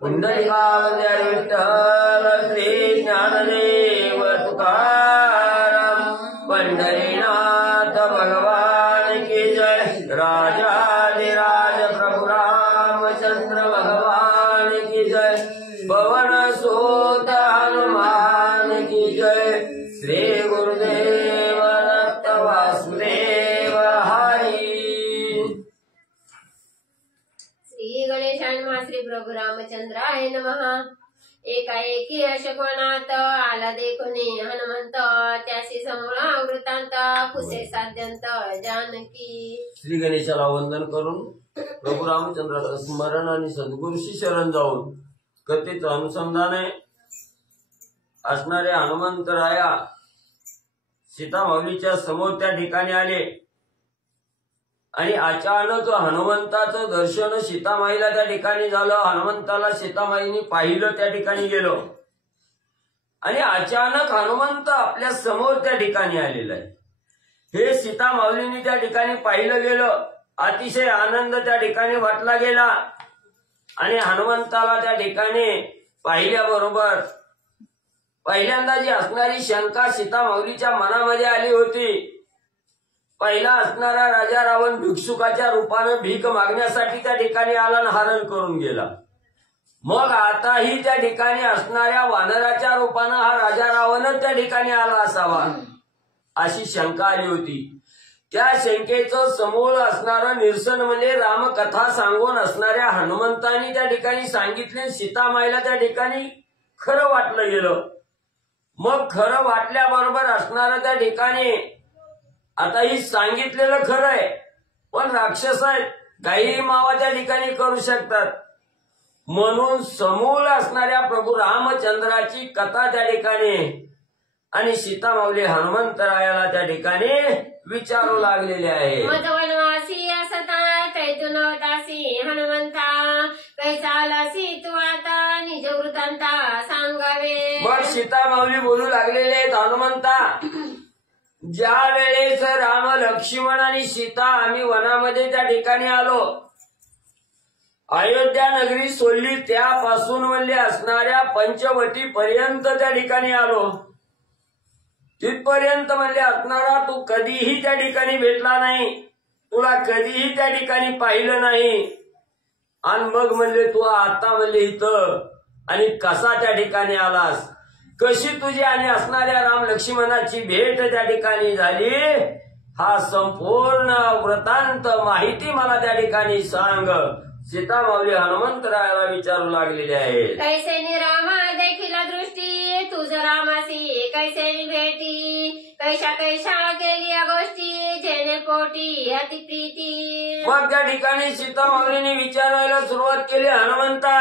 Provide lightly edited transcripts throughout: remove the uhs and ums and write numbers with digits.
पुंडलिकावंद्य विठ्ठल श्री ज्ञानदेव तुकाराम पंढरीनाथ भगवान की जय। राजाधिराज प्रभु रामचंद्र भगवान की जय। पवन सुत हनुमान की जय। श्री गुरुदेव दत्त वासुदेव हरी। श्री गणेशाय श्री प्रभु रामचंद्राय नमः। एकाएकी अशकोणात आला देखुनी हनुमंत, त्याशी समूळा वृत्तांत कुसे साध्यंत जानकी। श्री गणेशाला वंदन करून प्रभु रामचंद्राचं स्मरण आणि सद्गुरूशी शरण जाऊन कथेचं अनुसंधान आहे। असणारे हनुमंतराया सीता माऊलीच्या समोर त्या ठिकाणी आले आणि अचानक हनुमंताचं दर्शन सीतामाईला त्या ठिकाणी झालं। हनुमंताला सीतामाईने पाहिलं, त्या ठिकाणी गेलो आणि अचानक हनुमंत आपल्या समोर त्या ठिकाणी आलेला आहे। हे सीता माऊलीने त्या ठिकाणी पाहिलं गेलं। अतिशय आनंद त्या ठिकाणी वाटला गेला आणि हनुमंताला त्या ठिकाणी पाहिल्याबरोबर पहिल्यांदा जी असणारी शंका सीता माऊलीच्या मनामध्ये आली होती, पहिला असणारा राजा रावण भिक्षुकाच्या रूपानं भीक मागण्यासाठी त्या ठिकाणी आला आणि हरण करून गेला। मग आताही त्या ठिकाणी असणाऱ्या वानराच्या रूपानं हा राजा रावणच त्या ठिकाणी आला असावा अशी शंका आली होती। त्या शंकेचं समूळ असणारं निरसन म्हणजे रामकथा सांगून असणाऱ्या हनुमंतांनी त्या ठिकाणी सांगितले। सीतामाईला त्या ठिकाणी खरं वाटलं गेलं। मग खरं वाटल्याबरोबर असणारं त्या ठिकाणी आता ही सांगितलेलं खरं आहे, पण राक्षस आहेत, काही मावा त्या ठिकाणी करू शकतात, म्हणून समूळ असणाऱ्या प्रभू रामचंद्राची कथा त्या ठिकाणी आणि सीता माऊली हनुमंतरायाला त्या ठिकाणी विचारू लागलेले आहे। वनवासी असता कैतून दासी हनुमंता, कैसा आलासी तू आता निज वृत्तांता सांगावे। मग सीता माऊली बोलू लागलेले आहेत, हनुमंता ज्या वेळेस राम लक्ष्मण आणि सीता आम्ही वनामध्ये त्या ठिकाणी आलो, अयोध्या नगरी सोडली, त्यापासून म्हणजे असणाऱ्या पंचवटी पर्यंत त्या ठिकाणी आलो, तिथपर्यंत म्हणजे असणारा तू कधीही त्या ठिकाणी भेटला नाही, तुला कधीही त्या ठिकाणी पाहिलं नाही, आणि मग म्हणजे तू आता म्हणजे इथं आणि कसा त्या ठिकाणी आलास, कशी तुझी आणि असणाऱ्या राम लक्ष्मणाची भेट त्या ठिकाणी झाली, हा संपूर्ण वृत्तांत माहिती मला त्या ठिकाणी सांग। सीता माऊली हनुमंतरायाला विचारू लागलेले आहे। कैसे निरामा देखील दृष्टी तुझ रामासी, कैसे भेटी कैशा कैशा केली या गोष्टी, जेणे पोटी अति प्रीती। मग त्या ठिकाणी सीता माऊलीने विचारायला सुरुवात केली, हनुमंता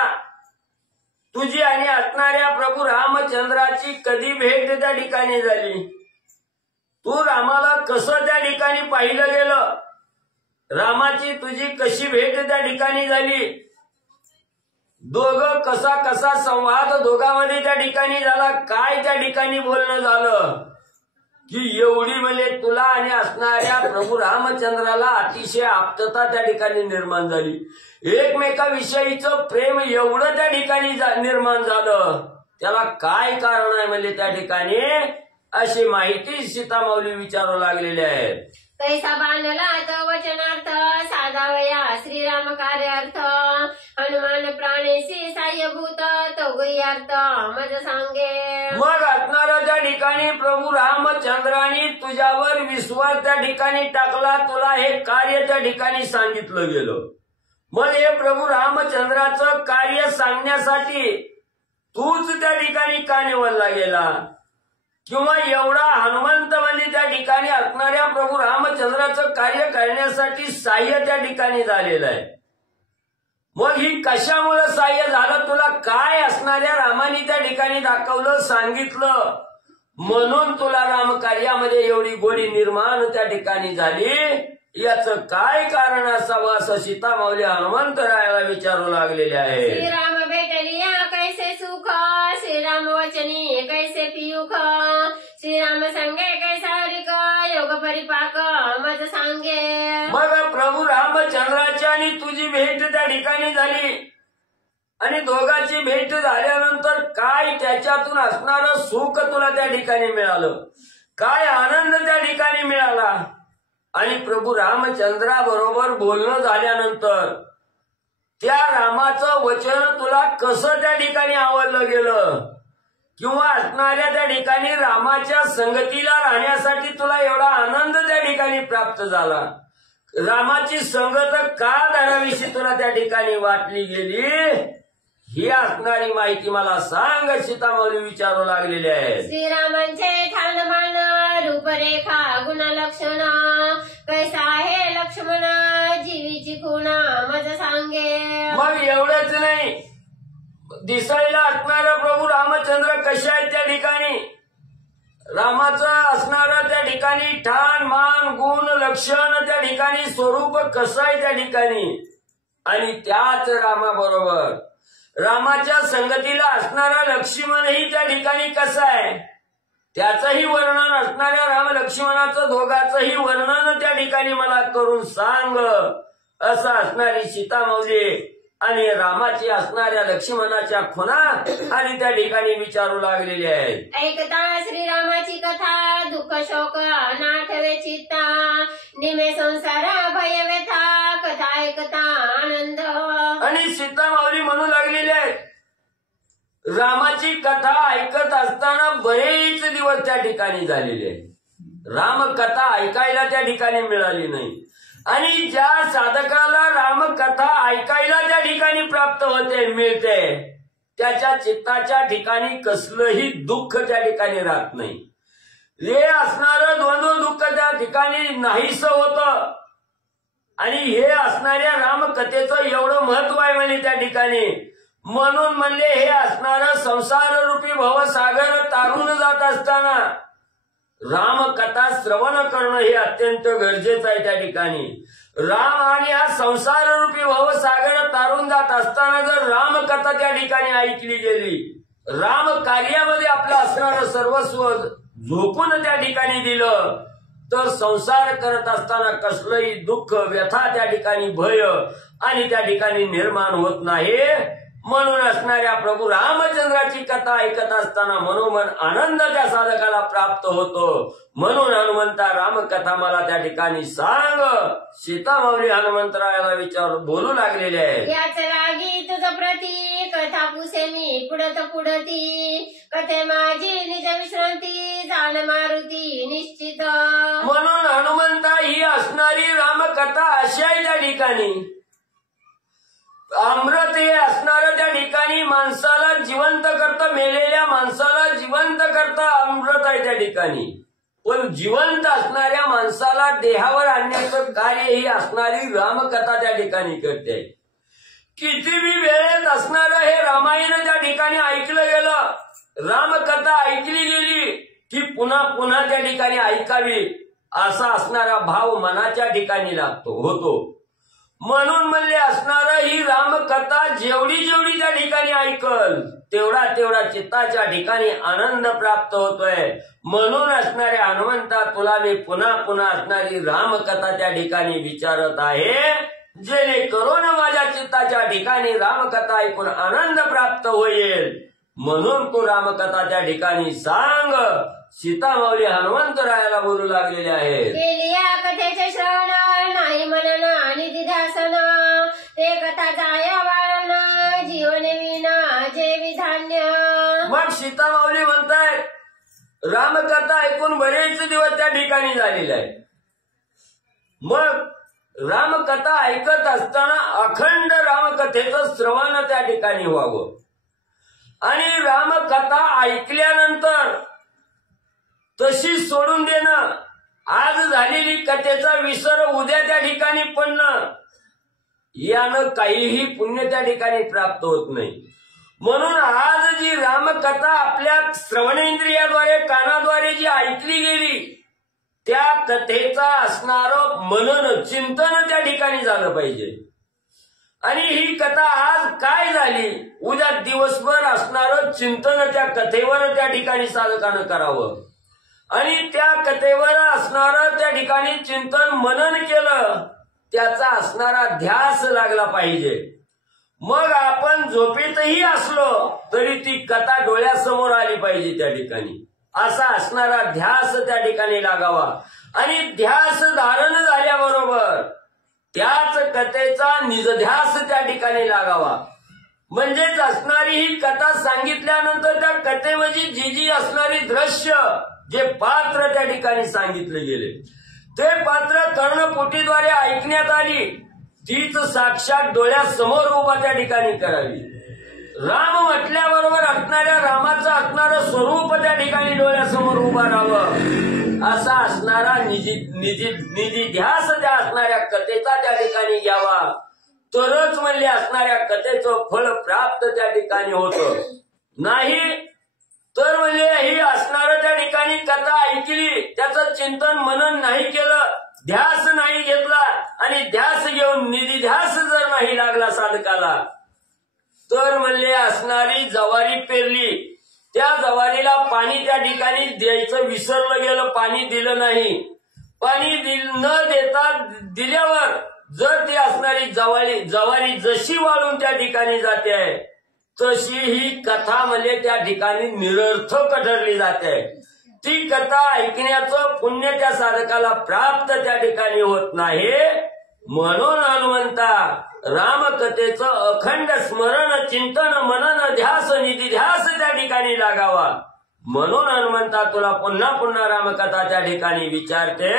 तुझी आणि असणाऱ्या प्रभू रामचंद्राची कधी भेट त्या ठिकाणी झाली, तू रामाला कसं त्या ठिकाणी पाहिलं गेलं, रामाची तुझी कशी भेट त्या ठिकाणी झाली, दोघं कसा कसा संवाद दोघांमध्ये त्या ठिकाणी झाला, काय त्या ठिकाणी बोलणं झालं की एवढी म्हणजे तुला आणि असणाऱ्या प्रभू रामचंद्राला अतिशय आप्तता त्या ठिकाणी निर्माण झाली, एकमेकाविषयीचं प्रेम एवढं त्या ठिकाणी निर्माण झालं, त्याला काय कारण आहे म्हणजे त्या ठिकाणी अशी माहिती सीता माऊली विचारू लागलेली आहे। कैसा बांधला तो वचनार्थ, साधावया श्रीराम कार्यार्थ, हनुमान प्राणेशी साह्यभूत तो गुह्यार्थ मज सांगे। मग असणारा त्या ठिकाणी प्रभू रामचंद्राने तुझ्यावर विश्वास त्या ठिकाणी टाकला, तुला हे कार्य त्या ठिकाणी सांगितलं गेलं। मग हे प्रभू रामचंद्राचं कार्य सांगण्यासाठी तूच त्या ठिकाणी का निवडला गेला, किंवा एवढा हनुमंत म्हणजे त्या ठिकाणी असणाऱ्या प्रभू रामचंद्राचं कार्य करण्यासाठी साह्य त्या ठिकाणी झालेलं आहे। मग ही कशामुळे साह्य झालं, तुला काय असणाऱ्या रामाने त्या ठिकाणी दाखवलं सांगितलं, म्हणून तुला रामकार्यामध्ये एवढी गोडी निर्माण त्या ठिकाणी झाली, याचं काय कारण असावं असं सीता माऊली हनुमंतरायाला विचारू लागलेले आहे। श्रीराम भेटलिया कैसे सुख, श्रीराम वचनी कैसे पियुख, श्रीराम संगे कैसा हरिक योग परिपाक मज सांगे। मग प्रभू रामचंद्राची आणि तुझी भेट त्या ठिकाणी झाली, आणि दोघांची भेट झाल्यानंतर काय त्याच्यातून असणारं सुख तुला त्या ठिकाणी मिळालं, काय आनंद त्या ठिकाणी मिळाला. आणि प्रभू रामचंद्राबरोबर बोलणं झाल्यानंतर त्या रामाचं वचन तुला कसं त्या ठिकाणी आवडलं गेलं, किंवा असणाऱ्या त्या ठिकाणी रामाच्या संगतीला राहण्यासाठी तुला एवढा आनंद त्या ठिकाणी प्राप्त झाला. रामाची संगत का धराविषयी तुला त्या ठिकाणी वाटली गेली, ही असणारी माहिती मला सांग, सीतामाऊली विचारू लागलेली आहे. श्रीरामांचे ठाणमान रूपरेखा गुण लक्षण कैसा आहे लक्ष्मण जीवीची खुण मज सांगे. मग एवढंच नाही, दिसायला असणारा प्रभू रामचंद्र कशा आहेत त्या ठिकाणी, रामाचं असणारं त्या ठिकाणी ठाण मान गुण लक्षण त्या ठिकाणी स्वरूप कसं आहे त्या ठिकाणी. आणि त्याच रामाबरोबर रामाच्या संगतीला असणारा लक्ष्मणही त्या ठिकाणी कसा आहे, त्याचंही वर्णन असणाऱ्या राम लक्ष्मणाचं दोघांचंही वर्णन त्या ठिकाणी मला करून सांग, असं असणारी सीतामाऊली आणि रामाची असणाऱ्या लक्ष्मणाच्या खुणा आणि त्या ठिकाणी विचारू लागलेले आहेत. ऐकता श्रीरामाची कथा दुःख शोक अनाठवे चित्ता निमे संसार भय व्यथा कथा ऐकता आनंद. आणि सीतामाऊली म्हणू लागलेली आहे, रामाची कथा ऐकत असताना बरेच दिवस त्या ठिकाणी झालेले आहेत, रामकथा ऐकायला त्या ठिकाणी मिळाली नाही. आणि ज्या साधकाला रामकथा ऐकायला त्या ठिकाणी प्राप्त होते मिळते, त्याच्या चित्ताच्या ठिकाणी कसलंही दुःख त्या ठिकाणी राहत नाही. हे असणारं द्वंद्व दुःख त्या ठिकाणी नाहीसं होतं. आणि हे असणाऱ्या रामकथेचं एवढं महत्व आहे म्हणे त्या ठिकाणी. म्हणून म्हणले हे असणारं संसार रूपी भवसागर तारून जात असताना रामकथा श्रवण करणं हे अत्यंत गरजेचं आहे त्या ठिकाणी. राम आणि हा संसार रूपी भवसागर तारून जात असताना जर रामकथा त्या ठिकाणी ऐकली गेली, राम कार्यामध्ये आपलं असणारं सर्वस्व झोकून त्या ठिकाणी दिलं, तर संसार करत असताना कसलंही दुःख व्यथा त्या ठिकाणी भय आणि त्या ठिकाणी निर्माण होत नाही. म्हणून असणाऱ्या प्रभू रामचंद्राची कथा ऐकत असताना मनोमन आनंद त्या साधकाला प्राप्त होतो. म्हणून हनुमंता रामकथा मला त्या ठिकाणी सांग, सीतामाऊली हनुमंतरायाला विचार बोलू लागलेले आहे. याच लागी तुझ प्रती कथा पुसे मी पुढत पुढती कथे माझी निज विश्रांती जाण मारुती निश्चित. म्हणून हनुमंता ही असणारी रामकथा अशी आहे त्या ठिकाणी, अमृत हे असणारं त्या ठिकाणी माणसाला जिवंत करतं, मेलेल्या माणसाला जिवंत करतं अमृत आहे त्या ठिकाणी. पण जिवंत असणाऱ्या माणसाला देहावर आणण्याचं कार्य ही असणारी रामकथा त्या ठिकाणी करते. किती बी वेळेत असणारं हे रामायण त्या ठिकाणी ऐकलं गेलं, रामकथा ऐकली गेली की पुन्हा पुन्हा त्या ठिकाणी ऐकावी असा असणारा भाव मनाच्या ठिकाणी लागतो होतो. म्हणून म्हणले असणारं ही रामकथा जेवढी जेवढी त्या ठिकाणी ऐकल तेवढा तेवढा चित्ताच्या ठिकाणी आनंद प्राप्त होतोय. म्हणून असणाऱ्या हनुमंता तुला मी पुन्हा पुन्हा असणारी रामकथा त्या ठिकाणी विचारत आहे, जेणेकरून माझ्या चित्ताच्या ठिकाणी रामकथा ऐकून आनंद प्राप्त होईल. म्हणून तू रामकथा त्या ठिकाणी सांग. सीतामाऊली हनुमंतरायाला बोलू लागलेले आहेत. केली या कथेचे श्रवण नाही मनन आणि दिधासन ते कथा जाय वाळण जीवन विना जे विधान्य. मग सीतामाऊली म्हणतायत रामकथा ऐकून बरेच दिवस त्या ठिकाणी झालेले आहे. मग रामकथा ऐकत असताना अखंड रामकथेचं श्रवण त्या ठिकाणी व्हावं. आणि रामकथा ऐकल्यानंतर तशी सोडून देणं, आज झालेली कथेचा विसर उद्या त्या ठिकाणी पडणं, यानं काहीही पुण्य त्या ठिकाणी प्राप्त होत नाही. म्हणून आज जी रामकथा आपल्या श्रवणेंद्रियाद्वारे कानाद्वारे जी ऐकली गेली, त्या कथेचा असणारं मनन चिंतन त्या ठिकाणी झालं पाहिजे. आणि ही कथा आज काय झाली, उद्या दिवसभर असणारं चिंतन त्या कथेवर त्या ठिकाणी साधकानं करावं. आणि त्या कथेवर असणारं त्या ठिकाणी चिंतन मनन केलं, त्याचा असणारा ध्यास लागला पाहिजे. मग आपण झोपेतही असलो तरी ती कथा डोळ्यासमोर आली पाहिजे त्या ठिकाणी, असा असणारा ध्यास त्या ठिकाणी लागावा. आणि ध्यास धारण झाल्याबरोबर त्याच कथेचा निजध्यास त्या ठिकाणी लागावा. म्हणजेच असणारी ही कथा सांगितल्यानंतर त्या कथेमध्ये जी जी असणारी दृश्य, जे पात्र त्या ठिकाणी सांगितले गेले, ते पात्र कर्णपुटीद्वारे ऐकण्यात आली, तीच साक्षात डोळ्यासमोर उभा त्या ठिकाणी करावी. राम म्हटल्याबरोबर असणाऱ्या रामाचं असणारं स्वरूप त्या ठिकाणी डोळ्यासमोर उभा राहावं, असा असणारा निधी ध्यास त्या असणाऱ्या कथेचा त्या ठिकाणी घ्यावा. तरच म्हणजे असणाऱ्या कथेचं फळ प्राप्त त्या ठिकाणी होतं. नाही तर म्हणजे ही असणारं त्या ठिकाणी कथा ऐकली, त्याचं चिंतन मनन नाही केलं, ध्यास नाही घेतला आणि ध्यास घेऊन निधी ध्यास जर नाही लागला साधकाला, तर म्हणले असणारी जवारी पेरली, त्या जवारीला पाणी त्या ठिकाणी द्यायचं विसरलं गेलं, पाणी दिलं नाही. पाणी न देता दिल्यावर जर ती असणारी जवारी जशी वाळून त्या ठिकाणी जाते आहे, तशी ही कथा म्हणजे त्या ठिकाणी निरर्थक ठरली जाते. ती कथा ऐकण्याचं पुण्य त्या साधकाला प्राप्त त्या ठिकाणी होत नाही. म्हणून हनुमंता रामकथेचं अखंड स्मरण, चिंतन, मनन, ध्यास, निधी ध्यास त्या ठिकाणी लागावा. म्हणून हनुमंता तुला पुन्हा पुन्हा रामकथा त्या ठिकाणी विचारते.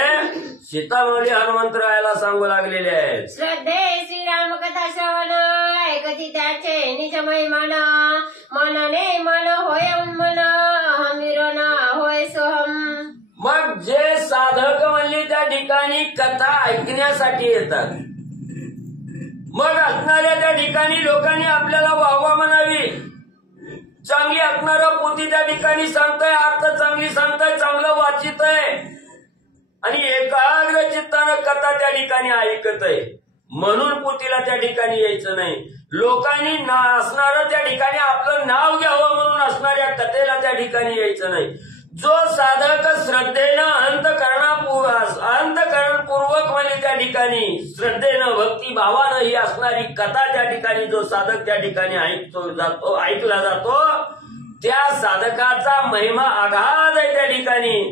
सीतामौली हनुमंतरायाला सांगू लागलेले आहेत. श्रद्धे श्रीरामकथा श्रवण ऐकती त्याचे निज महिमान, मनने मन होय उन्मन, अहमिरण होय सोहम. मग जे साधक म्हणले त्या ठिकाणी कथा ऐकण्यासाठी येतात, मग असणाऱ्या त्या ठिकाणी लोकांनी आपल्याला वाहवा म्हणावी, चांगली असणारं पोथी त्या ठिकाणी सांगताय, अर्थ चांगली सांगताय, चांगलं वाचित आहे आणि एकाग्र चित्तानं कथा त्या ठिकाणी ऐकत आहे, म्हणून पोथीला त्या ठिकाणी यायचं नाही. लोकांनी असणारं त्या ठिकाणी आपलं नाव घ्यावं म्हणून असणाऱ्या कथेला त्या ठिकाणी यायचं नाही. जो साधक श्रद्धेनं अंतकरणपूर्वक म्हणजे त्या ठिकाणी श्रद्धेनं भक्तिभावानं ही असणारी कथा त्या ठिकाणी जो साधक त्या ठिकाणी ऐकला जातो, त्या साधकाचा महिमा आघात आहे त्या ठिकाणी.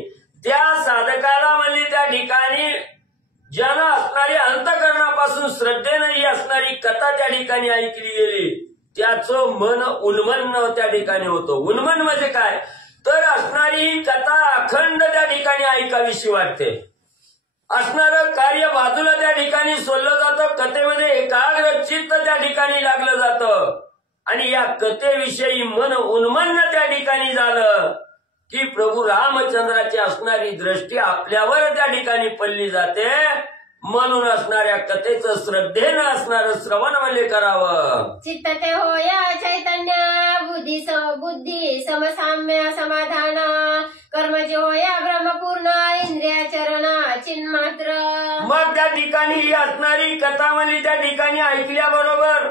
त्या साधकाला म्हणजे त्या ठिकाणी ज्यानं असणारी अंतकरणापासून श्रद्धेनं ही असणारी कथा त्या ठिकाणी ऐकली गेली, त्याचं मन उन्मन्न त्या ठिकाणी होतं. उन्मन म्हणजे काय, तर असणारी ही कथा अखंड त्या ठिकाणी ऐकावीशी वाटते. असणारं कार्य बाजूला त्या ठिकाणी सोडलं जातं, कथेमध्ये एकाग्र चित्त त्या ठिकाणी लागलं जातं आणि या कथेविषयी मन उन्मन्न त्या ठिकाणी झालं की प्रभू रामचंद्राची असणारी दृष्टी आपल्यावर त्या ठिकाणी पडली जाते. म्हणून असणाऱ्या कथेचं श्रद्धेनं असणारं श्रवण म्हणजे करावं. चित्त ते होया चैतन्य, बुद्धी समसाम्य समाधान, कर्म जे होया ब्रह्मपूर्ण, इंद्रिया चरण चिन्मात्र. मग त्या ठिकाणी ही असणारी कथा म्हणजे त्या ठिकाणी ऐकल्याबरोबर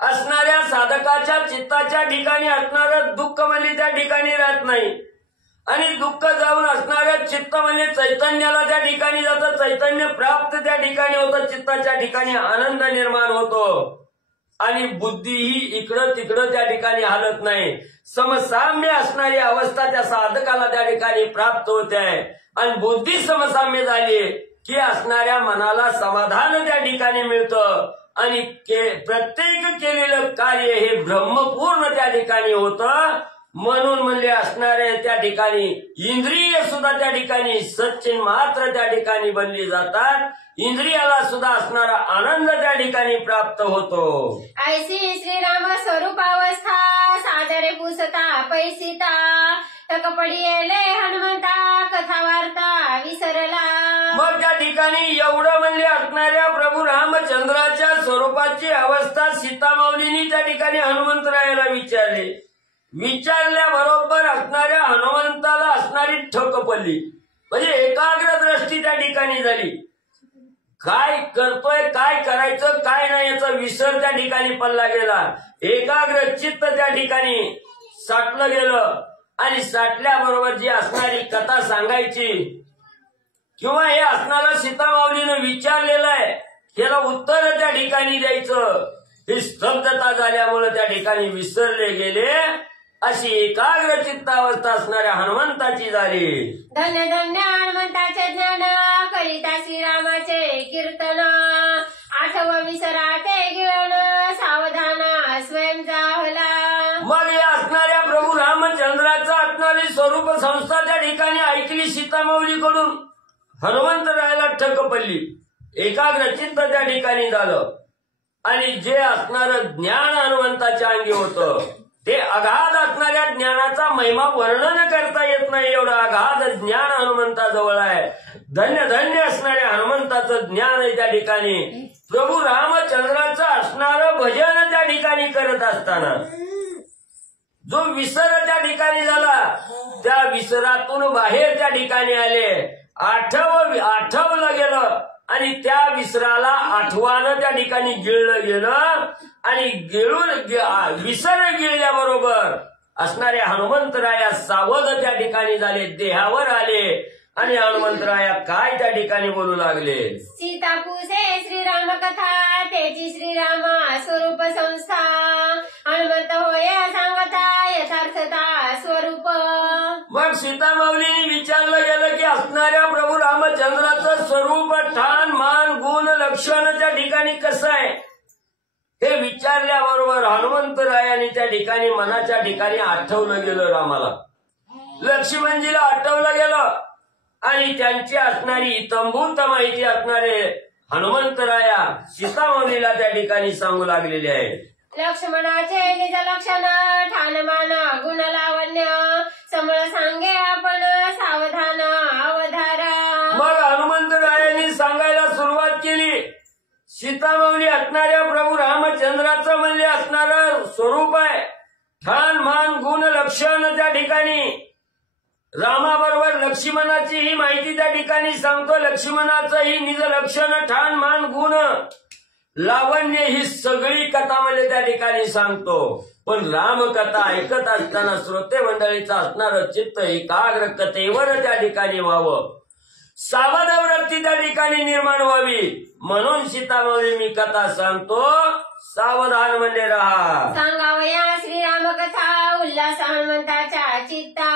असणाऱ्या साधकाच्या चित्ताच्या ठिकाणी असणारं दुःख म्हणजे त्या ठिकाणी राहत नाही आणि दुःख जाऊन असणारं चित्त म्हणजे चैतन्याला त्या ठिकाणी जातं, चैतन्य प्राप्त त्या ठिकाणी होतं, चित्ताच्या ठिकाणी आनंद निर्माण होतो आणि बुद्धी ही इकडं तिकडं त्या ठिकाणी हालत नाही. समसाम्य असणारी अवस्था त्या साधकाला त्या ठिकाणी प्राप्त होते आणि बुद्धी समसाम्य झाली की असणाऱ्या मनाला समाधान त्या ठिकाणी मिळतं आणि प्रत्येक केलेलं कार्य हे ब्रह्मपूर्ण त्या ठिकाणी होतं. म्हणून म्हणजे असणारे त्या ठिकाणी इंद्रिय सुद्धा त्या ठिकाणी सच्चिन मात्र त्या ठिकाणी बनली जातात. इंद्रियाला सुद्धा असणारा आनंद त्या ठिकाणी प्राप्त होतो. ऐसी श्रीराम स्वरूपावस्था, सादरे पुसता पैसिता, टकपडी येले हनुमंता, कथा वार्ता विसरला. मग त्या ठिकाणी एवढं म्हणजे असणाऱ्या प्रभू रामचंद्राच्या स्वरूपाची अवस्था सीतामाऊलींनी त्या ठिकाणी हनुमंतरायाला विचारली. विचारल्याबरोबर असणाऱ्या हनुमंताला असणारी ठक पडली, म्हणजे एकाग्र दृष्टी त्या ठिकाणी झाली. काय करतोय, काय करायचं, काय नाही याचा विसर त्या ठिकाणी पडला गेला. एकाग्र चित्त त्या ठिकाणी साठलं गेलं आणि साठल्याबरोबर जी असणारी कथा सांगायची किंवा हे असणारं सीतामाऊलीनं विचारलेलं आहे त्याला उत्तर त्या ठिकाणी द्यायचं, ही स्तब्धता झाल्यामुळे त्या ठिकाणी विसरले गेले. अशी एकाग्र चित्तावस्था असणाऱ्या हनुमंताची झाली. धन्य धन्य हनुमंताचे ज्ञान करिता श्रीरामाचे कीर्तन. आठव विसराते गिळण सावधान स्वयं जाहला. मग या असणाऱ्या प्रभू रामचंद्राचं असणारी स्वरूप संस्था त्या ठिकाणी ऐकली सीतामाऊलीकडून. हनुमंतरायाला ठक पडली. एकाग्र चित्त त्या ठिकाणी झालं आणि जे असणारं ज्ञान हनुमंताच्या अंगी होतं ते अगाध असणाऱ्या ज्ञानाचा महिमा वर्णन करता येत नाही एवढं अगाध ज्ञान हनुमंताजवळ आहे. धन्य धन्य असणाऱ्या हनुमंताचं ज्ञान आहे त्या ठिकाणी. प्रभू रामचंद्राचं असणारं भजन त्या ठिकाणी करत असताना जो विसर त्या ठिकाणी झाला त्या विसरातून बाहेर त्या ठिकाणी आले. आठवलं गेलं आणि त्या विसराला आठवानं त्या ठिकाणी गिळलं गेलं आणि विसर गिळल्याबरोबर असणाऱ्या हनुमंतराया सावध त्या ठिकाणी झाले. देहावर आले आणि हनुमंतराया काय त्या ठिकाणी बोलू लागले. सीतापूसे श्रीराम कथा त्याची श्रीराम स्वरूप संस्था. हनुमंत होय सांगता यथार्थता स्वरूप. मग सीतामाऊलीने विचारलं गेलं की असणाऱ्या प्रभू रामचंद्राचं स्वरूप ठाण मान गुण लक्षण त्या ठिकाणी कसं आहे हे विचारल्याबरोबर हनुमंतरायाने त्या ठिकाणी मनाच्या ठिकाणी आठवलं गेलं. रामाला लक्ष्मणजीला आठवलं गेलं आणि त्यांची असणारी इतंभूत माहिती असणारे हनुमंतराया सीतामाऊलीला त्या ठिकाणी सांगू लागलेले आहे. लक्ष्मणाचे निज लक्षण ठाणमान गुण लावण्य समळ सांगे आपण सावधान अवधारा. मग हनुमंतरायांनी सांगायला सुरुवात केली. सीतामाऊली असणाऱ्या प्रभू रामचंद्राचं म्हणजे असणारं स्वरूप आहे. ठाण मान गुण लक्षण त्या ठिकाणी रामाबरोबर लक्ष्मणाची ही माहिती त्या ठिकाणी सांगतो. लक्ष्मणाचं ही निज लक्षण ठाण मान गुण लावण्य ही सगळी कथा म्हणजे त्या ठिकाणी सांगतो. पण रामकथा ऐकत असताना श्रोते मंडळीचं असणारं चित्त एकाग्र कथेवर त्या ठिकाणी व्हावं. सावध वृत्ती त्या ठिकाणी निर्माण व्हावी म्हणून सीतामाऊली मी कथा सांगतो. सावधान म्हणजे राहा. सांगावया श्रीराम कथा उल्हास हनुमंताच्या चित्ता.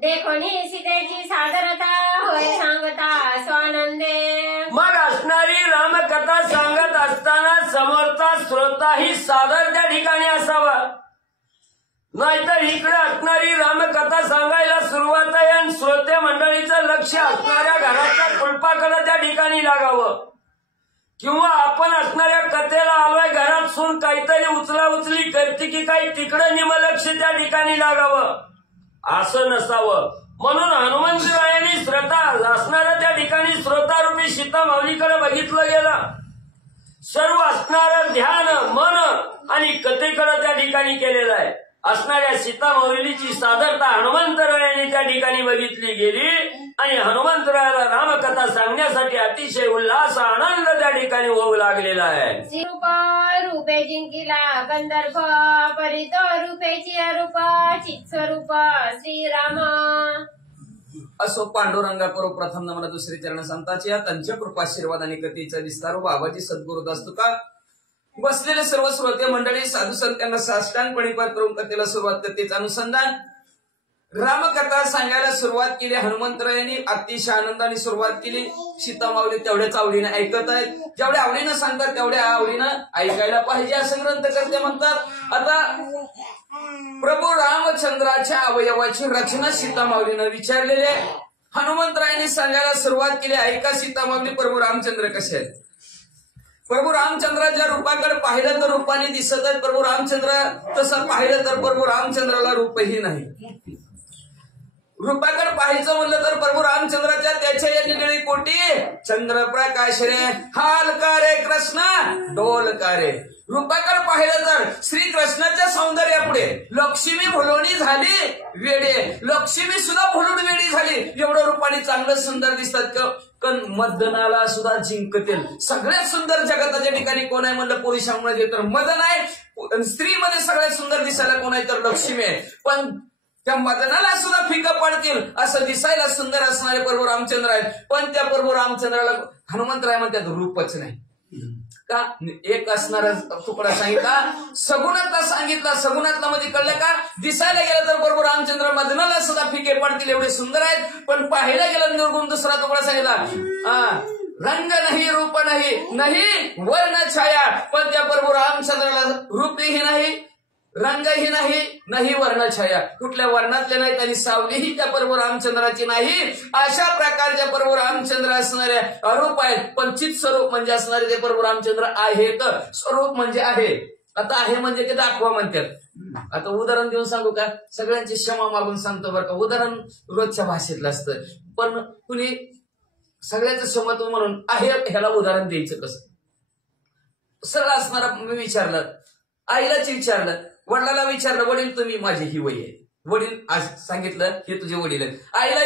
देखोनी सीतेची सादरता होय सांगता स्वानंदे. मग असणारी रामकथा सांगत असताना समोरचा श्रोताही सादर त्या ठिकाणी असावा. नाहीतर इकडे असणारी रामकथा सांगायला सुरुवात आहे आणि श्रोते मंडळीचं लक्ष असणाऱ्या घराच्या कुलपाकडे त्या ठिकाणी लागावं. किंवा आपण असणाऱ्या कथेला आलोय घरात सून काहीतरी उचला उचली करते की काही तिकडे निमलक्ष त्या ठिकाणी लागावं असं नसावं. म्हणून हनुमंतरायांनी श्रोता असणाऱ्या त्या ठिकाणी श्रोतारूपी सीतामाऊलीकडे बघितलं गेलं. सर्व असणारं ध्यान मन आणि कथेकडे त्या ठिकाणी केलेलं आहे. असणाऱ्या सीतामाऊलीची सादरता हनुमंतरायांनी त्या ठिकाणी बघितली गेली आणि हनुमंतरायाला रामकथा सांगण्यासाठी अतिशय उल्हास आनंद त्या ठिकाणी होऊ लागलेला आहे. श्रीरूप रूपे जिंकिला गंधर्व परित रूपेची अरूप चित्स्वरूप श्रीराम. असो पांडुरंगा करो प्रथम नमन दुसरे चरण संतांचे त्यांच्या कृपाशीर्वाद आणि कथेचा विस्तार बाबाजी सद्गुरुदास तुका बसलेले सर्व श्रोते मंडळी साधू संतांना साष्टांगपणे पाठ करून कथेला सुरुवात कथेचं अनुसंधान रामकथा सांगायला सुरुवात केली. हनुमंतरायांनी अतिशय आनंदाने सुरुवात केली. सीतामाऊली तेवढ्याच आवडीने ऐकत आहेत. जेवढ्या आवडीनं सांगतात तेवढ्या आवडीनं ऐकायला पाहिजे असं ग्रंथकर्ते म्हणतात. आता प्रभू रामचंद्राच्या अवयवाची रचना सीतामाऊलीनं विचारलेली आहे. हनुमंतरायांनी सांगायला सुरुवात केली. ऐका सीतामाऊली प्रभू रामचंद्र कसे आहेत. प्रभू रामचंद्राच्या रूपाकडे पाहिलं तर रूपाने दिसत आहेत. प्रभू रामचंद्र तसं पाहिलं तर प्रभू रामचंद्राला रूपही नाही. रूपाकडे पाहायचं म्हणलं तर प्रभू रामचंद्राच्या त्याच्या या निळी कोटी चंद्रप्रकाश रे हालका रे कृष्ण डोलका रे. रूपाकडे पाहिलं तर श्रीकृष्णाच्या सौंदर्यापुढे लक्ष्मी भुलवणी झाली वेडे. लक्ष्मी सुद्धा भुलून वेडी झाली. एवढं रूपाने चांगलं सुंदर दिसतात पण मदनाला सुद्धा जिंकतील. सगळ्यात सुंदर जगताच्या ठिकाणी कोण आहे म्हणलं पुरुषांमध्ये तर मदन आहे. स्त्रीमध्ये सगळ्यात सुंदर दिसायला कोण आहे तर लक्ष्मी आहे. पण त्या मदनाला सुद्धा फिकं पडतील असं दिसायला सुंदर असणारे प्रभू रामचंद्र आहेत. पण त्या प्रभू रामचंद्राला हनुमंतराय म्हणतात रूपच नाही. का एक असणारा तुकडा सांगितला, सगुणातला सांगितला. सगुणातला मध्ये कळलं का, दिसायला गेलं तर बरोबर रामचंद्र मदनाला सुद्धा फिके पडतील एवढे सुंदर आहेत, पण पाहायला गेलं निर्गुण दुसरा तुकडा सांगितला. रंग नाही, रूप नाही, नाही वर्ण छाया, पण त्या प्रभू रामचंद्राला रूपही नाही, रंगही नाही, नाही वर्ण छाया, कुठल्या वर्णातले नाहीत आणि सावलीही त्या प्रभू रामचंद्राची नाही. अशा प्रकारच्या प्रभू रामचंद्र असणारे अरूप आहेत, पण चित स्वरूप म्हणजे असणारे ते प्रभू रामचंद्र आहेत. स्वरूप म्हणजे आहे. आता आहे म्हणजे ते दाखवा म्हणतात. आता उदाहरण देऊन सांगू का, सगळ्यांची क्षमा मागून सांगतो बरं का. उदाहरण रोजच्या भाषेतलं असतं, पण कुणी सगळ्याचं क्षमत्व म्हणून आहे ह्याला उदाहरण द्यायचं कसं. सरळ असणारा मी विचारलं, आईलाच विचारलं, वडिलाला विचारलं, वडील तुम्ही माझी ही वय आहे. वडील आज सांगितलं हे तुझे वडील आहेत. आईला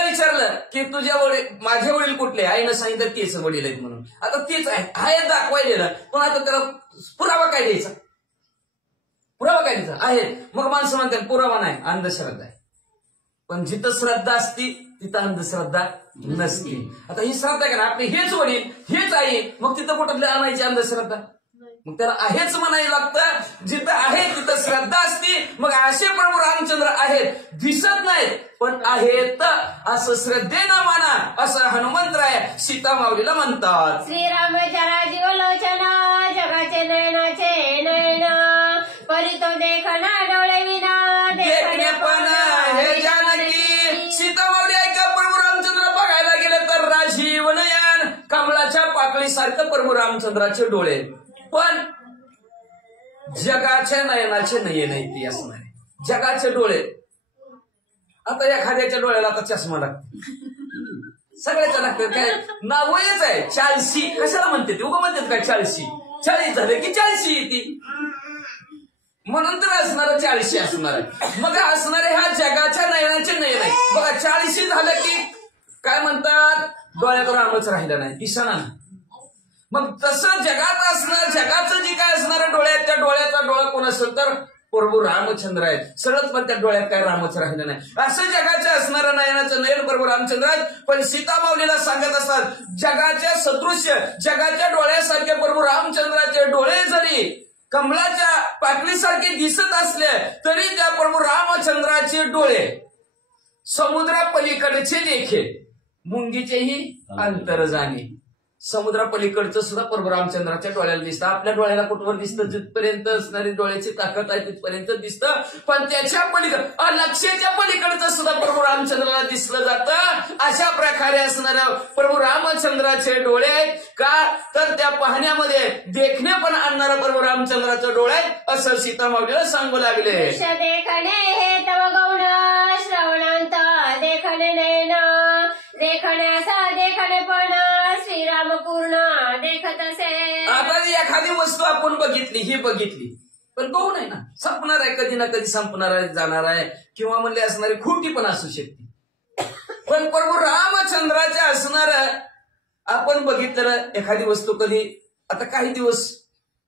विचारलं की तुझ्या वडील, माझे वडील कुठले, आईनं सांगितलं तेच वडील आहेत म्हणून. आता तेच आहे दाखवायला, पण आता त्याला पुरावा काय द्यायचा, आहे. मग माणसं म्हणतात पुरावा नाही, अंधश्रद्धा आहे. पण जिथं श्रद्धा असती तिथं अंधश्रद्धा नसते. आता ही श्रद्धा आहे का ना, आपले हेच वडील हेच आई, मग तिथं कुठं आणायची अंधश्रद्धा. मग त्याला आहेच म्हणायला लागतं. जिथं आहे तिथं श्रद्धा असती. मग असे प्रभू रामचंद्र आहेत, दिसत नाहीत पण आहेत, असं श्रद्धेनं माना, असं हनुमंतराय सीता माऊलीला म्हणतात. श्रीराम जरा जीवलोचन, जगाचे नयनाचे नयन, परी तो देखना डोळे विना, देखणे पण हे जानकी. सीता माऊली ऐका, प्रभू रामचंद्र बघायला गेले तर राजीव नयन, कमळाच्या पाकळीसारखं प्रभू रामचंद्राचे डोळे, पण जगाच्या नयनाचे नयन आहे ती असणारे, जगाचे डोळे. आता एखाद्याच्या डोळ्याला आता चष्मा लागतो, सगळ्याच्या लागतात. काय नावच आहे 40, कशाला म्हणते ते, उभं म्हणतात काय 40 झाले की 40 येते, म्हणून तर असणार 40 असणार आहे. मग असणारे ह्या जगाच्या नयनाचे नयन आहे. बघा 40 झालं की काय म्हणतात, डोळ्यात रामच राहिलं नाही, दिसना. मग तसं जगात असणार, जगाचं जे काय असणारं डोळ्यात, त्या डोळ्याचा डोळा कोण असेल तर प्रभू रामचंद्र आहेत. सरळच पण त्या डोळ्यात काय रामच राहिलं नाही. असं जगाच्या असणारं नयनाचं नयन प्रभू रामचंद्र आहेत. पण सीता माऊलीला सांगत असतात, जगाच्या सदृश्य, जगाच्या डोळ्यासारखे प्रभू रामचंद्राचे डोळे जरी कमलाच्या पाकळीसारखे दिसत असले तरी त्या प्रभू रामचंद्राचे डोळे समुद्रापलीकडचे देखे, मुंगीचेही अंतर जाणे. समुद्रापलीकडचं सुद्धा प्रभू रामचंद्राच्या डोळ्याला दिसतं. आपल्या डोळ्याला कुठवर दिसतं, जिथपर्यंत असणारी डोळ्याची ताकद आहे तिथपर्यंत दिसतं, पण त्याच्या पलीकडे लक्षाच्या पलीकडचं सुद्धा प्रभू रामचंद्राला दिसलं जातं. अशा प्रकारे असणाऱ्या प्रभू रामचंद्राचे डोळे आहेत का, तर त्या पाहण्यामध्ये देखणे पण आणणारा प्रभू रामचंद्राचे डोळे आहेत, असं सीता माऊलीला सांगू लागले. देखणे हे तव गौण, श्रवणांत देखणे नयन, देखण्याचा देखणे पण श्रीराम पूर्ण देखत असे. आता एखादी वस्तू आपण बघितली, ही बघितली, पण गौण आहे ना, संपणार आहे, कधी ना कधी संपणार आहे, जाणार आहे, किंवा म्हणले असणारी खोटी पण असू शकते. पण प्रभू रामचंद्राच्या असणार आपण बघितलं एखादी वस्तू कधी, आता काही दिवस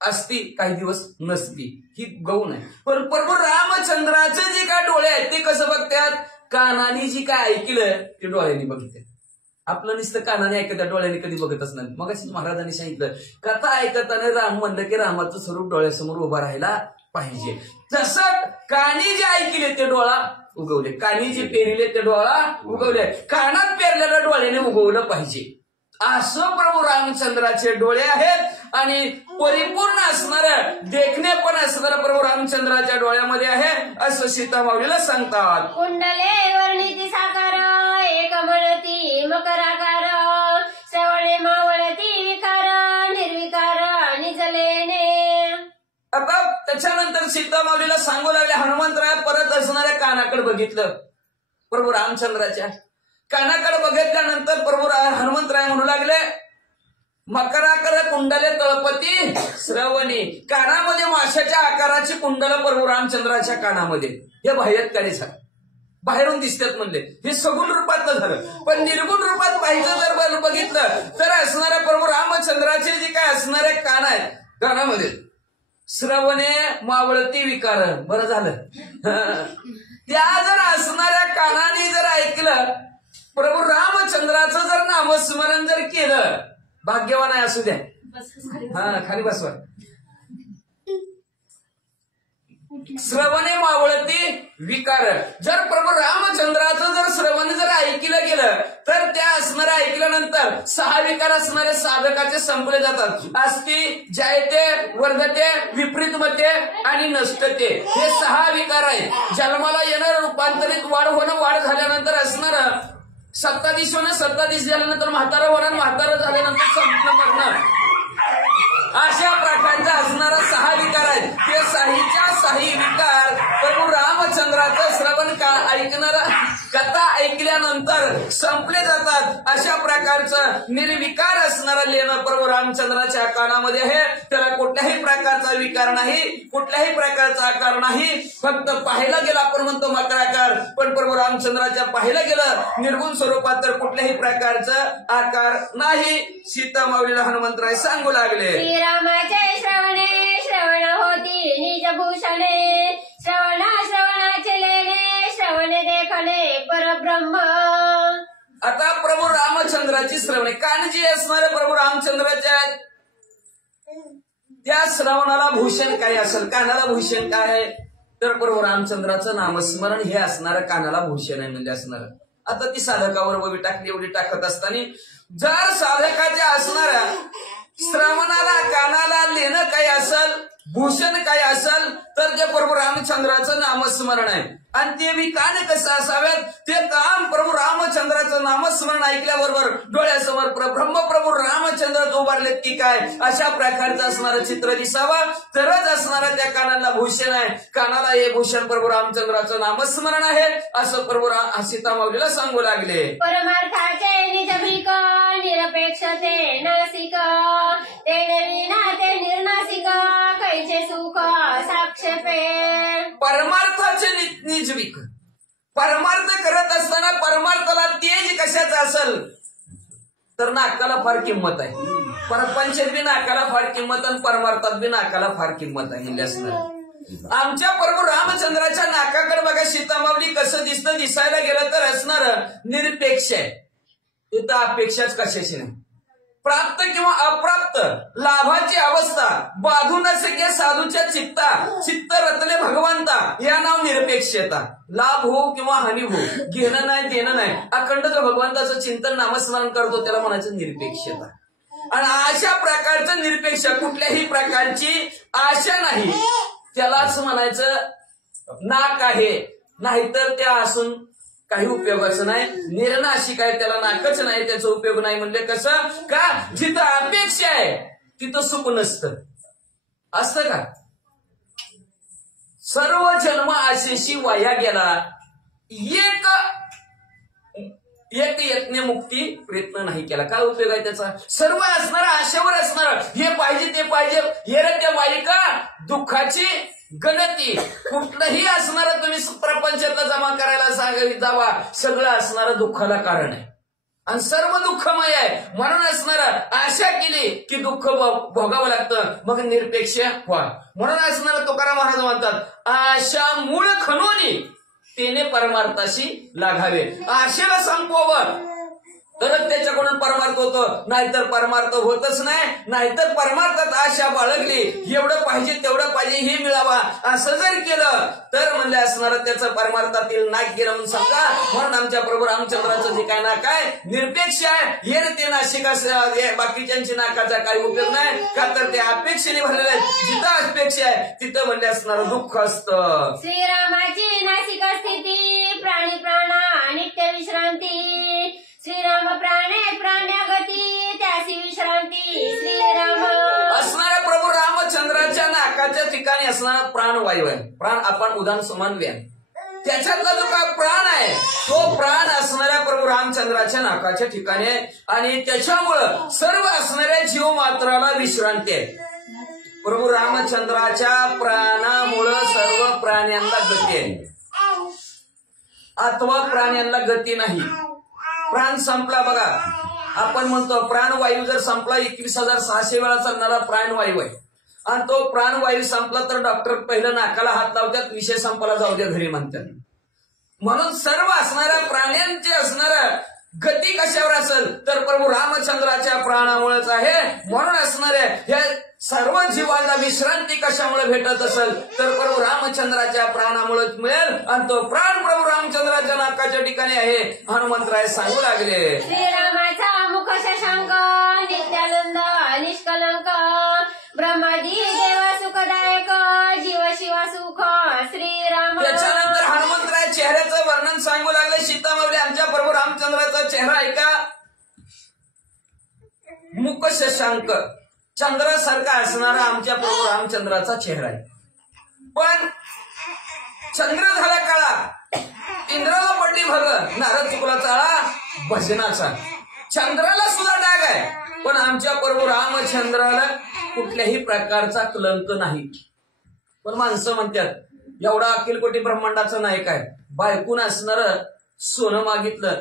असती काही दिवस नसती, ही गौण आहे. पण प्रभू रामचंद्राचे जे काय डोळे आहेत ते कसं बघतात, कानाने जी काय ऐकलं ते डोळ्यांनी बघितलं. आपलं नुसतं कानाने ऐकत, डोळ्याने कधी बघतच नाही. मग अशी महाराजांनी सांगितलं, कथा ऐकताना राम म्हणलं की रामाचं स्वरूप डोळ्यासमोर उभं राहायला पाहिजे. तसं कानी जे ऐकले ते डोळा उगवले, कानी जे पेरले ते डोळा उगवले, कानात पेरलेल्या डोळ्याने उगवलं पाहिजे. असं प्रभू रामचंद्राचे डोळे आहेत आणि परिपूर्ण असणारं देखणे पण असणारं प्रभू रामचंद्राच्या डोळ्यामध्ये आहे, असं सीता माऊलीला सांगतात. कुंडले वर्णिती साकार, एक म्हणती मकराकार, श्रवणे मावळती विकार, निर्विकार निजलेने. आता त्याच्यानंतर सीता माऊलीला सांगू लागले, हनुमंतराय परत असणाऱ्या कानाकडे बघितलं. प्रभू रामचंद्राच्या कानाकडे बघितल्यानंतर प्रभू हनुमंतराय म्हणू लागले, मकराकर कुंडले तळपती श्रवणी. कानामध्ये माशाच्या आकाराची कुंडल प्रभू रामचंद्राच्या कानामध्ये, हे बाह्यत्कारीच बाहेरून दिसतात म्हणले, हे सगुण रूपातलं झालं. पण निर्गुण रूपात पाहिजे जर बघितलं तर असणाऱ्या प्रभू रामचंद्राचे जे काय असणारे कान आहेत, कानामध्ये श्रवणे मावळती विकार. बरं झालं, त्या जर असणाऱ्या कानाने जर ऐकलं, प्रभू रामचंद्राचं जर नामस्मरण जर केलं, भाग्यवान आहे असू द्या, हा खाली बसवा. श्रवणे मावळती विकार. जर प्रभू रामचंद्राचं जर श्रवण जर ऐकलं गेलं तर त्या असणाऱ्या ऐकल्यानंतर 6 विकार असणारे साधकाचे संपले जातात. अस्ति, जायते, वर्धते, विपरीत मते आणि नष्टते हे 6 विकार आहेत. जन्माला येणार, रूपांतरित वाढ होणं, वाढ झाल्यानंतर असणार सत्ताधीश होणं, सत्ताधीश झाल्यानंतर म्हातारा होणं, म्हातारा झाल्यानंतर संपूर्ण मरणं, अशा प्रकारचा असणारा 6 विकार आहेत. ते 6च्या 6 विकार प्रभू रामचंद्राचं श्रवण ऐकणारा कथा ऐकल्यानंतर संपले जातात. अशा प्रकारचं निर्विकार असणारा लेणं प्रभू रामचंद्राच्या कानामध्ये आहे. त्याला कुठल्याही प्रकारचा विकार नाही, कुठल्याही प्रकारचा आकार नाही. फक्त पाहायला गेला आपण म्हणतो मकराकार, पण प्रभू रामचंद्राच्या पाहायला गेलं निर्गुण स्वरूपात तर कुठल्याही प्रकारचा आकार नाही. सीता माऊलीला हनुमंतराय सांगू लागले. श्रीरामाचे श्रवणे श्रवण होती निजभूषणे, श्रवणाचे लेणे श्रवणे देखले परब्रह्म. आता प्रभू रामचंद्राची श्रवणे कान जी असणारे प्रभू रामचंद्राच्या त्या श्रवणाला भूषण काय असेल, कानाला भूषण काय आहे तर प्रभू रामचंद्राचं नामस्मरण हे असणारं कानाला भूषण आहे. म्हणजे असणार आता ती साधकावर उभी टाकली एवढी टाकत असताना जर साधकाच्या असणाऱ्या श्रवणाला कानाला लेणं काय असेल, भूषण काय असेल तर ते प्रभू रामचंद्राचं नामस्मरण आहे. आणि ते बी कान कसं असाव्यात, ते काम प्रभू रामचंद्राचं नामस्मरण ऐकल्याबरोबर डोळ्यासमोर ब्रह्म प्रभू रामचंद्र उभारलेत की काय अशा प्रकारचं असणारं चित्र दिसावं तरच असणारं त्या कानाला भूषण आहे. कानाला हे भूषण प्रभू रामचंद्राचं नामस्मरण आहे असं प्रभू सीता माऊलीला सांगू लागले. परमार्थाचे निजभ्रिक निरपेक्षते नासिक, ते निर्विना ते निर्नासिक, कैचे सुख साक्षेपे. परमार्थाचे निजविक, परमार्थ करत असताना परमार्थाला तेज कशाचं असेल तर नाकाला फार किंमत आहे. परपंचात बी नाकाला फार किंमत आणि परमार्थात बी नाकाला फार किंमत आहे. म्हणजे असणार आमच्या प्रभू रामचंद्राच्या नाकाकडे बघा सीता माऊली कसं दिसतं, दिसायला गेलं तर असणार निरपेक्ष आहे. इथं अपेक्षाच कशाची नाही. प्राप्त किंवा अप्राप्त लाभाची अवस्था बाधू न सके साधूच्या चित्ता, चित्त रतले भगवंता या नाव निरपेक्षता. लाभ हो किंवा हानी हो, घेणं नाही देणं नाही, अखंड जो भगवंताचं चिंतन नामस्मरण करतो त्याला म्हणायचं निरपेक्षता. आणि अशा प्रकारचं निरपेक्ष कुठल्याही प्रकारची आशा नाही त्यालाच म्हणायचं नाक आहे. नाहीतर त्या असून काही उपयोगाचं नाही. निर्नाशिक आहे त्याला नाकच नाही, त्याचा उपयोग नाही. म्हणजे कसं का जिथं अपेक्षा आहे तिथं सुख नसतं. असतं का? सर्व जन्म आशेशी वाया गेला, एक यत्न मुक्ती प्रयत्न नाही केला. काय उपयोग आहे त्याचा? सर्व असणार आशेवर असणार, हे पाहिजे ते पाहिजे, हे रे त्या मालिका दुःखाची गणती कुठलंही असणार तुम्ही प्रपंचातला जमा करायला जावा, सगळं असणारं दुःखाला कारण आहे आणि सर्व दुःखमय आहे. म्हणून असणार आशा केली की दुःख भोगावं लागतं, मग निरपेक्ष व्हा. म्हणून असणार तुकाराम महाराज म्हणतात आशा मूळ खणोनी तेने परमार्थाशी लागावे. आशेला संपवावं तरच त्याच्याकडून परमार्थ होतो, नाहीतर परमार्थ होतच नाही. नाहीतर परमार्थात आशा बाळगली, एवढं पाहिजे तेवढं पाहिजे हे मिळावा असं जर केलं तर म्हणले असणार त्याचं परमार्थातील नाक गेलं म्हणून समजा. म्हणून आमच्या प्रभू रामचंद्राचं जे काय नाक आहे निरपेक्ष आहे. हे रे ते नाशिक बाकीच्यांची नाकाचा काही उपयोग नाही, का तर ते अपेक्षेने भरलेले आहेत. जिथं अपेक्षा आहे तिथं म्हणले असणार दुःख असतं. श्रीरामाची नासिक स्थिती प्राणी प्राणा नित्य विश्रांती, श्रीराम प्राणे प्राण्यागती त्याची विश्रांती. श्रीराम असणाऱ्या प्रभू रामचंद्राच्या नाकाच्या ठिकाणी असणारा प्राणवायू आहे. प्राण आपण उदाहरण समान व्यान त्याच्यातला जो काय प्राण आहे तो प्राण असणाऱ्या प्रभू रामचंद्राच्या नाकाच्या ठिकाणी आहे आणि त्याच्यामुळं सर्व असणाऱ्या जीव मात्राला विश्रांती आहे. प्रभू रामचंद्राच्या प्राणामुळं सर्व प्राण्यांना गती आहे, अथवा प्राण्यांना गती नाही. प्राण संपला बघा, आपण म्हणतो प्राणवायू जर संपला 21,600 वेळा चालणारा प्राणवायू आहे आणि तो प्राणवायू संपला तर डॉक्टर पहिलं नाकाला हात लावतात, विषय संपला जाऊ द्या घरी म्हणतात. म्हणून सर्व असणाऱ्या प्राण्यांचे असणाऱ्या गती कशावर असेल तर प्रभू रामचंद्राच्या प्राणामुळेच आहे. म्हणून असणारे हे सर्व जीवांना विश्रांती कशामुळे भेटत असेल तर प्रभू रामचंद्राच्या प्राणामुळेच मिळेल. आणि तो प्राण प्रभू रामचंद्राच्या नाकाच्या ठिकाणी आहे. हनुमंतराय सांगू लागले, श्रीरामाचा मुख शशांक नित्यानंद निष्कलंक ब्रह्मादी देव सुखदायक जीव शिव सुख श्रीराम. त्याच्यानंतर हनुमंतराय चेहऱ्याचं वर्णन सांगू लागले. सीतामावली आमच्या प्रभू रामचंद्राचा चेहरा आहे का? मुख शशांक चंद्रासारखा असणारा आमच्या प्रभू रामचंद्राचा चेहरा आहे. पण चंद्र झाला काळा, इंद्राला पडली भग, नारद चुकला चाळा भजनाचा. चंद्राला सुद्धा डाग आहे पण आमच्या प्रभू रामचंद्राला कुठल्याही प्रकारचा कलंक नाही. पण माणसं म्हणतात एवढा अखिल कोटी ब्रह्मांडाचं नाही काय, बायकून असणार सोनं मागितलं,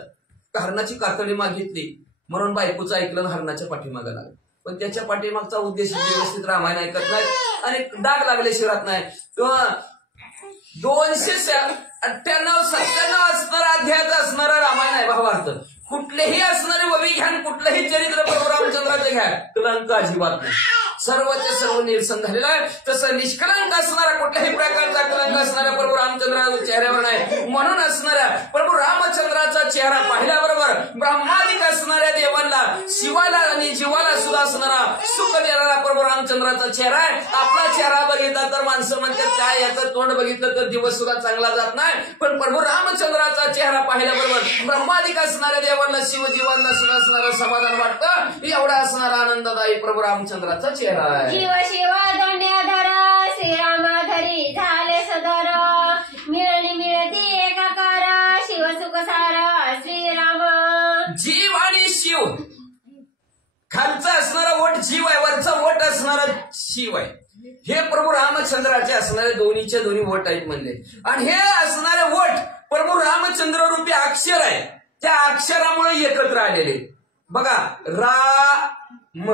हरणाची कातडी मागितली म्हणून बायकोचं ऐकलं हरणाच्या पाठीमागं लागलं. पण त्याच्या पाठीमागचा उद्देश व्यवस्थित रामायण ऐकत नाही आणि डाग लागल्याशिवाय राहत नाही. 298-97 असणारा अध्यायाचा असणारा रामायण आहे भावार्थ. कुठलेही असणारे ववी घ्या, कुठलंही चरित्र प्रभू रामचंद्राचं घ्या, कलंक अजिबात नाही. सर्वचे सर्व निरसन झालेलं आहे. तसं निष्कलंक असणारा कुठल्याही प्रकारचा कलंक असणारा प्रभू रामचंद्राच्या चेहऱ्यावर नाही. म्हणून असणाऱ्या प्रभू रामचंद्राचा चेहरा पाहिल्याबरोबर ब्रह्मादिक असणाऱ्या देवांना, शिवाला आणि जीवाला सुद्धा असणारा सुख देणारा प्रभू रामचंद्राचा चेहरा आहे. आपला चेहरा बघितला तर माणसं म्हणतात काय याचं तोंड बघितलं तर दिवस सुद्धा चांगला जात नाही. पण प्रभू रामचंद्राचा चेहरा पाहिल्याबरोबर ब्रह्मादिक असणाऱ्या देवांना, शिवजीवांना सुद्धा असणारं समाधान वाटतं. एवढा असणारा आनंददायी प्रभू रामचंद्राचा चेहरा आहे. जीव शिव दंड्याधर श्रीरामाधरी झाले सदर मिळणी मिळती एकाकार शिव सुख सार श्रीराम. जीव आणि शिव, खालचा असणारा वट जीव आहे, वरचा वट असणारा शिव आहे. हे प्रभू रामचंद्राचे असणारे दोन्हीचे दोन्ही वट आहेत म्हणले. आणि हे असणारे वट प्रभू रामचंद्र रूपी अक्षर आहे. त्या अक्षरामुळे एकत्र आलेले बघा. राम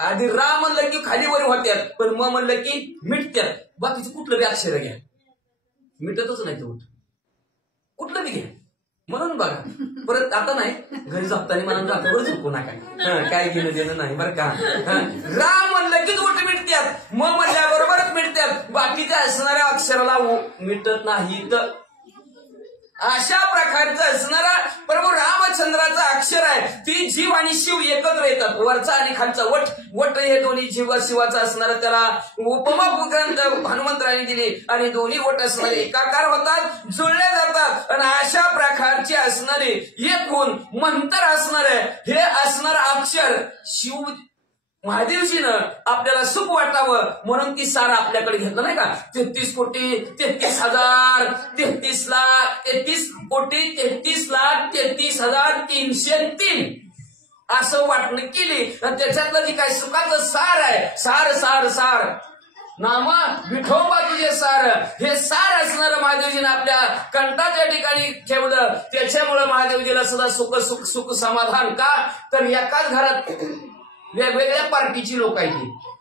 आधी रा म्हणलं की खाली वर होत्यात, पण म म्हणलं की मिटत्यात. बाकीचं कुठलं बी अक्षर घ्या मिटतच नाही तो कुठलं बी घ्या. म्हणून बघा परत आता नाही घरी झोपताना मला रात्रभर झोपू नका, काय घेणं देणं नाही बरं का. रा म्हणलं की उठ मिटत्यात, म म्हणल्याबरोबरच मिटत्यात, बाकीच्या असणाऱ्या अक्षराला मिटत नाहीत. अशा प्रकारचा असणारा प्रभू रामचंद्राचा अक्षर आहे. ती जीव आणि शिव एकत्र येतात. वरचा आणि खालचा वट, वट हे दोन्ही जीव शिवाचा असणारा त्याला उपमा ग्रंथ हनुमंतराने दिली. आणि दोन्ही वट असणारे एकाकार होतात, जुळले जातात. आणि अशा प्रकारचे असणारे एक होऊन मंत्र असणारे हे असणार अक्षर शिव महादेवजीनं आपल्याला सुख वाटावं म्हणून ती सार आपल्याकडे घेतलं नाही का. 33 कोटी 33 हजार 33 लाख 33 कोटी 33 लाख 33,303 असं वाटणं केली. त्याच्यातलं जी काही सुखाचं सार आहे, सार सार सार नाम विठोबा तुझे सार, हे सार असणारं महादेवजीनं आपल्या कंठाच्या ठिकाणी ठेवलं. त्याच्यामुळे महादेवजीला सुद्धा सुख सुख सुख समाधान का तर एकाच घरात वेगवेगळ्या पार्टीची लोक आहेत,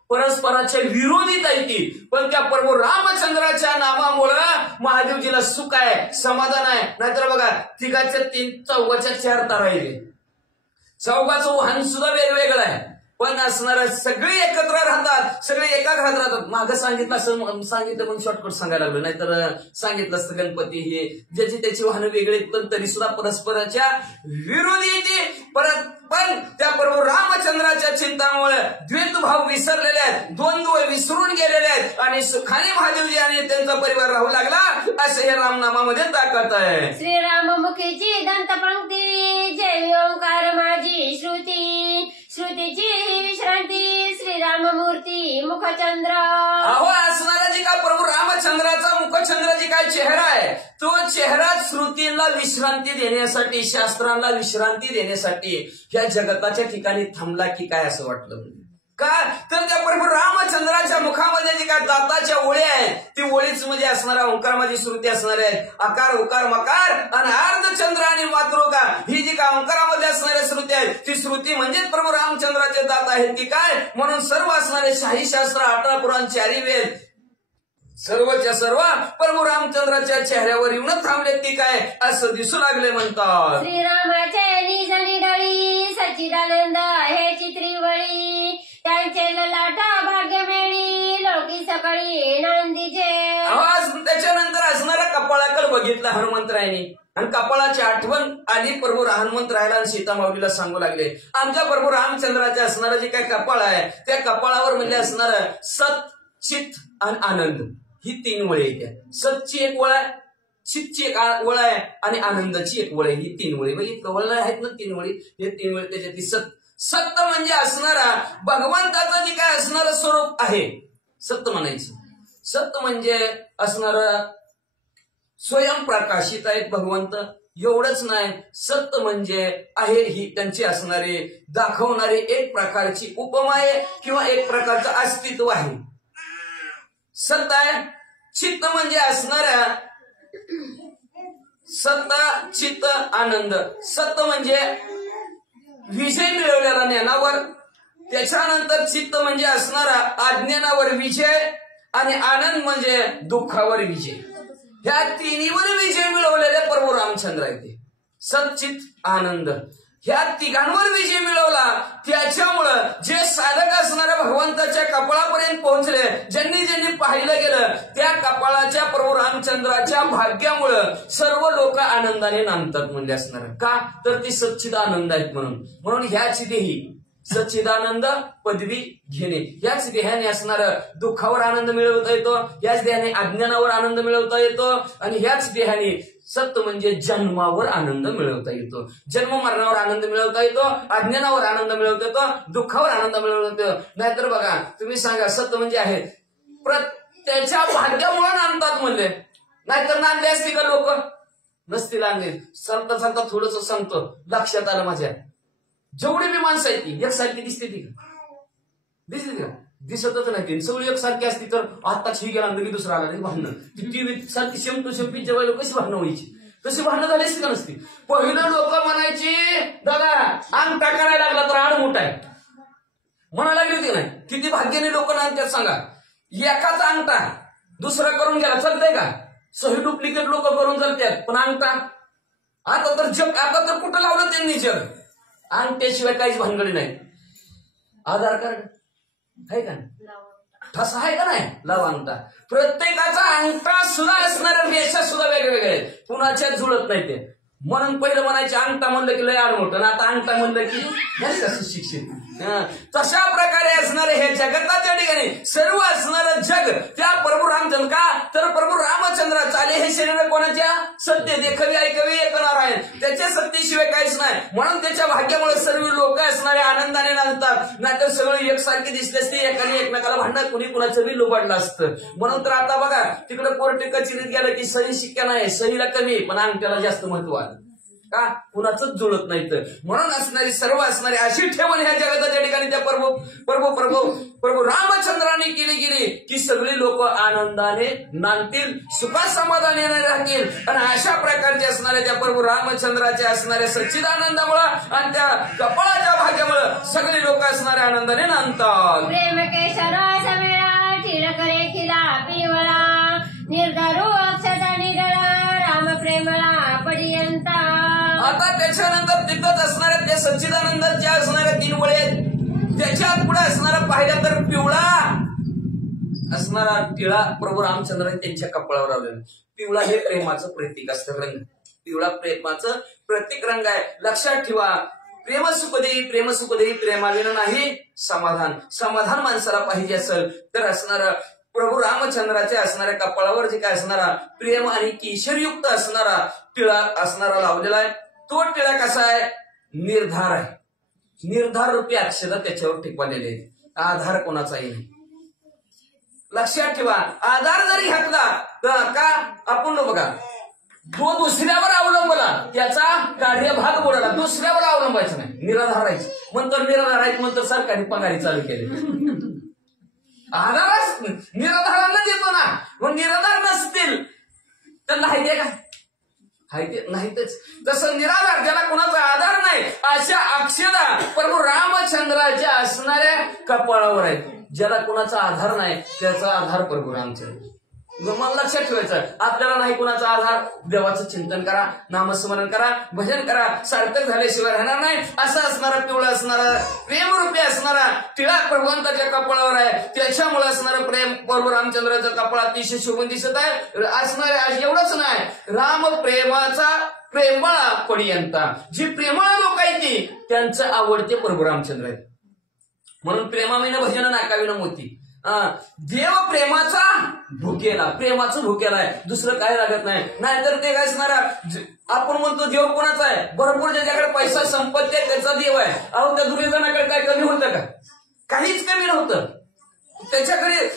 परस्पराच्या विरोधीत आहेत. पण त्या प्रभू रामचंद्राच्या नामामुळं महादेवजीला सुख आहे, समाधान आहे. नाहीतर बघा तिघाच्या 3 चौघाच्या 4 तारा आहे. चौघाचं वाहन सुद्धा वेगवेगळं आहे, पण असणारा सगळे एकत्र राहतात, सगळे एका घरात राहतात. मागं सांगितलं असं सांगितलं म्हणून शॉर्टकट सांगायला लागलो, नाहीतर सांगितलं असतं गणपती हे ज्याची त्याची वाहनं वेगळे पण तरी सुद्धा परस्पराच्या विरोधी येते. परत पण त्या प्रभू रामचंद्राच्या चिंतामुळे द्वैतभाव विसरलेले आहेत, द्वंद्व विसरून गेलेले आहेत आणि सुखाने महादेवजी आणि त्यांचा परिवार राहू लागला. असं हे रामनामामध्ये ताकद आहे. श्रीराम मुखीची दंतपंक्ती जय ओंकार माझी श्रुती, श्रुतीची विश्रांती श्रीराम मूर्ती मुखचंद्र. अहो असणारा जी काय प्रभू रामचंद्राचा मुखचंद्र जी काय चेहरा आहे, तो चेहरा श्रुतींना विश्रांती देण्यासाठी, शास्त्रांना विश्रांती देण्यासाठी या जगताच्या ठिकाणी थांबला की काय असं वाटलं का. तर त्या प्रभू रामचंद्राच्या मुखामध्ये जी काय दाताच्या ओळी आहेत, ती ओळीच म्हणजे असणारा ओंकार माझी श्रुती असणार आहे. आकार उकार मकार आणि अर्धचंद्र आणि मातृका ही जी काय ओंकारामध्ये असणाऱ्या श्रुती आहेत, ती श्रुती म्हणजे प्रभू रामचंद्राचे दात आहेत की काय. म्हणून सर्व असणारे शाही शास्त्र 18 पुराण 4 वेद सर्वच्या सर्व प्रभू रामचंद्राच्या चेहऱ्यावर येऊन थांबले ती काय असं दिसू लागले म्हणतात. श्रीरामाचे निज निडळी सच्चिदानंद हे चित्रीवळी त्यांचे ललाटा भाग्य मिळी लोकी सकळी नंदीचे. आज त्याच्यानंतर असणारा कपाळाकडे बघितला हनुमंतरायाने आणि कपाळाची आठवण आली प्रभू हनुमंतरायाला आणि सीतामाऊलीला सांगू लागले. आमच्या प्रभू रामचंद्राचे असणारं जे काय कपाळ आहे त्या कपाळावर म्हणजे असणारं सत चित आणि आनंद ही 3 वळे येत्या. सतची एक वळ आहे, चितची एक वळ आहे आणि आनंदाची एक वळ आहे. ही 3 वळे म्हणजे वळ आहेत ना 3 वळी, हे 3 वळे त्याच्यात सत. सत्य म्हणजे असणारा भगवंताचं जे काय असणारं स्वरूप आहे सत्य म्हणायचं. सत्य म्हणजे असणारा स्वयंप्रकाशित आहेत भगवंत एवढंच नाही. सत्य म्हणजे आहे ही त्यांची असणारे दाखवणारे एक प्रकारची उपमा आहे किंवा एक प्रकारचं अस्तित्व आहे. सत्य आहे. चित्त म्हणजे असणाऱ्या सत्ता चित्त आनंद. सत्य म्हणजे विजय मिळवलेला ज्ञानावर, त्याच्यानंतर चित्त म्हणजे असणारा अज्ञानावर विजय आणि आनंद म्हणजे दुःखावर विजय. ह्या 3वर विजय मिळवलेले प्रभू रामचंद्र आहेत. सच्चित आनंद ह्या 3घांवर विजय मिळवला. त्याच्यामुळं जे साधक असणाऱ्या भगवंताच्या कपाळापर्यंत पोहोचले, ज्यांनी ज्यांनी पाहिलं गेलं त्या कपाळाच्या प्रभू रामचंद्राच्या भाग्यामुळं सर्व लोक आनंदाने नांदतात म्हणजे असणार. का तर ती सच्चिद आनंद आहेत म्हणून. म्हणून ह्याची देही सच्चिदानंद पदवी घेणे, याच देहाने असणार दुःखावर आनंद मिळवता येतो, याच देहाने अज्ञानावर आनंद मिळवता येतो आणि याच देहाने सत्य म्हणजे जन्मावर आनंद मिळवता येतो. जन्म मरणावर आनंद मिळवता येतो, अज्ञानावर आनंद मिळवता येतो, दुःखावर आनंद मिळवता येतो. नाहीतर बघा तुम्ही सांगा सत्य म्हणजे आहे त्याच्या भाग्यामुळे नांदतात म्हणले, नाहीतर नांदले असते का लोक नसतील आणले. सांगता सांगता थोडस सांगतो लक्षात आलं माझ्या. जेवढी बी माणसं आहेत ती एकसारखी दिसते ती का? दिसते का? दिसतच नाही. ती सगळी एकसारखी असती तर आताच ही गेला की दुसरा आला भांडणं. ती सारखी सेम टू सेम पिक्चर व्हायला कशी भांडणं व्हायची? तशी भांडणं झाली असती का नसती? पहिलं लोक म्हणायची दादा अंगठा करायला लागला तर आड मोठा आहे म्हणा लागली होती नाही. किती भाग्याने लोक नांदतात सांगा. एकाचा अंगठा दुसरा करून गेला चालतंय का? सही डुप्लिकेट लोक करून चालतात, पण अंगठा आता तर कुठं लावलं त्यांनी जग. अंगठ्याशिवाय काहीच भानगडी नाही. आधार कार्ड आहे का? ठसा आहे का नाही? लावा अंगठा. प्रत्येकाचा अंगठा सुद्धा असणाऱ्या रेषा सुद्धा वेगवेगळ्या आहेत, कुणाच्या जुळत नाही ते. म्हणून पहिलं म्हणायचे अंगठा म्हणलं की लय आडमोठं, आता अंगठा म्हणलं की कसं शिक्षित. तशा प्रकारे असणारे हे जगताच्या ठिकाणी सर्व असणारं जग त्या प्रभू रामचंद्र का तर प्रभू रामचंद्राचं आले. हे शरीर कोणाच्या? सत्य देखवी ऐकवी ऐकणार आहे, त्याच्या सत्तेशिवाय काहीच नाही. म्हणून त्याच्या भाग्यामुळे सर्व लोक असणारे आनंदाने नांदतात. नाहीतर सगळं एकसारखी दिसली असते, एकाने एकमेकाला भांडणं कुणी कुणाचं बी लुबाडलं असतं. म्हणून तर आता बघा तिकडे कोर्ट कचेरीत गेलं की सही शिक्का नाही, सहीला कमी पण अंगठ्याला जास्त महत्व आहे. का? कुणाचंच जुळत नाही. तर म्हणून असणारी सर्व असणारी अशी ठेवण ह्या जगाच्या ठिकाणी त्या प्रभू रामचंद्राने केली गेली की सगळी लोक आनंदाने नांदतील, सुखा समाधानाने राहतील. आणि अशा प्रकारचे असणाऱ्या त्या प्रभू रामचंद्राच्या असणाऱ्या सच्चिदानंदामुळं आणि त्या कपाळाच्या भाग्यामुळं सगळे लोक असणाऱ्या आनंदाने नांदतात. प्रेम केशरा समेळा ठिळक रेखिला पिवळा निर्धारू अक्षता निडळा राम प्रेमळा पर्यंता. आता त्याच्यानंतर तिथंच असणाऱ्या त्या सच्चिदानंदाच्या असणाऱ्या 3 वळे त्याच्यात पुढे असणारा पाहिला तर पिवळा असणारा टिळा प्रभू रामचंद्र त्यांच्या कपाळावर लावलेला. पिवळा हे प्रेमाचं प्रतीक असतं. रंग पिवळा प्रेमाचं प्रतीक रंग आहे. लक्षात ठेवा प्रेम सुख देई प्रेमाविना नाही समाधान. समाधान माणसाला पाहिजे असेल तर असणारा प्रभू रामचंद्राच्या असणाऱ्या कपाळावर जे काय असणारा प्रेम आणि केशरयुक्त असणारा टिळा असणारा लावलेला आहे. तो टिळा कसा आहे? निर्धार आहे. निर्धार रूपी अक्षर त्याच्यावर टिकवलेले आहे. आधार कोणाचाही नाही. लक्षात ठेवा आधार जरी घातला तर का आपण बघा जो दुसऱ्यावर अवलंबला त्याचा कार्यभाग बुडाला. दुसऱ्यावर अवलंबायचं नाही, निराधार राहायचं. म्हणतर निराधार आहेत म्हणतर सरकारी पगारी चालू केले. आधारच निराधारांना देतो ना. मग निराधार नसतील तर नाही का? नाहीतच. तसं निराधार ज्याला कुणाचा आधार नाही अशा अक्षरा प्रभू रामचंद्राच्या असणाऱ्या कपाळावर आहेत. ज्याला कुणाचा आधार नाही त्याचा आधार प्रभू रामचंद्र. मला लक्षात ठेवायचं, आपल्याला नाही कोणाचा आधार. देवाचं चिंतन करा, नामस्मरण करा, भजन करा, सार्थक झाल्याशिवाय राहणार नाही. असं असणारा पिवळा असणारा प्रेमरूपी असणारा टिळा भगवंताच्या कपाळावर आहे. त्याच्यामुळे असणारं प्रेम प्रभू रामचंद्राचं कपाळ अतिशय शोभून दिसत आहे. असणारे आज एवढंच नाही, राम प्रेमाचा प्रेमळा पर्यंता जी प्रेमळ लोक आहेत ती त्यांचं आवडते प्रभू रामचंद्र आहेत. म्हणून प्रेमाविना भजन नाकाविना मोती. देव प्रेमाचा भुकेला, प्रेमाचं भुकेला आहे, दुसरं काय लागत नाही. नाहीतर ते काय असणारा आपण म्हणतो देव कोणाचा आहे, भरपूर ज्याच्याकडे पैसा संपत्ती आहे त्याचा देव आहे. अहो त्या दुर्योधनाकडे काय कमी होतं का? काहीच कमी नव्हतं. त्याच्याकडे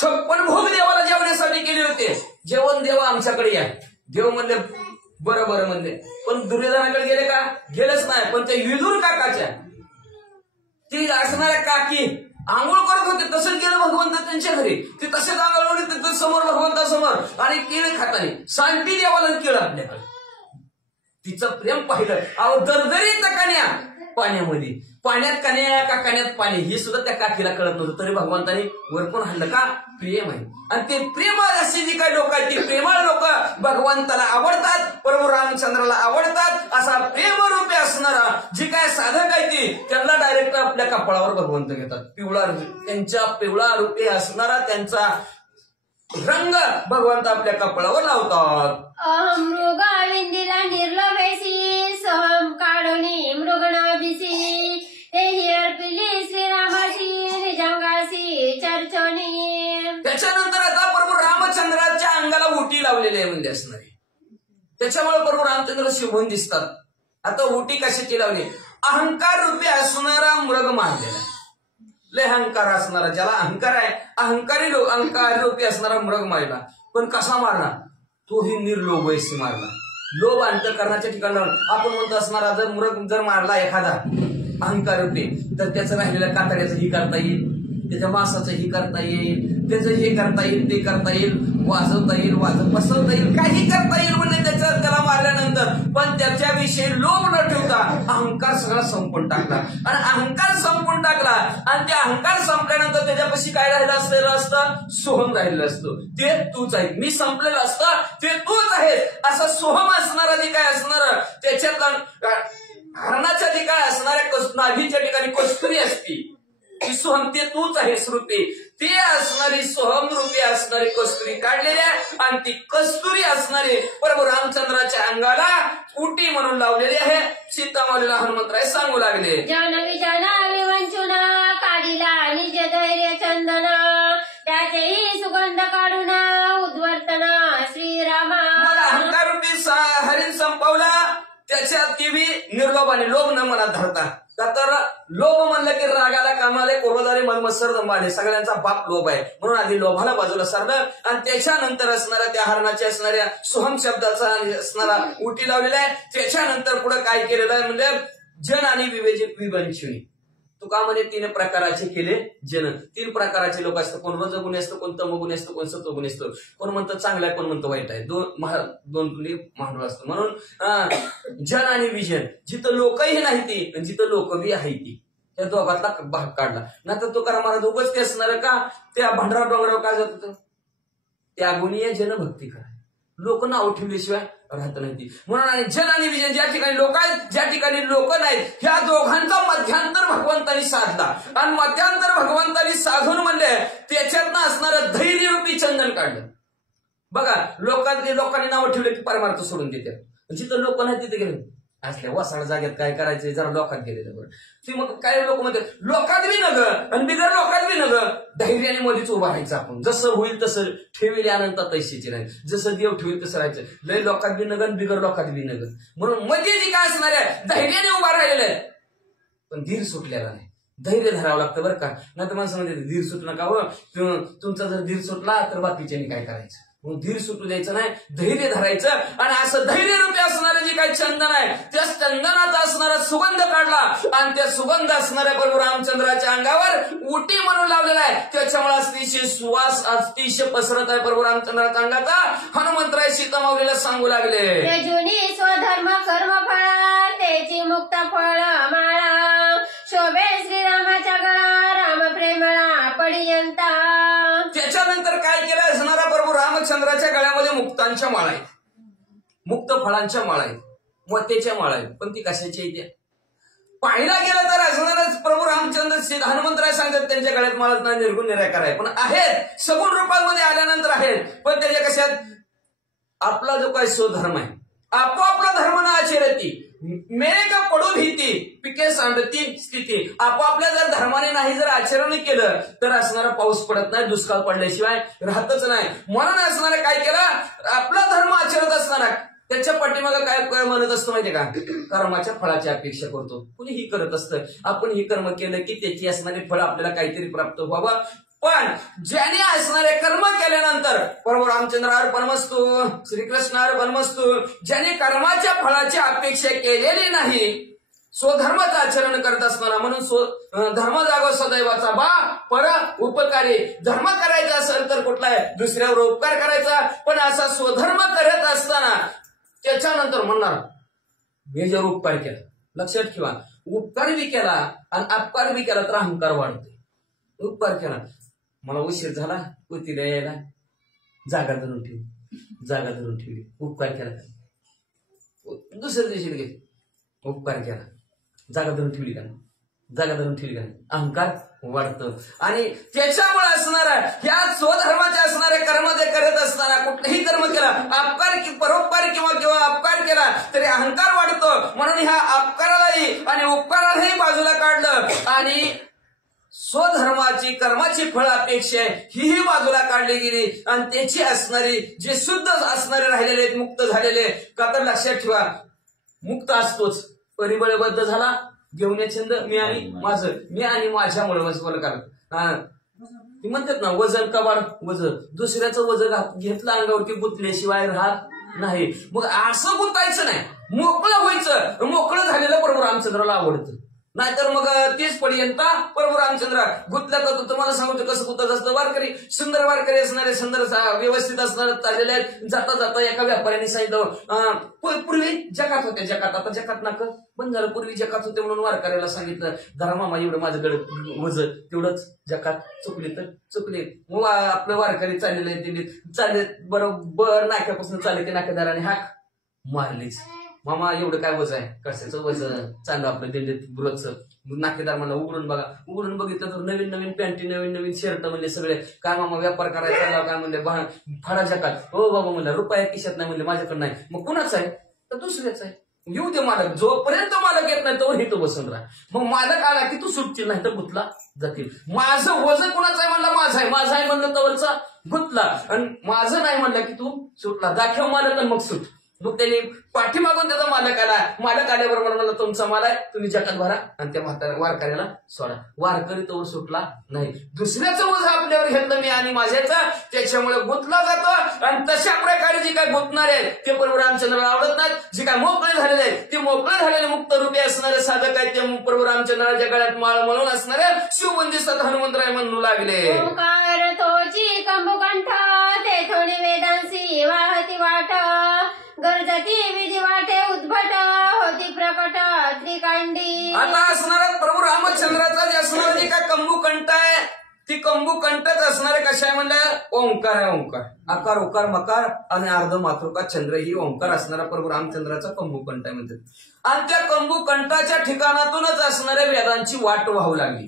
56 भोग देवाला जेवण्यासाठी केले होते. जेवण देवा आमच्याकडे या. देव म्हणले बरं बरं म्हणले, पण दुर्योधनाकडे गेले का? गेलेच नाही. पण ते विदुर काकाच्या ती असणाऱ्या काकी आंघोळ करत होते, तसंच गेलं भगवंत त्यांच्या घरी. ते तसेच आंघोळ तिथं समोर भगवंतासमोर आणि केळे खातानी सांडली देवाला केलं आपल्याकडे. तिचं प्रेम पाहिलं. अहो दरदरीत कन्या पाण्यामध्ये, पाण्यात कन्या का कण्यात पाणी हे सुद्धा त्या काकीला कळत नव्हतं. तरी भगवंताने वरपून हाणलं का? प्रेम आहे. आणि ते प्रेम अशी जी काही लोक आहेत ती प्रेमळ लोक भगवंताला आवडतात, प्रभू रामचंद्राला आवडतात. असा प्रेमरूपी असणारा जी काय साधक आहे ती त्यांना डायरेक्ट आपल्या कपाळावर भगवंत घेतात. पिवळा त्यांच्या पिवळा रूपी असणारा त्यांचा रंग भगवंत आपल्या कपाळावर लावतात. मृगाविंदीला निर्लोभेसी सोहम काढणी मृगणाभिसी तेही अर्पिली श्रीरामाशी निजंगासी चर्चनी. त्याच्यानंतर आता प्रभू रामचंद्राच्या अंगाला उटी लावलेली आहे म्हणजे असणारी. त्याच्यामुळे प्रभू रामचंद्र शोभून दिसतात. आता उटी कशाची लावली? अहंकार रूपी असणारा मृग मारलेला, लय अहंकार असणारा, ज्याला अहंकार आहे अहंकारी लोक अहंकार रूपी असणारा मृग मारला. पण कसा मारला? तोही निर्लोभैसी मारला. लोभ अंतःकरणाच्या ठिकाणी आपण म्हणतो असणारा जर मृग जर मारला एखादा अहंकार रूपी, तर त्याचं राहिलेल्या कातड्याचं ही करता येईल, त्याच्या मांसाचं ही करता येईल, त्याचं हे करता येईल, ते करता येईल, वाजवता येईल, बसवता येईल, काही करता येईल. म्हणजे त्याला मारल्यानंतर पण त्याच्याविषयी लोभ न ठेवता अहंकार सगळा संपून टाकला. आणि अहंकार संपून टाकला आणि त्या अहंकार संपल्यानंतर त्याच्यापाशी काय राहिलं असतं? सोहम राहिलेलं असतं. ते तूच आहे. मी संपलेलं असतं ते तूच आहे असं सोहम असणारा जे काय असणार त्याच्यातला हरणाच्या ठिकाणी असणाऱ्या नाभीच्या ठिकाणी कस्तुरी असती ती सोहम, ते तूच आहेस रूपी. ते असणारी सोहम रूपी असणारी कस्तुरी काढलेली आहे आणि ती कस्तुरी असणारी प्रभू रामचंद्राच्या अंगाला उटी म्हणून लावलेली आहे. सीतामाऊलीला हनुमंतराय सांगू लागले, जन विजना विवंचुना काढिला निज धैर्य चंदना त्याचेही सुगंध काढून उद्वर्तना श्रीरामा. मला अहंकार रूपी हरिण संपवला. त्याच्यात ती बी निर्लोभाने, लोभ न मनात धरता. का तर लोभ म्हणलं की रागाला कामाले कोरोदारी मलमत्सर दंबाले, सगळ्यांचा बाप लोभ आहे. म्हणून आधी लोभाला बाजूला सारलं आणि त्याच्यानंतर असणाऱ्या त्या हरणाच्या असणाऱ्या सोहम शब्दाचा असणारा उटी लावलेला आहे. त्याच्यानंतर पुढे काय केलेलं आहे म्हणजे जन आणि विवेचक विवंचनी. तुका म्हणे 3 प्रकाराचे केले जन. 3 प्रकाराचे लोक असतात. कोण रजगुणी असतं, कोण तमगुणी असतं, कोण सत्वगुणी असतं. कोण म्हणतं चांगलं आहे, कोण म्हणतं वाईट आहे. दोन महाडोळ असतं. म्हणून जन आणि विजन, जिथं लोकही नाही ती जिथं लोक बी आहे ती, त्या दोघातला भाग काढला. नाहीतर तो करा महाराज उगाच ते असणार का त्या भंडारा डोंगरावर काय जात होतं? त्या गुणीय जन भक्ती करा. लोक नाव ठेवल्याशिवाय राहत नाही. म्हणून आणि जन आणि विजन ज्या ठिकाणी लोक आहेत, ज्या ठिकाणी लोक नाहीत, ह्या दोघांचा मध्यांतर भगवंतांनी साधला. आणि मध्यांतर भगवंतांनी साधून म्हणले त्याच्यातनं असणारं धैर्यरूपी चंदन काढलं. बघा लोकांनी नाव ठेवले की परमार्थ सोडून देतात. जिथं लोक नाही तिथे गेले असल्या वसाड जागेत काय करायचे जरा लोकात गेलेलं बरं. ती मग काय लोक म्हणतात लोकात बी नग आणि बिगर लोकात बी नग. धैर्याने मध्येच उभा राहायचं आपण. जसं होईल तसं ठेवले अनंत पैशाची नाही. जसं देव ठेवील तसं राहायचं. लय लोकात बी नग बिगर लोकात बी नग. म्हणून मध्ये जी काय असणार आहे धैर्याने उभा राहिलेलं आहे. पण धीर सुटलेला नाही. धैर्य धरावं लागतं बरं का. नाही तर माणसं म्हणते धीर सुटू नका हो. तुमचा जर धीर सुटला तर बाकीच्यांनी काय करायचं. धीर सुटू द्यायचं नाही, धैर्य धरायचं. आणि असं धैर्यरूपी असणारं जे काही चंदन आहे त्या चंदनाचा असणारा सुगंध काढला आणि त्या सुगंध असणाऱ्या प्रभू रामचंद्राच्या अंगावर उटी म्हणून लावलेला आहे. त्याच्यामुळे अतिशय सुवास अतिशय पसरत आहे प्रभू रामचंद्राच्या अंगाचा. हनुमंतराय सीतामाऊलीला सांगू लागले, जुनी स्वधर्म कर्म फळ त्याची मुक्त फळ माळा शोभे श्रीरामाच्या गळा राम प्रेमळा पर्यंता. त्याच्यानंतर काय केलं असणारा प्रभू राम रामचंद्राच्या गळ्यामध्ये मुक्तांच्या माळा आहेत, मुक्त फळांच्या माळा आहेत, मोत्याच्या माळा आहेत. पण ती कशाची येते पाहिला गेलं तर असणारच प्रभू रामचंद्र श्री हनुमंतराय सांगतात त्यांच्या गळ्यात मला निर्गुण निराकार आहे, पण आहेत सगुण रूपामध्ये आल्यानंतर आहेत. पण त्याच्या कशात आपला जो काही स्वधर्म आहे, आपोआपला धर्म ना आचरती मेघ पडू भीती पिके सांडती स्थिती. आपापल्या जर धर्माने नाही जर आचरण केलं तर असणारा पाऊस पडत नाही, दुष्काळ पडल्याशिवाय राहतच नाही. म्हणून असणारा काय केलं, आपला धर्म आचरत असणारा त्याच्या पाठीमागं काय म्हणत असतं माहितीये का, कर्माच्या फळाची अपेक्षा करतो. कुणीही करत असतं, आपण ही कर्म केलं की त्याची असणारे फळ आपल्याला काहीतरी प्राप्त व्हावं. पण ज्याने असणारे कर्म केल्यानंतर प्रभू रामचंद्र अर्पणमस्तु, श्रीकृष्ण अर्पणमस्तु, ज्याने कर्माच्या फळाची अपेक्षा केलेली नाही, स्वधर्माचं आचरण करत असताना, म्हणून धर्म जागो सदैवाचा बा पर उपकारी. धर्म करायचा असेल तर कुठला आहे, दुसऱ्यावर उपकार करायचा. पण असा स्वधर्म करत असताना त्याच्यानंतर म्हणणार मी जर उपकार केला, लक्षात ठेवा, उपकार बी केला आणि अपकार बी केला तर अहंकार वाढतो. उपकार केला, मला उशीर झाला उतीला यायला, जागा धरून ठेवली, उपकार केला. दुसऱ्या दिवशी घे, उपकार केला, जागा धरून ठेवली का, अहंकार वाढतं. आणि त्याच्यामुळे असणारा ह्या स्वधर्माचे असणारे कर्म जे करत असताना कुठलंही कर्म केला, अपकार परोपकार किंवा अपकार केला तरी अहंकार वाढतो. म्हणून ह्या अपकारालाही आणि उपकारालाही बाजूला काढलं आणि स्वधर्माची कर्माची फळ अपेक्षा ही बाजूला काढली गेली. आणि त्याची असणारी जे शुद्ध असणारे राहिलेले आहेत, मुक्त झालेले, का तर लक्षात ठेवा, मुक्त असतोच, परिबळबद्ध झाला घेऊन छंद मी आणि माझ्यामुळे वसवल करत. ती म्हणतात ना वजन कबाड वजन, दुसऱ्याचं वजन घेतलं अंगावरती गुंतल्याशिवाय राहत नाही. मग असं गुंतायचं नाही, मोकळं व्हायचं. मोकळं झालेलं प्रभू रामचंद्राला आवडतं. नाहीतर मग तेच पर्यंत प्रभू रामचंद्र गुंतल्या तर तुम्हाला सांगतो कसं गुंतत असतं. वारकरी सुंदर वारकरी असणारे, सुंदर व्यवस्थित असणारे चाललेले आहेत. जाता जाता एका व्यापाऱ्याने सांगितलं, पूर्वी जकात होत्या, जकात आता जकात नाक बंद झालं, पूर्वी जकात होते म्हणून वारकऱ्याला सांगितलं, धरा मामा एवढं माझ्याकडे वजन, तेवढंच जकात चुकली तर चुकली. मग आपलं वारकरी चाललेलं आहे, दिल्लीत चालले बरोबर नाक्यापासून चालले की नाकेदाराने हाक मारलीच, मामा एवढं काय वजन आहे, कशाचं वजन चाललं आपलं दिल्लीत रोजचं. नाकेदार म्हणलं उघडून बघा, उघडून बघितलं तर नवीन नवीन पॅन्टी, नवीन नवीन शर्ट म्हणले सगळे. काय मामा व्यापार करायचा चालला काय म्हणले, फाडा जकात. हो बाबा म्हणलं रुपया किशात नाही म्हणले, माझ्याकडे नाही. मग कुणाच आहे तर दुसऱ्याच आहे, येऊ दे मालक, जोपर्यंत मालक येत नाही तोवर हे तो बसून राहा. मग मालक आला की तू सुटतील, नाही तर गुतला जातील. माझं वजन कुणाचं आहे म्हणलं, माझं आहे म्हणलं तवरचा गुतला, आणि माझं नाही म्हणलं की तू सुटला. दाखव मालक मग सुट. मग त्यांनी पाठीमागून त्याचा मालक आल्यावर म्हणलं तुमचा माल आहे, तुम्ही जकात भरा आणि त्या वारकऱ्याला सोडा. वारकरी तोवर सुटला नाही. दुसऱ्याचं वजन आपल्यावर घेतलं मी आणि माझ्याचा, त्याच्यामुळे गुंतला जातो. आणि तशा प्रकारे जे काय गुंतणारे आहेत ते प्रभू रामचंद्राला आवडत नाहीत. जे काय मोकळे झालेले आहेत ते मोकळे झालेले मुक्त रूपी असणारे साधक आहेत, ते प्रभू रामचंद्राच्या गळ्यात माळ म्हणून असणारे शिवबंदी सत हनुमंतराय म्हणू लागले. ओंकार तोची कंबुकंठ ते थोडी वेदांसी वाहती वाट, गरजती विधी वाटे उद्भट होती प्रकट त्रिकांडी. आता असणारा प्रभू रामचंद्राचा जे असणार जे काय कंबुकंठ आहे, ती कंबुकंठच असणारे कशा आहे म्हणलं, ओंकार आहे. ओंकार आकार उकार मकार आणि अर्ध मातृका चंद्र ही ओंकार असणारा प्रभू रामचंद्राचा कंबुकंठ आहे म्हणतात. आणि त्या कंबुकंठाच्या ठिकाणातूनच असणाऱ्या वेदांची वाट वाहू लागली.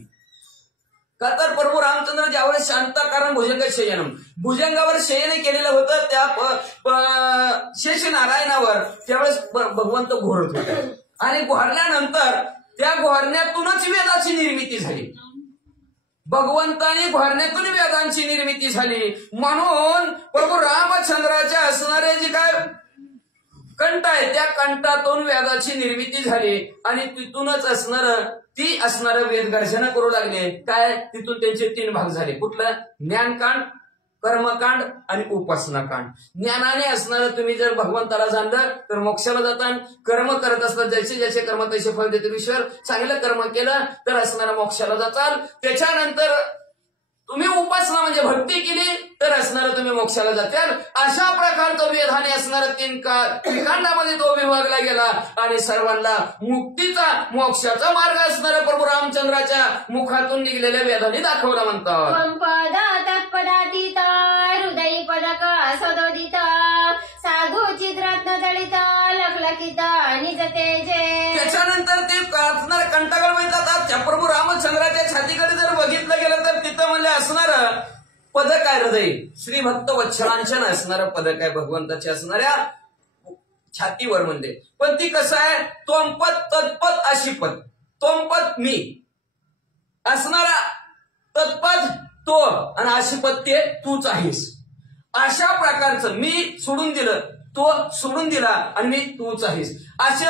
का तर प्रभू रामचंद्र ज्यावेळेस शांताकारण भुजंग शयनम, भुजंगावर शयन केलेलं होतं त्या शेष नारायणावर, त्यावेळेस भगवंत घोरत होते. आणि घोरल्यानंतर त्या घोरण्यातूनच वेदाची निर्मिती झाली. भगवंतानी घोरण्यातून वेदांची निर्मिती झाली. म्हणून प्रभू रामचंद्राच्या असणारे जे काय कंठ आहे त्या कंठातून वेदाची निर्मिती झाली. आणि तिथूनच ती असणारं वेद गर्जना करू लागले. काय तिथून त्यांचे 3 भाग झाले. कुठलं, ज्ञानकांड, कर्मकांड आणि उपासनाकांड. ज्ञानाने असणारं तुम्ही जर भगवंताला जाणलं तर मोक्षाला जाता. कर्म करत असतात, जैसे जैसे कर्म तसे फळ देते ईश्वर. चांगलं कर्म केलं तर असणारा मोक्षाला जाताल. त्याच्यानंतर तुम्ही उपासना म्हणजे भक्ती केली तर असणारं तुम्ही मोक्षाला जाताल. अशा प्रकारचा वेदाने असणारा 3 कांडामध्ये तो विभागला गेला. आणि सर्वांना मुक्तीचा मोक्षाचा मार्ग असणारा प्रभू रामचंद्राच्या मुखातून निघलेल्या वेदाने दाखवला म्हणतात. पंपदा तत्पदातीत हृदयी पदक तेजे. त्याच्यानंतर ते असणार कंटागड बघितला त्या प्रभू रामचंद्राच्या छातीकडे जर बघितलं गेलं तर तिथं म्हणजे असणार पदक आहे हृदय श्री भक्त वत्सलांच्या असणारं पदक आहे भगवंताच्या असणाऱ्या छातीवर म्हणजे. पण ती कसं आहे त्वंपत तत्पत अशी पद. त्वंपत मी असणारा तत्पद तो आणि अशी पद ते तूच आहेस. अशा प्रकारचं मी सोडून दिलं तो सोडून दिला आणि मी तूच आहेस असे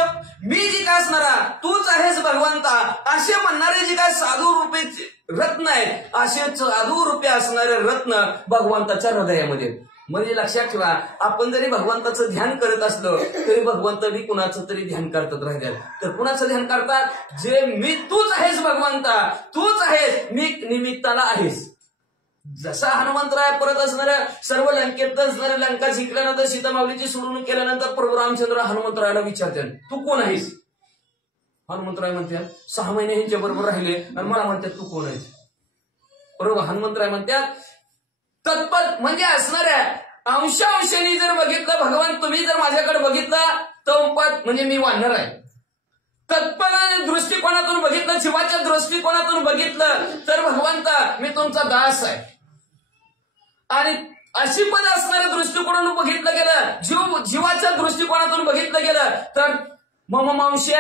मी जी काय असणारा तूच आहेस भगवंता असे म्हणणारे जे काय साधू रूपे रत्न आहेत असे साधू रूपे असणारे रत्न भगवंताच्या हृदयामध्ये. म्हणजे लक्षात ठेवा आपण जरी भगवंताचं ध्यान करत असलो तरी भगवंत बी कुणाचं तरी ध्यान करतात राहिल्या. तर कुणाचं ध्यान करतात जे मी तूच आहेस भगवंता तूच आहेस मी निमित्ताला आहेस. जसा हनुमंतराय परत असणाऱ्या सर्व लंकेत असणाऱ्या लंका जिंकल्यानंतर सीतामाऊलीची सोडवणूक केल्यानंतर प्रभू रामचंद्र हनुमंतरायला विचारते तू कोण आहेस. हनुमंतराय म्हणतात 6 महिने ह्यांच्या बरोबर राहिले आणि मला म्हणतात तू कोण आहेस. बरोबर हनुमंतराय म्हणतात तत्पद म्हणजे असणाऱ्या अंशांशाने जर बघितलं भगवान तुम्ही जर माझ्याकडे बघितलं तत्पद म्हणजे मी वाढणार आहे. तत्पद दृष्टिकोनातून बघितलं जीवाच्या दृष्टिकोनातून बघितलं तर भगवंता मी तुमचा दास आहे. आणि अशी पद असणाऱ्या दृष्टिकोनातून बघितलं गेलं जीवाच्या दृष्टिकोनातून बघितलं गेलं तर मम अंश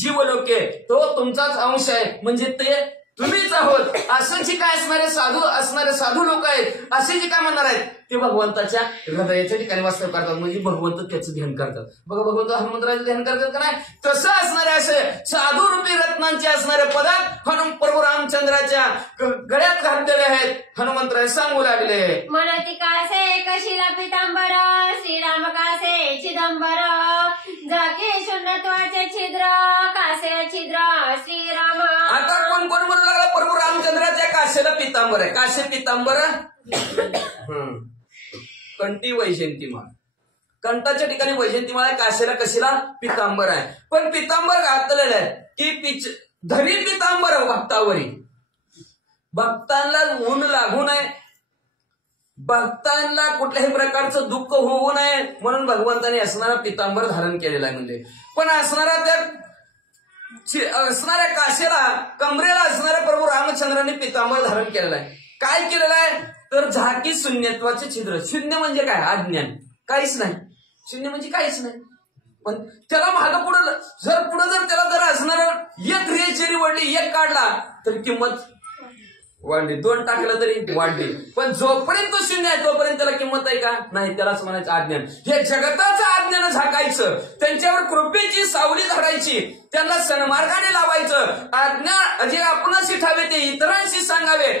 जीव लोके तो तुमचाच अंश आहे म्हणजे ते तुम्हीच आहोत. असं जे काय असणारे साधू लोक आहेत असे जे काय म्हणणार आहेत ते भगवंताच्या हृदयाच्या ठिकाणी वास्तव करतात म्हणजे भगवंत त्याचं ध्यान करतात. बघा भगवंत हनुमंतराचं ध्यान करतात का नाही. तसं असणारे असे साधू रूपी रत्नांचे असणारे पदार्थ प्रभू रामचंद्राच्या गळ्यात घातलेले आहेत. हनुमंतराय सांगू लागले म्हणती कासे कशिला पितांबर श्रीराम कासे चिदंबर जाके शून्यत्वाचे छिद्र कासे छिद्र श्रीराम. आता कोण कोण म्हणू लागला प्रभू रामचंद्राच्या काशेला पितांबर आहे. काशे पितांबर कंठी वैजयंतीमाळ कंठाच्या ठिकाणी वैजयंतीमाळ आहे. काशेला कशीला पितांबर आहे. पण पितांबर घातलेलं आहे की धरी पितांबर भक्तावरी भक्तांना ऊन लागू नये भक्तांना कुठल्याही प्रकारचं दुःख होऊ नये म्हणून भगवंताने असणारा पितांबर धारण केलेला आहे. म्हणजे पण असणाऱ्या काशेला कमरेला असणाऱ्या प्रभू रामचंद्राने पितांबर धारण केलेला आहे. काय केलेलं आहे तर झाकी शून्यत्वाचे छिद्र. शून्य म्हणजे काय अज्ञान काहीच नाही. शून्य म्हणजे काहीच नाही. पण त्याला मागं पुढं जर त्याला जर असणार एक रेचेरी वडली एक काढला तरी किंमत वाढली 2 टाकलं तरी वाढली. पण जोपर्यंत शून्य आहे तोपर्यंत त्याला किंमत आहे का नाही. त्यालाच म्हणायचं अज्ञान. हे जगताचं अज्ञान झाकायचं त्यांच्यावर कृपेची सावली धरायची त्यांना सन्मार्गाने लावायचं. आज्ञा जे आपणच ठावे ते इतरांशी सांगावे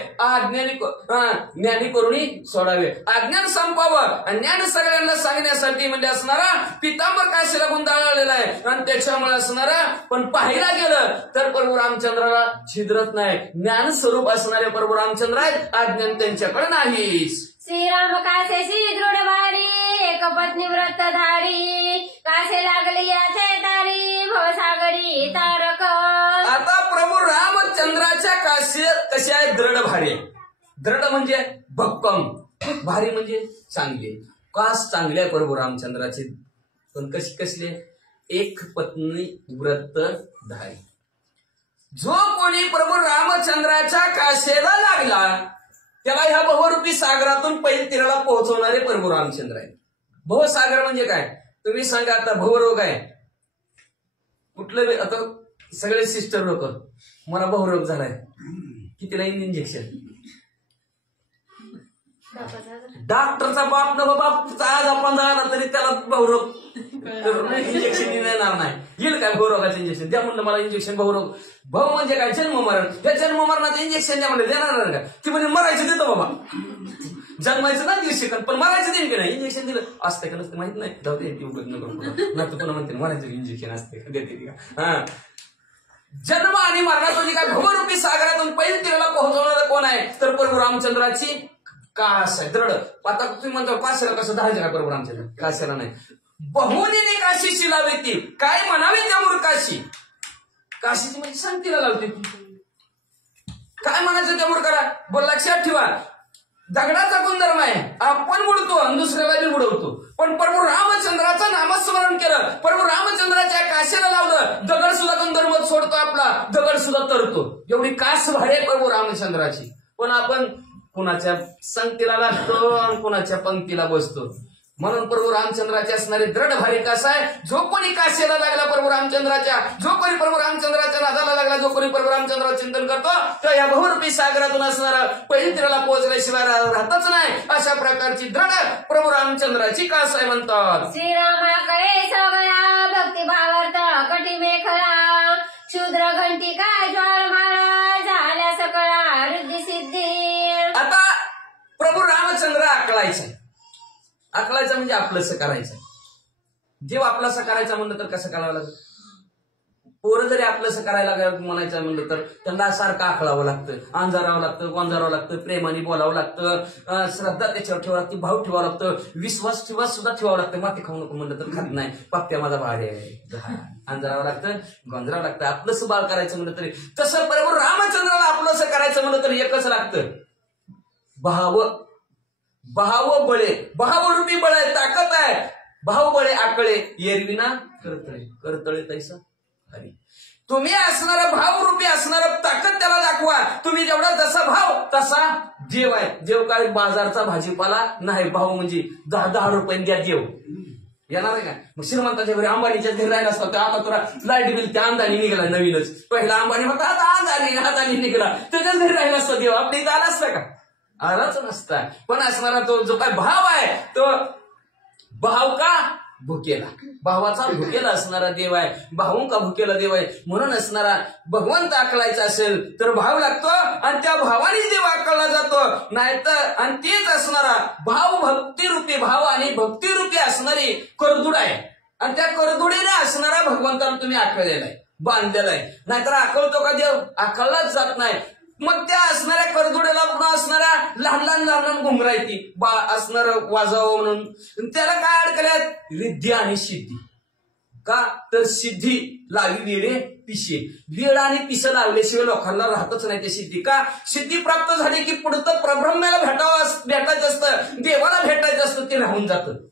ज्ञानी करुणी सोडावे. अज्ञान संपावं ज्ञान सगळ्यांना सांगण्यासाठी म्हणजे असणारा पितांबर काशीला गुंडाळलेला आहे. आणि त्याच्यामुळे असणारा पण पाहायला गेलं तर प्रभू रामचंद्राला छिद्रच नाही. ज्ञान स्वरूप असणारे प्रभू रामचंद्र आहेत अज्ञान त्यांच्याकडे नाहीच. श्रीराम कासेशी दृढ भारी एक पत्नी व्रतधारी कासे लागली याचे तारी भवसागरी तारक. आता प्रभू रामचंद्राच्या काशी कशा आहेत दृढ भारी. दृढ म्हणजे भक्कम भारी म्हणजे चांगले. कास चांगले आहे प्रभू रामचंद्राचे पण कशी कसले एक पत्नी व्रतधारी. जो कोणी प्रभू रामचंद्राच्या काशेला लागला त्याला ह्या भवरूपी सागरातून पैल तीराला पोहोचवणारे प्रभू रामचंद्र आहे. भवसागर म्हणजे काय तुम्ही सांगा. आता भवरोग आहे कुठलं आता सगळे सिस्टर लोक मला भवरोग झालाय कितीला इंजेक्शन डॉक्टरचा बाप न बाप आज आपण झाला तरी त्याला भवरोग इंजेक्शन देणार नाही. येईल काय भवरोगाचं इंजेक्शन द्या म्हणलं मला इंजेक्शन भवरोग भाऊ म्हणजे काय जन्म मरण. त्या जन्म मरणाचं इंजेक्शन द्या म्हणलं देणार का ती म्हणजे मरायचं देतो बाबा. जन्मायचं ना 1 सेकंद पण मरायचं देईन की नाही. इंजेक्शन दिलं असतं का नसतं माहित नाही. जाऊ दे ती उगत नको नाही तर पुन्हा म्हणते मरायचं इंजेक्शन असते का देते का. हा जन्म आणि मरणातून काय भवरूपी सागरातून पैल तीराला पोहोचवणारं कोण आहे तर प्रभू रामचंद्राची कास आहे दृढ. आता तुम्ही म्हणतो काशीला कसं धरायचं का प्रभू रामचंद्र काशीला नाही. बहुनी काशी शिलावे ती काय म्हणावे त्या मूर्खाशी. काशीची म्हणजे शांतीला लावते काय म्हणायचं त्या मूर्खाला. बोल लक्षात ठेवा दगडाचा गुणधर्म आहे आपण बुडतो आणि दुसऱ्याला बी बुडवतो. पण प्रभू रामचंद्राचं नामस्मरण केलं प्रभू रामचंद्राच्या काशीला सुद्धा तरतो. एवढी कास भारी आहे प्रभू रामचंद्राची. पण आपण कुणाच्या संगतीला लागतो आणि कुणाच्या पंक्तीला बसतो. म्हणून प्रभू रामचंद्राची असणारी दृढ भारी कास आहे. जो कोणी काशीला लागला प्रभू रामचंद्राच्या, जो कोणी प्रभू रामचंद्राच्या नादाला लागला, जो कोणी प्रभू रामचंद्राचं चिंतन करतो, तर या बहुरूपी सागरातून असणारा पहिलीला पोहोचल्याशिवाय राहतच नाही. अशा प्रकारची दृढ प्रभू रामचंद्राची कास आहे म्हणतात. श्रीरामाकडे सगळा भक्तिभावार्थ कटी मेखला, क्षुद्र घंटिका ज्वाळमाळा झाल्या सकळा रिद्धी सिद्धी. आता प्रभू रामचंद्र आकळायचा. आकळायचं म्हणजे आपलंसं करायचं. देव आपलंसं करायचं म्हणलं तर कसं करावं लागतं? पोरं जरी आपलंसं करायला म्हणायचं म्हणलं तर त्यांना सारखं आकळावं लागतं, अंजारावं लागतं, गोंजारावं लागतं, प्रेमाने बोलावं लागतं, श्रद्धा त्याच्यावर ठेवावं लागते, भाव ठेवावं लागतं, विश्वास सुद्धा ठेवावं लागतं. माती खाऊ नको म्हणलं तर खात नाही, पप्प्या माझा भारी आहे, अंजारावं लागतं, गोंजरावं लागतं. आपलंसं बाळ करायचं म्हणलं तरी तसं प्रभू रामचंद्राला आपलंसं करायचं म्हणलं तर एकच लागतं, भाव. भाव बळे, भावरूपी बळ आहे, ताकद आहे. भाव बळे आकळे एरविना करतळे, करतळे तैसा हरी. तुम्ही असणारा भावरूपी असणारा ताकद त्याला दाखवा. तुम्ही जेवढा जसा भाव तसा देव आहे. देव काय बाजारचा भाजीपाला नाही. भाव म्हणजे 10-10 रुपये द्या देव येणार आहे का? मग श्रीमंताच्या घरी, अंबानीच्या घरी राहिला असतात. आता तुला लाईट बिल त्या अंदानी निघाला नवीनच. पहिला अंबानी होता, आता अंदानी निघाला. त्याच्या घरी राहिला असतो देव. आपल्या इथं आला असता का? आलाच नसता. पण असणारा तो जो काय भाव आहे तो भाव का भुकेला, भावाचा भुकेला असणारा देव आहे. भाऊ का भुकेला देव आहे. म्हणून असणारा भगवंत आकळायचा असेल तर भाव लागतो आणि त्या भावाने देव आकळला जातो. नाहीतर आणि तेच असणारा भाव भक्तिरूपी, भाव आणि भक्तिरूपी असणारी करदुड आहे. आणि त्या करदुडीने असणारा भगवंताला तुम्ही आकळलेला आहे, बांधलेला आहे. नाहीतर आकळतो का देव? आकळलाच जात नाही. मग त्या असणाऱ्या करदुड्याला पुन्हा असणाऱ्या लहान लहान घुमरा येते असणार वाजावं म्हणून. त्याला काय अडकल्यात? रिद्धी आणि सिद्धी. का तर सिद्धी लावी वेळे पिशे. वेळ आणि पिसं लावल्याशिवाय लोकांना राहतच नाही ते सिद्धी. का? सिद्धी प्राप्त झाली की पुढचं परब्रह्म्याला भेटायचं असतं, देवाला भेटायचं असतं, ते राहून जातं.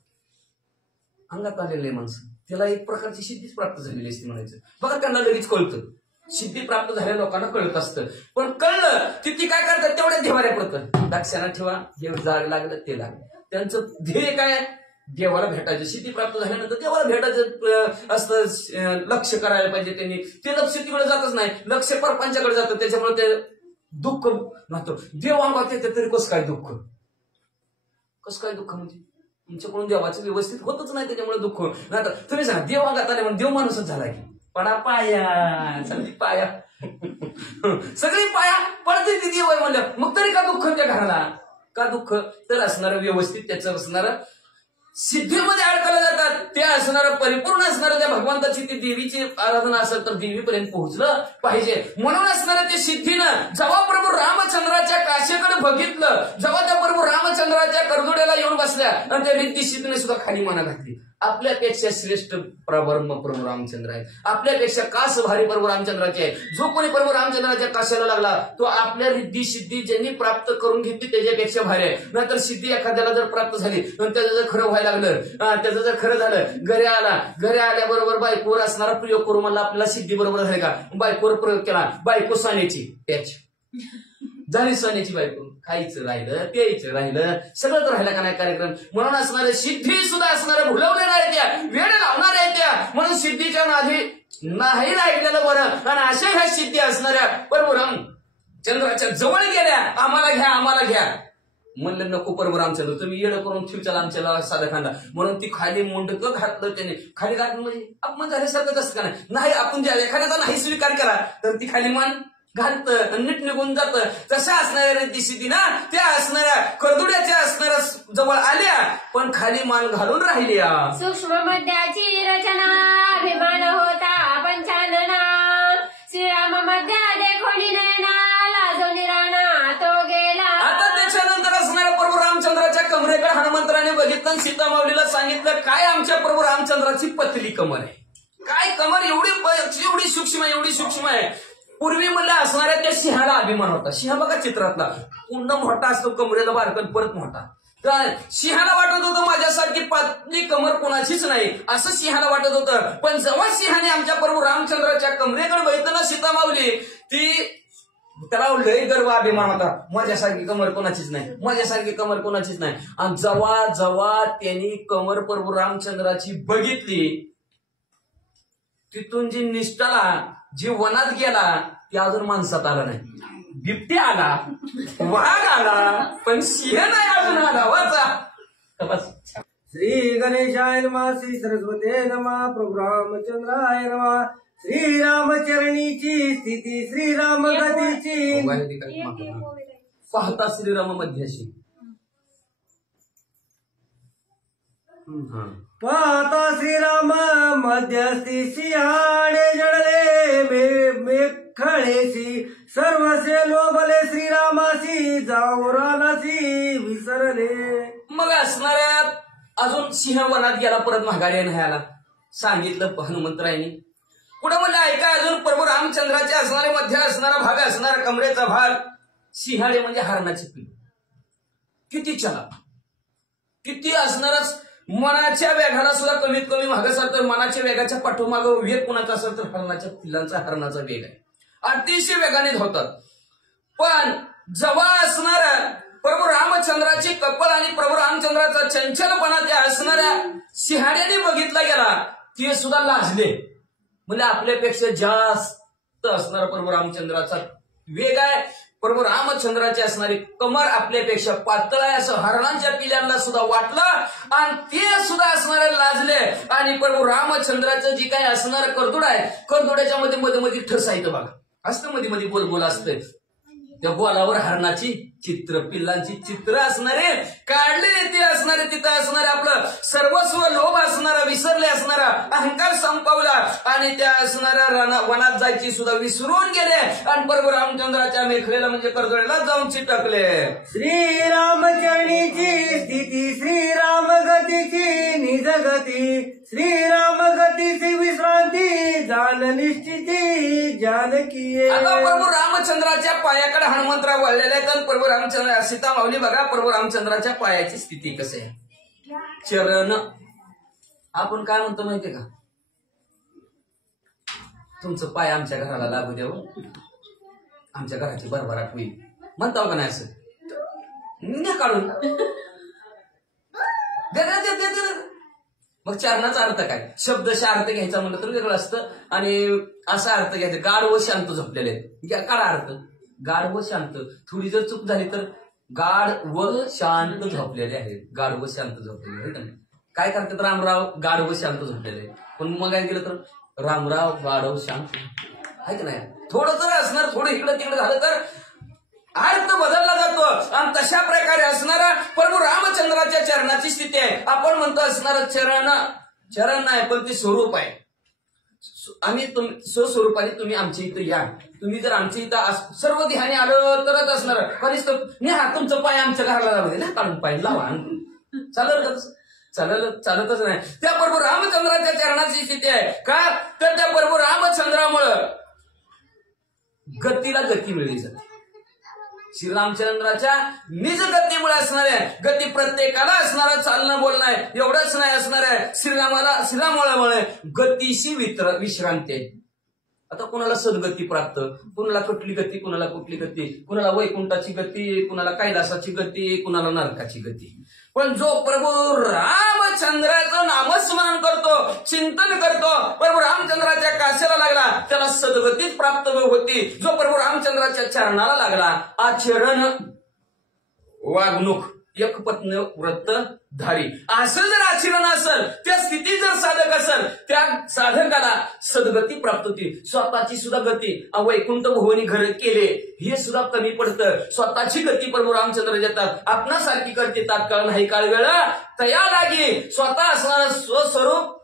अंगात आलेले माणसं त्याला एक प्रकारची सिद्धीच प्राप्त झालेली असते म्हणायचं. बघा त्यांना लगेच कळतं. सिद्धी प्राप्त झालेल्या लोकांना कळत असतं. पण कळलं की ती काय करतात? तेवढ्या देवाऱ्या पडतात. लक्षात ठेवा, हे जाग लागलं ते लागलं. त्यांचं ध्येय काय? देवाला भेटायचं. सिद्धी प्राप्त झाल्यानंतर देवाला भेटायचं असतं. लक्ष करायला पाहिजे त्यांनी. ते लक्ष तिकडे जातच नाही, लक्ष परपंचाकडे जातं. त्याच्यामुळे ते दुःख राहतं. देव अंगात येते तरी कसं काय दुःख? कसं काय दुःख म्हणजे तुमच्याकडून देवाचं व्यवस्थित होतच नाही, त्याच्यामुळे दुःख. नाही तुम्ही सांगा देव अंगात आले म्हणून देव माणूसच झाला की पडा पाया, सगळी पाया सगळी पाया पडते ती देव आहे म्हणलं. मग तरी का दुःख त्या घराला? का दुःख? तर असणारं व्यवस्थित त्याचं असणारं सिद्धीमध्ये अडकलं जातात. ते असणारं परिपूर्ण असणारं त्या भगवंताची ती देवीची आराधना असेल तर देवीपर्यंत पोहोचलं पाहिजे. म्हणून असणारं ते सिद्धीनं जेव्हा प्रभू रामचंद्राच्या काशीकडे बघितलं, जेव्हा त्या प्रभू रामचंद्राच्या करदुड्याला येऊन बसल्या आणि त्या रिद्धी सिद्धीने सुद्धा खाली मना घातली. आपल्यापेक्षा श्रेष्ठ प्रब्रह्म प्रभू रामचंद्र आहे. आपल्यापेक्षा कास भारी प्रभू रामचंद्राचे आहे. जो कोणी प्रभू रामचंद्राच्या काशाला लागला तो आपल्या रिद्धी सिद्धी ज्यांनी प्राप्त करून घेतली त्याच्यापेक्षा भारी आहे. नंतर सिद्धी एखाद्याला जर प्राप्त झाली त्याचं जर खरं व्हायला लागलं, त्याचं जर खरं झालं, घरी आल्याबरोबर बायकोवर असणारा प्रयोग करू म्हणला आपल्याला सिद्धी बरोबर झाली का? बायकोवर प्रयोग केला, बायको सोन्याची पॅच झाली, सोन्याची बायको. खायचं राहिलं, प्यायचं राहिलं, सगळं राहिलं का नाही कार्यक्रम. म्हणून असणारे सिद्धी सुद्धा असणाऱ्या भुलवलेल्या आहेत त्या, वेळ लावणाऱ्या आहेत त्या. म्हणून सिद्धीच्या नादी नाही राहिलेलं बरं. आणि अशा ह्या सिद्धी असणाऱ्या प्रभू रामचंद्राच्या जवळ गेल्या. आम्हाला घ्या, आम्हाला घ्या म्हणलं. नको प्रभू रामचंद्र, तुम्ही येणं करून ठेवचाल आमच्याला साधा खांदा. म्हणून ती खाली मुंडकं घातलं त्याने. खाली घातलं म्हणजे अपमान झाल्यासारखं असतं का नाही? आपण ज्या एखाद्याचा नाही स्वीकार केला तर ती खाली मान घालतं, नीट निघून जातं. तशा असणाऱ्या रिद्धी सिद्धी ना त्या असणाऱ्या करदुड्याच्या असणाऱ्या जवळ आल्या पण खाली मान घालून राहिल्या. सूक्ष्म मध्याची रचना अभिमान होता पंचानना, श्रीराम मध्या देखोनी नयना लाजोनी राणा तो गेला. आता त्याच्यानंतर असणाऱ्या प्रभू रामचंद्राच्या कमरेकडे हनुमंतराने बघितलं, सीता माऊलीला सांगितलं काय आमच्या प्रभू रामचंद्राची पतली कमर आहे. काय कमर एवढी सूक्ष्म आहे, एवढी सूक्ष्म आहे. पूर्वी म्हणलं असणाऱ्या त्या सिंहाला अभिमान होता. सिंह बघा चित्रातला पूर्ण मोठा असतो, कमरेला बारकन परत मोठा. काय सिंहाला वाटत होतं माझ्यासारखी पातळी कमर कोणाचीच नाही, असं सिंहाला वाटत होतं. पण जेव्हा सिंहाने आमच्या प्रभू रामचंद्राच्या कमरेकडे बघितलं सीता माऊली, ती त्याला लय गर्व अभिमान होता, माझ्यासारखी कमर कोणाचीच नाही, माझ्यासारखी कमर कोणाचीच नाही. आणि जेव्हा जेव्हा त्यांनी कमर प्रभू रामचंद्राची बघितली, तिथून जी निष्ठाला जी वनात गेला ती अजून माणसात आला नाही. बिबट्या आला, वाघ आला, पण सिंह नाही अजून आला. वाचा श्री गणेशाय नमः, श्री सरस्वते नमः, प्रभु रामचंद्राय नमः. श्रीरामचरणीची स्थिती, श्रीराम गतीची पाहता श्रीराम मध्याशी, पाहता श्रीराम मध्यस्थी, सिंहाने जडले मेखळेसी, सर्वसे लोभले श्रीरामासी, जाऊ रानासी विसरले. मग असणाऱ्या अजून सिंह वनात गेला, परत माघारी नाही आला. सांगितलं हनुमंतरायांनी. पुढे म्हणजे ऐका, अजून प्रभू रामचंद्राच्या असणारे मध्ये असणारा भाग, असणारा कमरेचा भाग, सिंहाळे म्हणजे हरणाचे पिल्लू. किती चला, किती असणारच. मनाच्या वेगाला सुद्धा कमीत कमी माग तर मनाच्या वेगाच्या पाठोमाग वेग कुणाचा असेल तर हरणाच्या पिल्लांचा, हरणाचा वेग आहे. अतिशय वेगाने धावतात. पण जेव्हा असणारा प्रभू रामचंद्राची कपल आणि प्रभू रामचंद्राचा चंचलपणा त्या असणाऱ्या सिंहाड्याने बघितला गेला, ते सुद्धा लाजले. म्हणजे आपल्यापेक्षा जास्त असणारा प्रभू रामचंद्राचा वेग आहे, प्रभू रामचंद्राची असणारी कमर आपल्यापेक्षा पातळ आहे असं हरणांच्या पिल्यांना सुद्धा वाटलं. आणि ते सुद्धा असणारे लाजले. आणि प्रभू रामचंद्राचं जी काही असणारं कर्दुड आहे, कर्दुड्याच्या मध्ये मध्ये मध्ये ठस आहे बघा, असतं मध्ये मध्ये बोल असतंय. त्या बोलावर हरणाची चित्र, पिल्लांची चित्र असणारे काढले. ते असणारे तिथं असणारे आपलं सर्वस्व लोभ असणारा विसरले, असणारा अहंकार संपवला आणि त्या असणाऱ्या वनात जायची सुद्धा विसरून गेले. आणि प्रभू रामचंद्राच्या मेखलेला म्हणजे कर्दळ्याला जाऊन चिटकले. श्रीरामचरणीची स्थिती, श्रीराम गतीची निज गती, श्रीराम गतीची विश्रांती, जाण निश्चिती जानकी. आता प्रभू रामचंद्राच्या पायाकडे हनुमंतराव वळलेले आहेत. प्रभू रामचंद्र सीता माऊली बघा प्रभू रामचंद्राच्या पायाची स्थिती कशी आहे. चरण आपण काय म्हणतो माहितीये का, तुमचं पाय आमच्या घराला लागू द्यावं, आमच्या घराची भरभराट होईल म्हणतो का नाही. असं काढून मग चरणाचा अर्थ काय, शब्दशः अर्थ घ्यायचा म्हणलं तर वेगळं असतं. आणि असा अर्थ घ्यायचा, गाढ व शांत झोपलेले आहेत. काढा अर्थ, गाढ व शांत. थोडी जर चूक झाली तर गाढ व शांत झोपलेले आहेत, गाढ व शांत झोपलेले आहेत. काय करतात, रामराव गाढ व शांत झोपलेले. पण मग काय केलं तर रामराव गाढव शांत आहे की नाही. थोडं जर असणार, थोडं इकडं तिकडं झालं तर अर्थ बदलला जातो. आणि तशा प्रकारे असणारा प्रभू रामचंद्राच्या चरणाची स्थिती आहे. आपण म्हणतो असणारं चरण नाही, पण ते स्वरूप आहे. आम्ही स्वस्वरूपाने तुम्ही आमच्या इथं या. तुम्ही जर आमच्या इथं सर्व ध्यानी आलं तरच असणार. हा तुमचं पाय आमच्या घराला लावले ना, काढून पाय लावा, चालतच नाही. त्या प्रभू रामचंद्राच्या चरणाची स्थिती आहे. का तर त्या प्रभू रामचंद्रामुळं गतीला गती मिळली जाते. श्रीरामचंद्राच्या निज गतीमुळे असणार आहे. गती प्रत्येकाला असणारा चालणं बोलणं आहे, एवढंच नाही असणार आहे. श्रीरामामुळे गतीशी विश्रांती आहे. आता कुणाला सद्गती प्राप्त, कुणाला कुठली गती, कुणाला कुठली गती, कुणाला वैकुंठाची गती, कुणाला कैलासाची गती, कुणाला नरकाची गती. पण जो प्रभू रामचंद्राचं नामस्मरण करतो, चिंतन करतो, प्रभू रामचंद्राच्या कासेला लागला, त्याला सद्गतीच प्राप्त होती. जो प्रभू रामचंद्राच्या चरणाला लागला, आचरण वागणूक एकपत्न व्रत धारी असं जर आचरण असेल, त्या स्थिती जर साधक असेल, त्या साधकाला सद्गती प्राप्त होती. स्वतःची सुद्धा गती वैकुंठ भुवनी घर केले हे सुद्धा कमी पडतं. स्वतःची गती प्रभू रामचंद्र देतात. आपणासारखी करते तात्काळ नाही काळ वेळ तया लागी. स्वतः असणारं स्वस्वरूप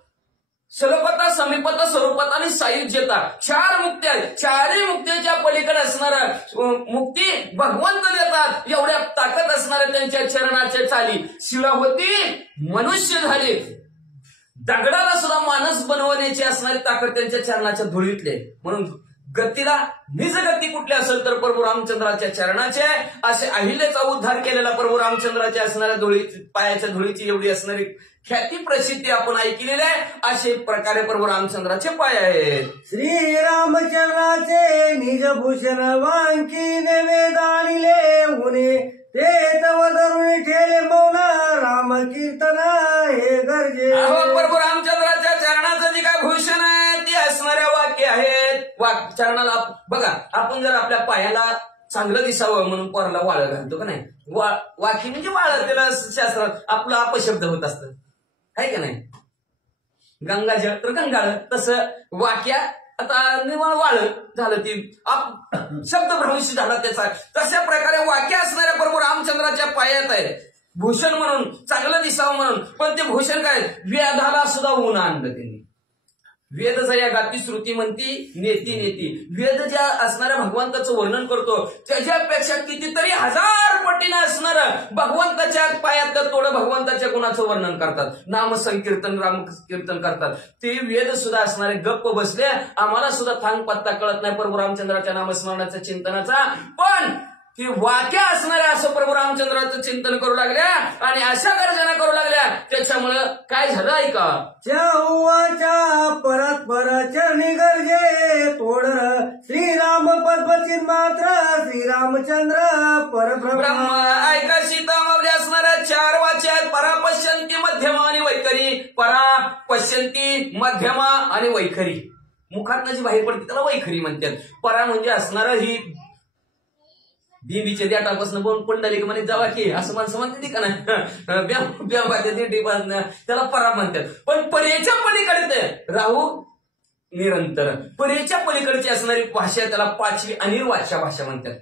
सलोपता, समीपता, स्वरूपता आणि सायुज्यता, चार मुक्ती आहेत. चारही मुक्तीच्या पलीकडे असणारा मुक्ती भगवंत देतात. एवढ्या ताकद असणाऱ्या त्यांच्या चरणाच्या चाली. शिला होती मनुष्य झाले, दगडाला सुद्धा माणूस बनवण्याची असणारी ताकद त्यांच्या चरणाच्या धुळीतले. म्हणून गतीला निजगती कुठली असेल तर प्रभू रामचंद्राच्या चरणाचे असे अहिल्याचा उद्धार केलेला प्रभू रामचंद्राच्या असणाऱ्या पायाच्या धुळीची एवढी असणारी ख्याती प्रसिद्धी आपण ऐकलेली आहे. असे प्रकारे प्रभू रामचंद्राचे पाय आहेत. श्री रामचंद्राचे निजभूषण वांकी वेदानिले उने ते तव धरून ठेले मौन राम कीर्तन हे गरजे. प्रभू रामचंद्राच्या चरणाचं जे काय भूषण आहे ते असणाऱ्या वाक्य आहेत. चरणाला बघा, आपण जर आपल्या पायाला चांगलं दिसावं म्हणून पोराला वाळ घालतो का नाही, वाकी म्हणजे वाळ, त्याला शास्त्रात आपलं अपशब्द होत असतं, आहे का नाही. गंगाजळ तर गंगाळ, तसं वाक्या आता निवळ वाळ झालं, ती शब्दभ्रंश झाला त्याचा. तशा प्रकारे वाक्य असणाऱ्या प्रभू रामचंद्राच्या पायात आहे भूषण म्हणून, चांगलं दिसावं म्हणून. पण ते भूषण काय, वेदाला सुद्धा ऊन आणलं त्यांनी. वेद या गाती श्रुती म्हणती नेती नेती. वेद ज्या असणाऱ्या भगवंताचं वर्णन करतो त्याच्यापेक्षा कितीतरी हजार पटीनं असणार भगवंताच्या पायातलं तोडं भगवंताच्या गुणाचं वर्णन करतात, नाम संकीर्तन राम कीर्तन करतात. ते वेद सुद्धा असणारे गप्प बसले, आम्हाला सुद्धा थांग पत्ता कळत नाही प्रभू रामचंद्राच्या नामस्मरणाच्या चिंतनाचा. पण ती वाक्य असणाऱ्या असं प्रभू रामचंद्राचं चिंतन करू लागल्या आणि अशा गर्जना करू लागल्या. त्याच्यामुळं काय झालं ऐका, चौवाच्या परस्पर चरणी गरजे तोड श्रीराम पद्मचिन मात्र श्रीरामचंद्र परब्रह्म. ऐका, सीतामावली असणाऱ्या 4 वाच्या आहेत, परा पश्यंती मध्यमा आणि वैखरी. परा पश्यंती मध्यमा आणि वैखरी, मुखातनं जी बाहेर पडते त्याला वैखरी म्हणतात. परा म्हणजे असणारं ही देवीच्या देटापासून बोन पुंडलिक म्हणे जावा की असं माणसं म्हणते का नाही, त्याला परा म्हणतात. पण परेच्या पलीकडे राहू निरंतर, परेच्या पलीकडची असणारी भाषा त्याला 5वी अनिर्वाच्या भाषा म्हणतात.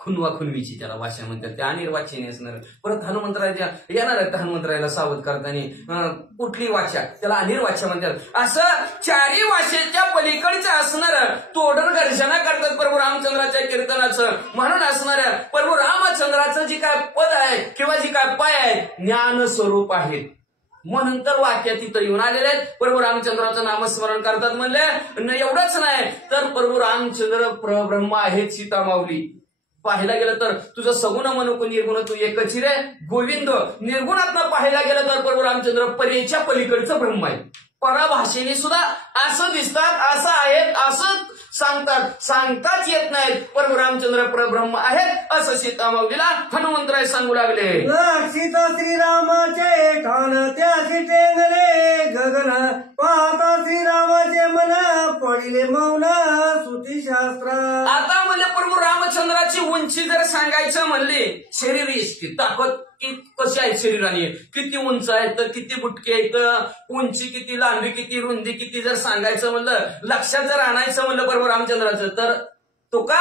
खुनवा खुनवीची त्याला भाषा म्हणतात, त्या अनिर्वाची असणार. परत हनुमंतराया येणार आहेत, हनुमंतरायाला सावध करताना कुठली वाचा त्याला अनिर्वाच्या म्हणतात. असं 4ही भाषेच्या पलीकडचं असणार तोडर गर्जना करतात प्रभू रामचंद्राच्या कीर्तनाचं. म्हणून असणाऱ्या प्रभू रामचंद्राचं जी काय पद आहे किंवा जी काय पाय आहे ज्ञान स्वरूप आहेत. म्हणून तर वाक्य तिथं येऊन आलेले आहेत. प्रभू रामचंद्राचं नामस्मरण करतात म्हणले. एवढंच नाही तर प्रभू रामचंद्र परब्रह्म आहेत सीतामाऊली. पाहायला गेलं तर तुझं सगुण मनुक निर्गुण तू एकच रे गोविंद. निर्गुणातनं पाहायला गेलं तर प्रभू रामचंद्र परेच्या पलीकडचं ब्रह्म आहे. पराभाषेने सुद्धा असं दिसतात, असं आहेत, असं सांगताच येत नाहीत. प्रभू रामचंद्र परब्रह्म आहेत असं सीतामाऊलीला हनुमंतराय सांगू लागले. लक्षित श्रीरामाचे ठाण त्याची टेंगले गगन पाहता श्रीरामाचे मन पडिले मौन सुतीशास्त्र. आता म्हणले प्रभू रामचंद्राची उंची जर सांगायचं म्हणले, शरीर इतकी ताकद कशी आहे शरीराने, किती उंच आहे तर किती बुटके आहेत, उंची किती, लांबी किती, रुंदी किती जर सांगायचं म्हणलं, लक्षात जर आणायचं म्हणलं प्रभू रामचंद्राचं तर तो का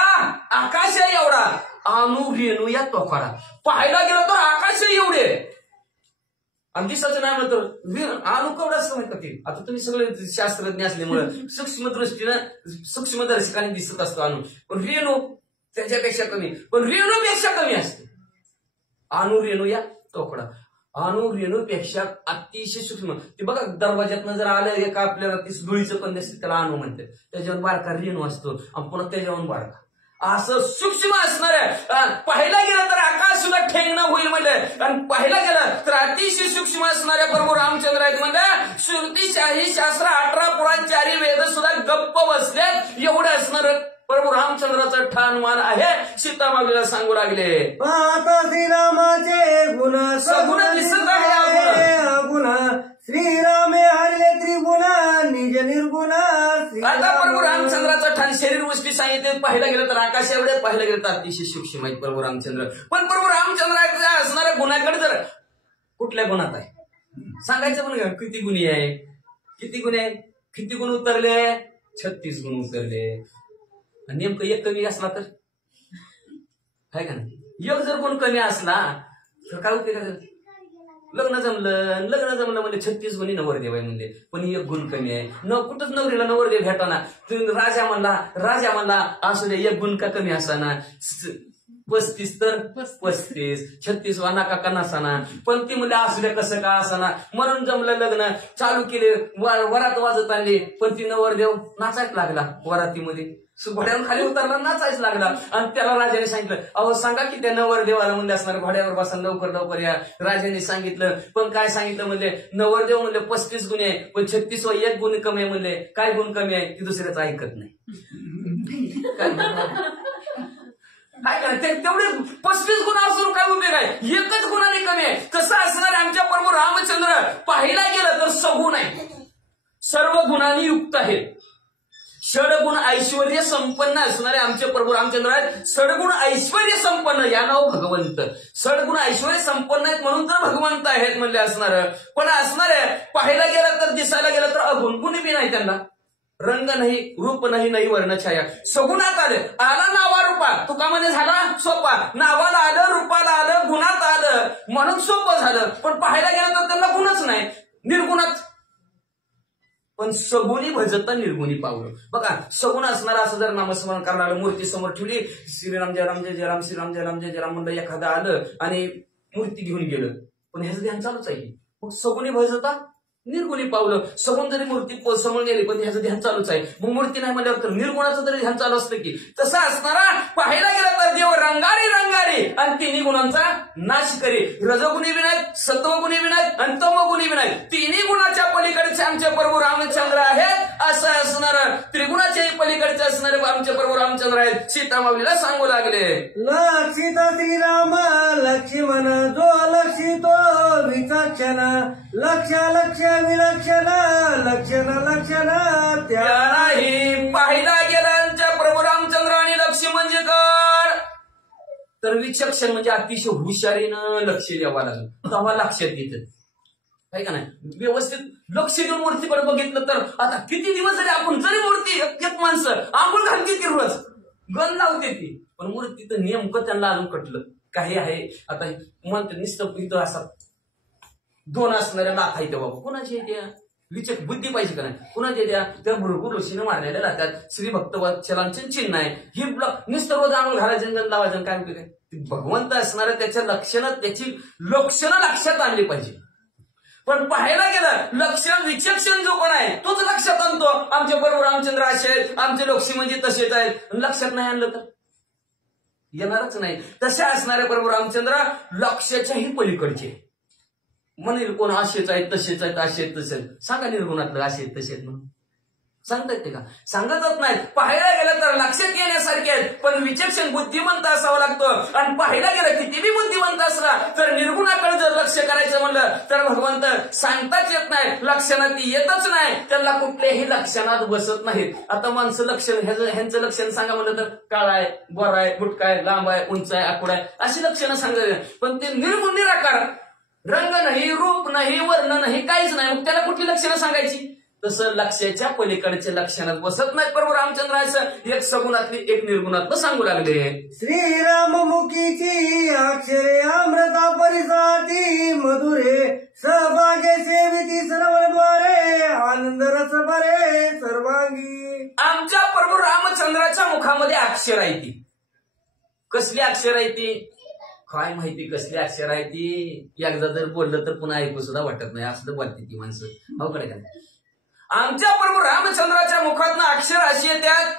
आकाश आहे एवढा, अणु रेणू या तोकाडा. पाहायला गेलं तर आकाश आहे एवढे आणि दिसाचं नाही म्हणतो अणु केवढा असं म्हणतात. ते आता तुम्ही सगळे शास्त्रज्ञ असल्यामुळे सूक्ष्मदृष्टीनं सूक्ष्मदर्शकाने दिसत असतो अणु, पण रेणू त्याच्यापेक्षा कमी, पण रेणूपेक्षा कमी असते. अणु रेणू या तोकडा, अणु रेणूपेक्षा अतिशय सूक्ष्म. ते बघा दरवाज्यातनं जर आलं एका आपल्याला ती धुळीचं पण दिसते त्याला अणु म्हणतात. त्याच्यावर बारका रेणू असतो आणि पुन्हा त्याच्यावर बारका असं सूक्ष्म असणार आहे. पाहायला गेलं तर आकाश सुद्धा ठेंगणं होईल म्हणजे, आणि पाहायला गेलं तर अतिशय सूक्ष्म असणाऱ्या प्रभू रामचंद्र आहेत म्हणजे. श्रुतीशाही शास्त्र 18 पुराण 4 वेद सुद्धा गप्प बसले एवढं असणार प्रभू रामचंद्राचं ठाण मान आहे. सीतामाऊलीला सांगू लागले. पाहता श्रीरामाचे गुण सगुण दिसत आहे गुण श्रीरामे हरले त्रिगुण निज निर्गुण. आता प्रभू रामचंद्राचं ठाण शरीर गोष्टी सांगितले. पाहायला गेलं तर आकाश एवढे, पाहायला गेलं तर अतिशय सूक्ष्म आहेत प्रभू रामचंद्र. पण प्रभू रामचंद्राच्या असणाऱ्या गुणाकडे जर कुठल्या गुणात आहे सांगायचं पण किती गुणी आहे, किती गुण आहे, किती गुण उतरले, 36 गुण उतरले. नेमकं एक कमी असला तर काय का नाही, एक जर कोण कमी असला तर काय उपयोग. लग्न जमलं म्हणजे 36 गुणी नवरदेव आहे म्हणजे, पण एक गुण कमी आहे. कुठंच नवरीला नवरदेव भेटाना. राजा म्हणला असू दे, एक गुण का कमी असाना. 35 तर 35, 36 वा नाका का नसाना, पण ती म्हणजे असले कसं का असाना, म्हणून जमलं लग्न, चालू केले, वरात वाजत आणली, पण ती नवरदेव नाचायच लागला वरातीमध्ये, घोड्यावर खाली उतरला, नाचायच लागला. आणि त्याला राजाने सांगितलं, अहो सांगा की त्या नवरदेवाला म्हणजे असणार घोड्यावर बसा, लवकर लवकर या. राजाने सांगितलं, पण काय सांगितलं म्हणले, नवरदेव म्हणले 35 गुण आहे, पण 36 वा 1 गुण कमी आहे म्हणले. काय गुण कमी आहे, ती दुसऱ्याचं ऐकत नाही. काय करा तेवढे 35 गुण असून काय उपयोग आहे, एकच गुणाने कमी आहे. कसं असणार आमच्या प्रभू रामचंद्र पाहिला गेलं तर सगुण आहे, सर्व गुणांनी युक्त आहे. षडगुण ऐश्वर्य संपन्न असणारे आमचे प्रभू रामचंद्र आहेत. षडगुण ऐश्वर्य संपन्न, या नाव भगवंत. षडगुण ऐश्वर्य संपन्न आहेत म्हणून तर भगवंत आहेत म्हणले असणार. पण असणारे पाहायला गेलं तर, दिसायला गेलं तर अगुण, गुणी बी नाही त्यांना. रंग नाही, रूप नाही, नाही वर्णछाया. सगुणात आला नावा रूपा, तुकामध्ये झाला सोपा. नावाला आलं, रूपाला आलं, गुणात आलं म्हणून सोपं झालं. पण पाहायला गेलं तर त्यांना गुणच नाही, निर्गुणात. पण सगुणी भजता निर्गुणी पावलं. बघा सगुण असणारा असं जर नामस्मरण करणार, मूर्ती समोर ठेवली, श्रीराम जय राम जय जय राम, श्रीराम जय राम जय जय राम म्हणलं, एखादं आलं आणि मूर्ती घेऊन गेलं, पण ह्याचं ध्यान चालूच आहे. मग सगुणी भजता निर्गुणी पावलं. सगुण जरी मूर्ती समोर गेली पण ह्याचं ध्यान चालूच आहे. मग मूर्ती नाही म्हणल्यावर तर निर्गुणाचं तरी ध्यान चालू असतं की. तसं असणारा पाहायला गेला तर देव रंगारी रंगारी आणि तिन्ही गुणांचा नाश करी. रजगुणी विनायक, सत्वगुणी विनायक आणि तमगुणी विनायक, तिन्ही गुणाच्या पलीकडचे आमचे प्रभू रामचंद्र आहेत. असं असणार त्रिगुणाच्याही पलीकडचे असणारे आमचे प्रभू रामचंद्र आहेत. सीता माऊलीला सांगू लागले, लक्षित श्रीराम लक्ष्मण जो लक्षितो विचक्षण, लक्ष लक्ष विलक्षण, लक्षण लक्षण त्या नाही. पाहिला गेला आमच्या प्रभू रामचंद्र आणि लक्ष म्हणजे काय, तर विचक्षण म्हणजे अतिशय हुशारीनं लक्ष द्यावं लागलं, तेव्हा लक्षात येतं. काय का नाही, व्यवस्थित लक्ष देऊन मूर्तीकडे बघितलं तर, आता किती दिवस जरी आपण जरी मूर्ती एक माणसं आंघोळ घालते ती रोज, गण लावते ती, पण मूर्ती तर नेमकं त्यांना अजून कटलं काही आहे. आता म्हणते नुसतं इथं असं 2 असणाऱ्या लाख आहे तेव्हा कुणाची येत्या, विचक बुद्धी पाहिजे का नाही, कुणाची येत्या त्या भरपूर ऋषीने मारलेल्या राहतात. श्री भक्तवत्सलांचे चिन्ह आहे. ही नुसतं रोज आंघोळ घालायचं गण लावायचं काय उपयोग आहे. भगवंत असणाऱ्या त्याच्या लक्षणं, त्याची लक्षणं लक्षात आणली पाहिजे. पण पाहायला गेलं लक्षण विचक्षण जो कोण आहे तोच लक्षात आणतो. आमचे प्रभू रामचंद्र असे आहेत, आमचे लक्ष्मी म्हणजे तसेच आहेत. लक्षात नाही आणलं तर येणारच नाही. तसे असणारे प्रभू रामचंद्र लक्षाच्याही पलीकडचे. म्हणेल कोण असेच आहेत, तसेच आहेत, असे आहेत, तसे सांगा निर्गुणातलं असे आहेत, तसे आहेत म्हणून सांगता येते का, सांगतच नाहीत. पाहायला गेलं तर लक्षात येण्यासारखे आहेत, पण विचक्षण बुद्धिमंत असावं लागतं. आणि पाहायला गेलं किती बी बुद्धिमंत असला तर निर्गुणाकडे जर लक्ष करायचं म्हणलं तर भगवंत सांगताच येत नाही, लक्षणात येतच नाही, त्यांना कुठल्याही लक्षणात बसत नाहीत. आता माणसं लक्षण ह्यांचं लक्षण सांगा म्हणलं तर काळा आहे, गोरा आहे, बुटका आहे, लांब आहे, उंच आहे, आकुडा आहे, अशी लक्षणं सांगायला. पण ते निर्गुण निराकार, रंग नाही, रूप नाही, वर्ण नाही, काहीच नाही, मग त्याला कुठली लक्षणं सांगायची. तसं लक्षाच्या पलीकडच्या लक्षणात बसत नाही प्रभू रामचंद्राचं. एक सगुणातली एक निर्गुणातलं सांगू लागले. श्रीराम मुखीची अक्षरे अमृता परिसाती मधुरे, सहभाग्य सेविती सर्वद्वारे, आनंद रस भरे सर्वांगी. आमच्या प्रभू रामचंद्राच्या मुखामध्ये अक्षर आहे ती. कसली अक्षर आहे ती काय माहिती, कसली अक्षर आहे ती. एकदा जर बोललं तर पुन्हा ऐकू सुद्धा वाटत नाही, असं बोलते ती माणसं. हो कडे काय, आमच्या प्रभू रामचंद्राच्या मुखातनं अक्षर अशी येतात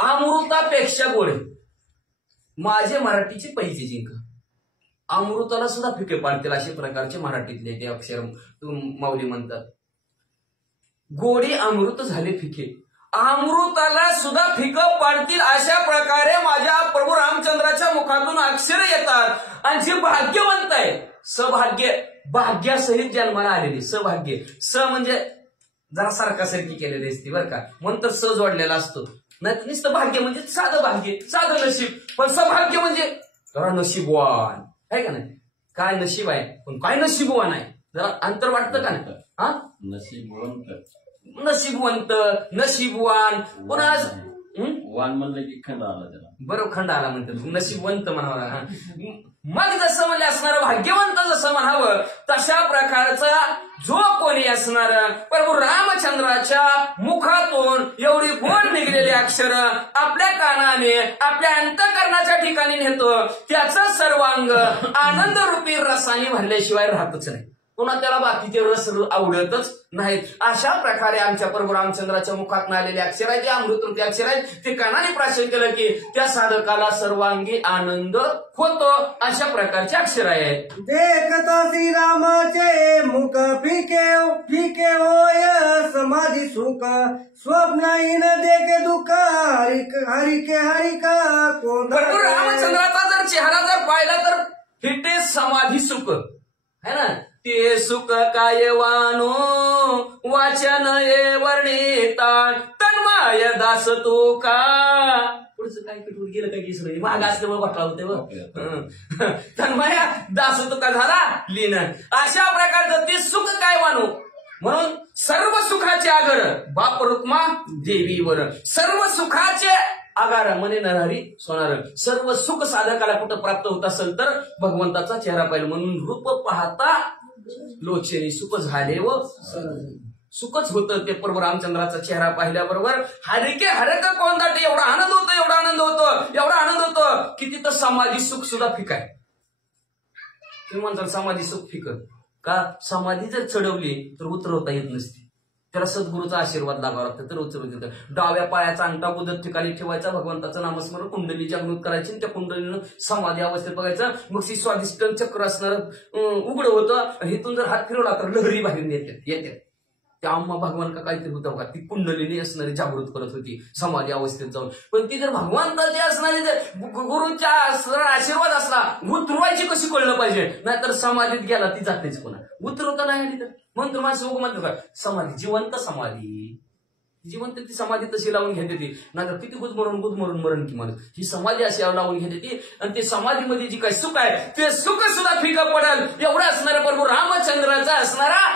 अमृतापेक्षा गोड. माझे मराठीची पहिली जिंक अमृताला सुद्धा फिके पाडतील अशा प्रकारचे मराठीतले ते अक्षर माऊली म्हणतात. गोडी अमृत झाले फिके, अमृताला सुद्धा फिकं पाडतील अशा प्रकारे माझ्या प्रभू रामचंद्राच्या मुखातून अक्षर येतात. आणि जे भाग्यवंत आहे, सौभाग्य भाग्यासहित जन्माला आलेली सौभाग्य, स म्हणजे जरा सारखासारखी केलेली असते बरं का, म्हणून तर स जोडलेला असतो. नाही नुसतं भाग्य म्हणजे साधं भाग्य, साधं नशीब. पण सौभाग्य म्हणजे जरा नशीबवान आहे का नाही. काय नशीब आहे पण काय नशीबवान आहे, जरा अंतर वाटतं का नाही. हा नशीबवंत, नशीबवान. पुन्हा वान म्हणलं की खंड आला त्याला, बरोबर खंड आला म्हणतात, नशीबवंत म्हणावं. मग जसं म्हणजे असणारं भाग्यवंत जसं म्हणावं तशा प्रकारचा जो कोणी कोणी असणार प्रभू रामचंद्राच्या मुखातून एवढी गोड निघलेली अक्षर आपल्या कानाने आपल्या अंतःकरणाच्या ठिकाणी नेतो, त्याचं सर्वांग आनंद रूपी रसाने भरल्याशिवाय राहतच नाही, पुन्हा त्याला बाकीचे रस आवडतच नाहीत. अशा प्रकारे आमच्या प्रभू रामचंद्राच्या मुखात आलेले अक्षर आहेत, जे अमृतरूपी अक्षर आहेत, ते कानाने प्राशन केलं की त्या साधकाला सर्वांगी आनंद होतो. अशा प्रकारचे अक्षर आहेत. देखता श्रीरामाचे मुख फिके फिके होय समाधी सुख स्वप्नहीन देखे दुःख हरिके हरिका कोण. प्रभू रामचंद्राचा जर चेहरा जर पाहिला तर हिटे समाधी सुख है ना, ते सुख काय वानो वाचन ये वर्णिता तन्मय दास तू का. पुढचं काय पिठून गेलं काय की माग असल्यामुळे वाटला होते तन्मय दास तू का झाला लीन. अशा प्रकारचं ते सुख काय वानो, म्हणून सर्व सुखाचे आगर बाप रुक्मा देवीवर, सर्व सुखाचे आगार मने नरहरी सोनार. सर्व सुख साधकाला कुठं प्राप्त होत असेल तर भगवंताचा चेहरा पाहिलं, म्हणून रूप पाहता लोचनी सुख झाले व सुखच होतं. ते प्रभू रामचंद्राचा चेहरा पाहिल्याबरोबर हरिके हरक कोण दाटे एवढा आनंद होतो, एवढा आनंद होतो, एवढा आनंद होतो की तिथं समाधी सुख सुद्धा फिकाय. तुम्ही म्हणताल समाधी सुख फिक का, समाधी जर चढवली तर उतरवता येत नसते, त्याला सद्गुरूचा आशीर्वाद लागावा लागतो तर उचलून येतं. डाव्या पायाचा अंगठा बुधत ठिकाणी ठेवायचा, भगवंताचं नामस्मरण कुंडली जागृत करायची, त्या कुंडलीनं समाधी अवस्थेत बघायचं, मग ती स्वादिष्ट चक्र असणार उघड होतं, आणि इथून जर हात फिरवला तर लहरी बाहेर येते. त्या अम्मा भगवान का काहीतरी होतं का, ती कुंडलीने असणारी जागृत करत होती समाधी अवस्थेत जाऊन. पण ती जर भगवंताची असणारी जर गुरुच्या आशीर्वाद असला, उतरवायची कशी कळलं पाहिजे, नाहीतर समाधीत गेला ती जातेच पुन्हा, उतरवता नाही आली तर मंत्र माणसं म्हणतो का समाधी जिवंत समाधी, जिवंत ती समाधी तशी लावून घेते ती, नाहीतर किती गुदमरून मरण किमान ही समाधी अशी लावून घेते ती. आणि ते समाधीमध्ये जी काही सुख आहे ते सुख सुद्धा फिकं पडेल. एवढं असणारा प्रभू रामचंद्राचा असणारा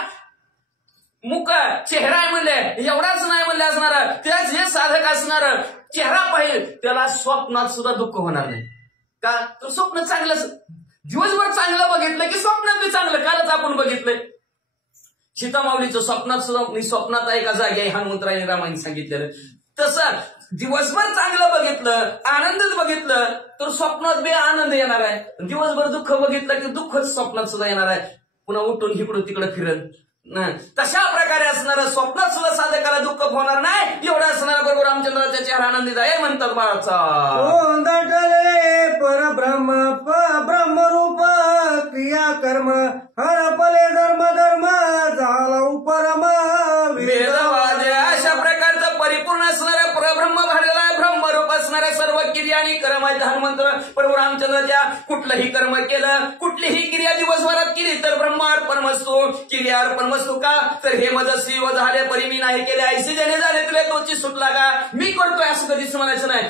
मुख चेहरा आहे म्हणले, एवढाच नाही म्हणले असणारा त्याच जे साधक असणार चेहरा पाहिजे त्याला स्वप्नात सुद्धा दुःख होणार नाही. का, तो स्वप्न चांगलं दिवसभर चांगलं बघितलं की स्वप्नात बी चांगलं. कालच आपण बघितलंय सीतामाऊलीचं स्वप्नात सुद्धा, मी स्वप्नात एका जागी आहे हनुमंतरायने रामायण सांगितलेलं. तसं दिवसभर चांगलं बघितलं, आनंदच बघितलं तर स्वप्नात बी आनंद येणार आहे, दिवसभर दुःख बघितलं की दुःखच स्वप्नात सुद्धा येणार आहे, पुन्हा उठून इकडं तिकडं फिरन. तशा प्रकारे असणारं स्वप्नात सुद्धा साधकाला दुःख होणार नाही. एवढा असणारा प्रभू रामचंद्राचा चेहरा आनंदित आहे म्हणतात बाळाचा. परब्रह्म ब्रह्मरूप क्रिया कर्म हरपले धर्म धर्म झाला उपरम वेदवाद्य. अशा प्रकारचं परिपूर्ण असणारं परब्रह्म भरलेला आहे, ब्रह्मरूप असणाऱ्या सर्व क्रिया आणि कर्म आहेत. हनुमंत प्रभू रामचंद्राच्या कुठलंही कर्म केलं, कुठलीही क्रिया दिवसभरात केली तर ब्रह्मार्पणमस्तु, क्रियार्पणमस्तु. का तर हे मजस्वी व झाले परी मी नाही केले, ऐसे जने झाले तुले तोची सुट लागा. मी करतोय असं कधीच म्हणायचं नाही.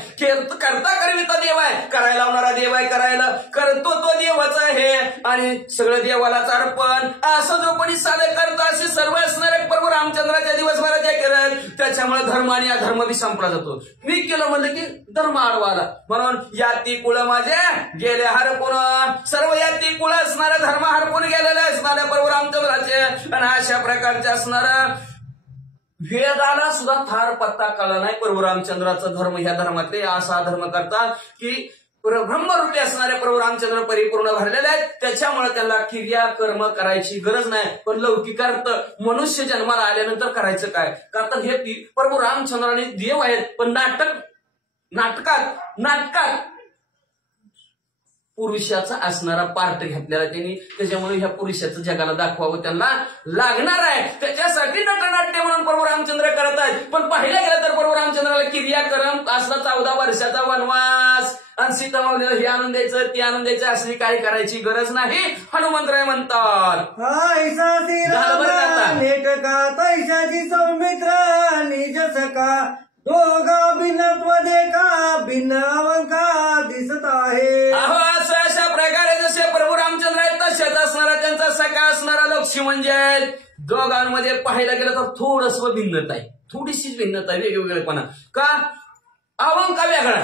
करता करविता देव आहे, करायला लावणारा देव आहे, करायला करतो तो देवच आहे आणि सगळं देवालाच अर्पण. असं जो कोणी साधक करतो असे सर्व असणारे प्रभू रामचंद्राच्या दिवसभराच्या केलं, त्याच्यामुळे धर्म आणि अधर्म बी संपला जातो. मी केलं म्हणलं की धर्म आडवाला, म्हणून याती कुळ माझे गेले हरपून, सर्व याती कुळ असणारे धर्म हरपून गेलेले असणारे प्रभू रामचंद्राचे. आणि अशा प्रकारचे असणारं वेदाला सुद्धा फार पत्ता कळला नाही प्रभू रामचंद्राचा धर्म. ह्या धर्मातले असा धर्म करतात की ब्रह्मरूपी असणारे प्रभू रामचंद्र परिपूर्ण भरलेले आहेत, त्याच्यामुळे त्याला क्रिया कर्म करायची गरज नाही. पण लौकिकार्थ मनुष्य जन्माला आल्यानंतर करायचं काय, का तर हे प्रभू रामचंद्राने देव आहेत, पण नाटकात पुरुषाचा असणारा पार्ट घेतलेला त्यांनी, त्याच्यामुळे ह्या पुरुषाचं जगाला दाखवावं त्यांना लागणार आहे. त्याच्यासाठी नटनाट्य म्हणून प्रभू रामचंद्र करत आहेत. पण पाहिलं गेलं तर प्रभू रामचंद्राला क्रियाक्रम असला 14 वर्षाचा वनवास, आणि सीतामाऊलीला हे आणून द्यायचं ते आणून द्यायचं असली काही करायची गरज नाही. हनुमंतराय म्हणतात तैशाची सौमित्र निज सका दोघा भिन्नत्व देखा भिन्न अवंका दिसत आहे. अशा प्रकारे जसे प्रभू रामचंद्र आहेत तसेच असणारा त्यांचा सखा असणारा लक्ष्मी म्हणजे दोघांमध्ये पाहायला गेलं तर थोडस भिन्नता आहे, थोडीशी भिन्नता आहे, वेगवेगळेपणा. का अवंका वेगळा,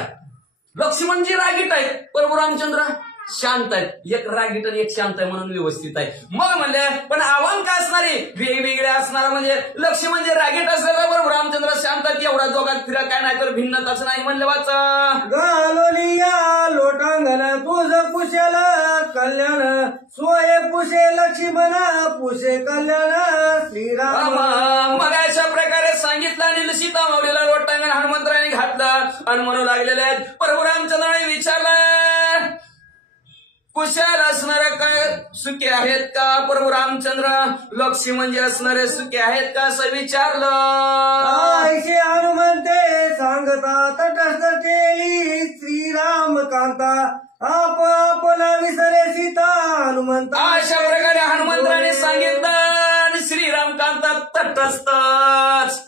लक्ष्मणजी रागीट आहेत, प्रभू रामचंद्र शांत आहेत, एक रागीट आणि एक शांत आहे म्हणून व्यवस्थित आहे. मग म्हणले पण आव्हान काय असणारे वेगवेगळे असणार, म्हणजे लक्ष म्हणजे रागीट असलेला बरोबर रामचंद्र शांत आहेत, एवढा दोघात फिरा काय नाही तर भिन्नताच नाही म्हणले वाचा. गालोलिया लोटांगण तुझ कुशल कल्याण सोय पुषे लक्ष्मण पुषे कल्याण श्रीराम. मग अशा प्रकारे सांगितलं आणि सीता माऊलीला लोटांगण हनुमंतराने घातलं आणि म्हणू लागलेले आहेत. प्रभू रामचंद्राने विचारलं कुशल असणारे काय सुखी आहेत का? प्रभू रामचंद्र लक्ष्मी म्हणजे असणारे सुखी आहेत का असं विचारलं. ऐसे हनुमंते सांगता तटस्थ केली श्रीराम कांता आपला विसरे सीता हनुमंता. अशा प्रकारे हनुमंतराने सांगितलं आणि श्रीराम कांता तटस्थच.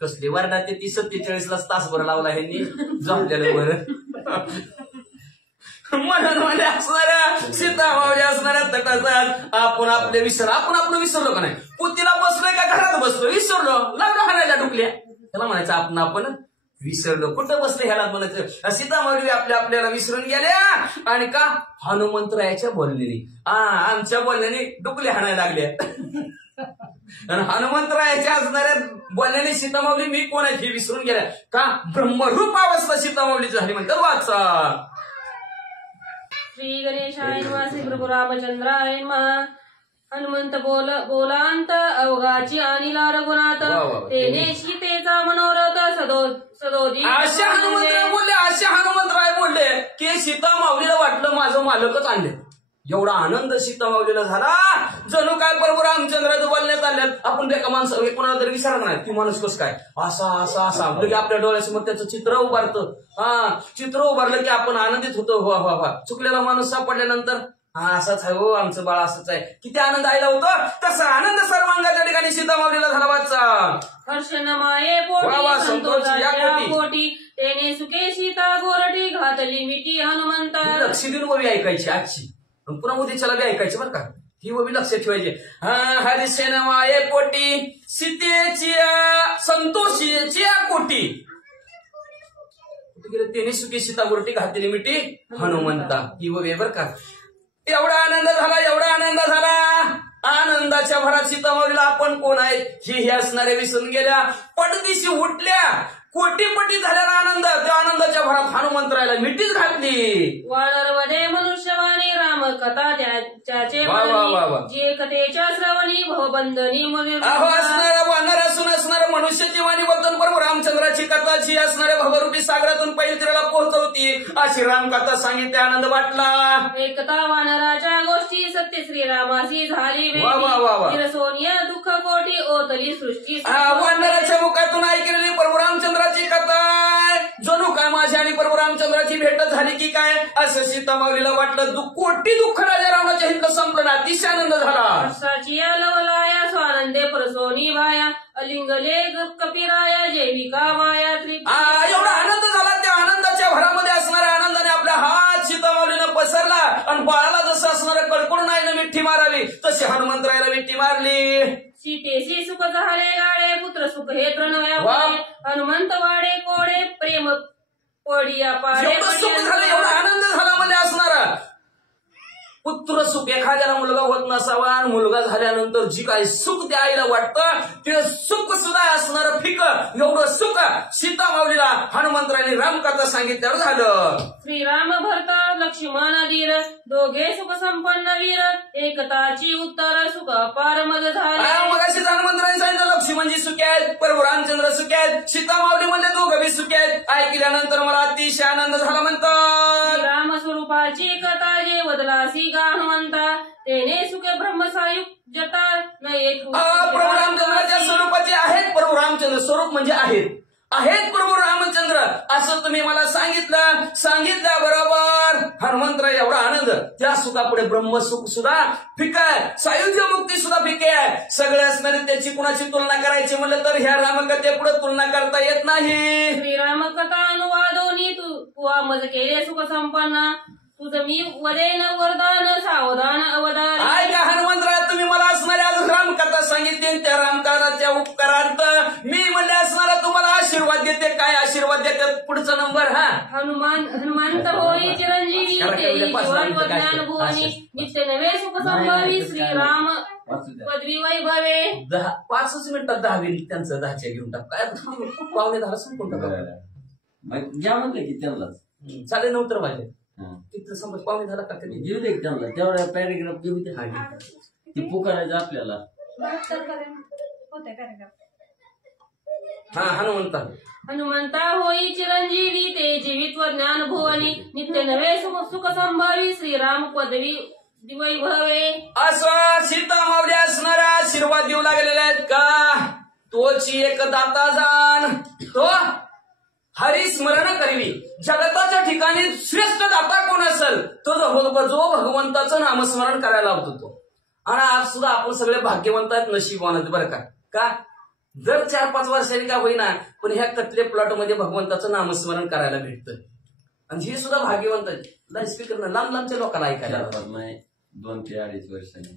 कसली वर्णा ते 47 तासभर लावला ह्यांनी झोपलेलं बरं. म्हणून म्हणजे असणाऱ्या सीता मावली असणाऱ्या तटात आपण आपले आपण आपलं विसरलो का नाही? पुतीला बसलोय का घरात बसलो विसरलो, लागलो हाणायला ढुकल्या. त्याला म्हणायचं आपण विसरलो, कुठं बसलो ह्याला म्हणायचं. सीता मावली आपल्याला विसरून गेल्या आणि का हनुमंतरायाच्या बोललेली आमच्या बोलल्याने डुकले हाणायला लागल्या. आणि हनुमंतरायाच्या असणाऱ्या बोलल्याने सीता मावली मी कोण आहे हे विसरून गेल्या का ब्रह्मरूप अवस्था सीता मावलीची झाली म्हणतात वाचा. श्री गणेशाय नमः. श्री प्रभू रामचंद्राय नमः. हनुमंत बोलांत अवघाची आणिला रघुनाथ तेने सीतेचा मनोरथ सदोदी. अशा हनुमंतराय बोलले की सीता माऊलीला वाटलं माझं मालकच आणले. एवढा आनंद सीता माऊलीला झाला जणू काय प्रभू रामचंद्राचं बोलण्यात आल्यात. आपण त्या माणसं कोणाला तरी विचारत नाही की माणूस कसं काय असा म्हणजे आपल्या डोळ्यासमोर त्याचं चित्र उभारतं. चित्र उभारलं की आपण आनंदित होतो. वा चुकलेला माणूस सापडल्यानंतर असाच आहे हो आमचं बाळ असंच आहे, किती आनंद आयला होतं. तसा आनंद सर्वांगाच्या ठिकाणी सीता माऊलीला झाला वाचा. हर्षण माये पोटी संतोषाच्या पोटी तेने सुखे सीता गोरटी घातली मिठी हनुमंत. लक्ष देऊन ववी ऐकायची आजची पुन्हा उद्याच्याला बी ऐकायची बरं का, ही ववी लक्षात ठेवायची. हरिसेन माये पोटी सीतेची संतोषीची कोटी तेने सुखी सीता गोरटी घातली मिठी हनुमंता, ही ववी बरं का. एवढा आनंद झाला. आनंदाच्या भरात सीता माऊलीला आपण कोण आहे हे असणारे विसरून गेल्या. पडदिशी उठल्या कोटीपटी झालेला आनंद, त्या आनंदाच्या भरात हनुमंतरायाला मिठीच घातली. वानरवधे मनुष्यवाणी राम कथा त्याचे जे कथेच्या श्रवणी भवबंधनी असणारा वानर असून असणारं मनुष्याची वाणी बोलतात. बरोबर रामचंद्राची कथा जी असणाऱ्या भवरूपी सागरातून पहिली तिला पोहोचवती अशी रामकथा सांगितली. आनंद वाटला. एकता वानराच्या गोष्टी सत्य श्रीरामाशी झाली सोनिया दुःख कोटी ओतली सृष्टी. वानराच्या मुखातून ऐकलेली प्रभू रामचंद्राची कथा जणू काय माझी आणि प्रभू रामचंद्राची भेट झाली की काय असं सीता माऊलीला वाटलं. कोटी दुःख राजा रामाच्या हित संपलं, अतिशय आनंद झाला. हर्षाची लवलाया स्वानंदे परसोनी भाया अलिंगले कपिराया जैविका माया. एवढा आनंद झाला. त्या आनंदाच्या भरामध्ये असणाऱ्या आनंदाने आपला हात सीता माऊलीनं पसरला आणि बाळाला जसं असणारं कडकडून आईनं मिठी मारावी तशी हनुमंतरायाला मिठी मारली. सीतेशी सुख झाले गाळे पुत्र सुख हे प्रणव्या हनुमंत वाडे कोडे प्रेम पडिया पाडे. एवढं सुख झालं, एवढा आनंद झाला म्हणजे असणारा पुत्र सुख. एखाद्याला मुलगा होत नसावा आणि मुलगा झाल्यानंतर जी काही सुख त्या आईला वाटतं ते सुख सुद्धा असणारं फिक एवढं सुख सीता माऊलीला हनुमंतरायाने रामकथा सांगितल्यावर झालं. श्रीराम भरत लक्ष्मण धीर दोघे सुख संपन्न वीर एकताची उत्तर सुख अपार मग झाले. मग अशी हनुमंतरायाने सांगितलं लक्ष्मणजी सुखी आहेत, प्रभू रामचंद्र सुखी आहेत, सीता माऊली म्हणले दोघं बी सुखी आहेत. ऐकल्यानंतर मला अतिशय आनंद झाला म्हणतात. राम स्वरूपाची कथा जे वदलासी हनुमंता तेने सुखे ब्रह्मसायुज्यता न एक. प्रभू रामचंद्राच्या स्वरूपाचे आहेत. प्रभू रामचंद्र स्वरूप म्हणजे आहेत प्रभू रामचंद्र असं तुम्ही मला सांगितलं बरोबर. हनुमंतराय एवढा आनंद त्या सुखापुढे ब्रह्मसुख सुद्धा फिक आहे, सायुज्य मुक्ती सुद्धा फिके आहे. सगळे असणारे त्याची कुणाची तुलना करायची म्हणलं तर ह्या रामकथेपुढे तुलना करता येत नाही. श्रीरामकथा अनुवादोनी तू मज केले सुख संपन्न तुझं मी वदेन वरदान सावधान अवधान. ऐका हनुमंतराय तुम्ही मला असणारी आज रामकथा सांगितली त्या रामकथाच्या उपकारार्थ मी म्हणले असणारा तुम्हाला आशीर्वाद देते. काय आशीर्वाद देते पुढचा नंबर. हनुमंत होई चिरंजीवी तेही जीवन व ज्ञान भुवनी नित्य नवे सुख संभावी श्रीराम पदवी वैभवे. 5 मिनिटात 10 होईल त्यांचं 10च्या घेऊन टाक. काय 9:45 संपून टाका. घ्या म्हणलं की त्यांनाच 9:30 वाजले हा. तिथं समज 9:45 का कधी घेऊ दे त्यांना तेवढा पॅरेग्राफ घेऊ दे. ती पुकारायचं आपल्याला. हा हनुमंता होई चिरंजीवी ते जीवित व ज्ञान भुवनी नित्य नवे सुख संभावी श्रीराम पदवी वैभवे. असं सीता मावली असणारा आशीर्वाद देऊ लागलेले आहेत का? तोची एक दाता जाण तो हरिस्मरण करवी. जगताच्या ठिकाणी श्रेष्ठ दाता कोण असेल तो जो भगवंताचं नामस्मरण करायला लावतो तो. आणि आज सुद्धा आपण सगळे भाग्यवंत आहेत, नशीबवान आहेत बरं का. दर 4-5 वर्षांनी का होईना पण ह्या कतले प्लॉट मध्ये भगवंताचं नामस्मरण करायला भेटतं. आणि हे सुद्धा भाग्यवंत आहेत. लाईस्पीकर लांब लांबच्या लोकांना ऐकायला 2 ते 2.5 वर्षांनी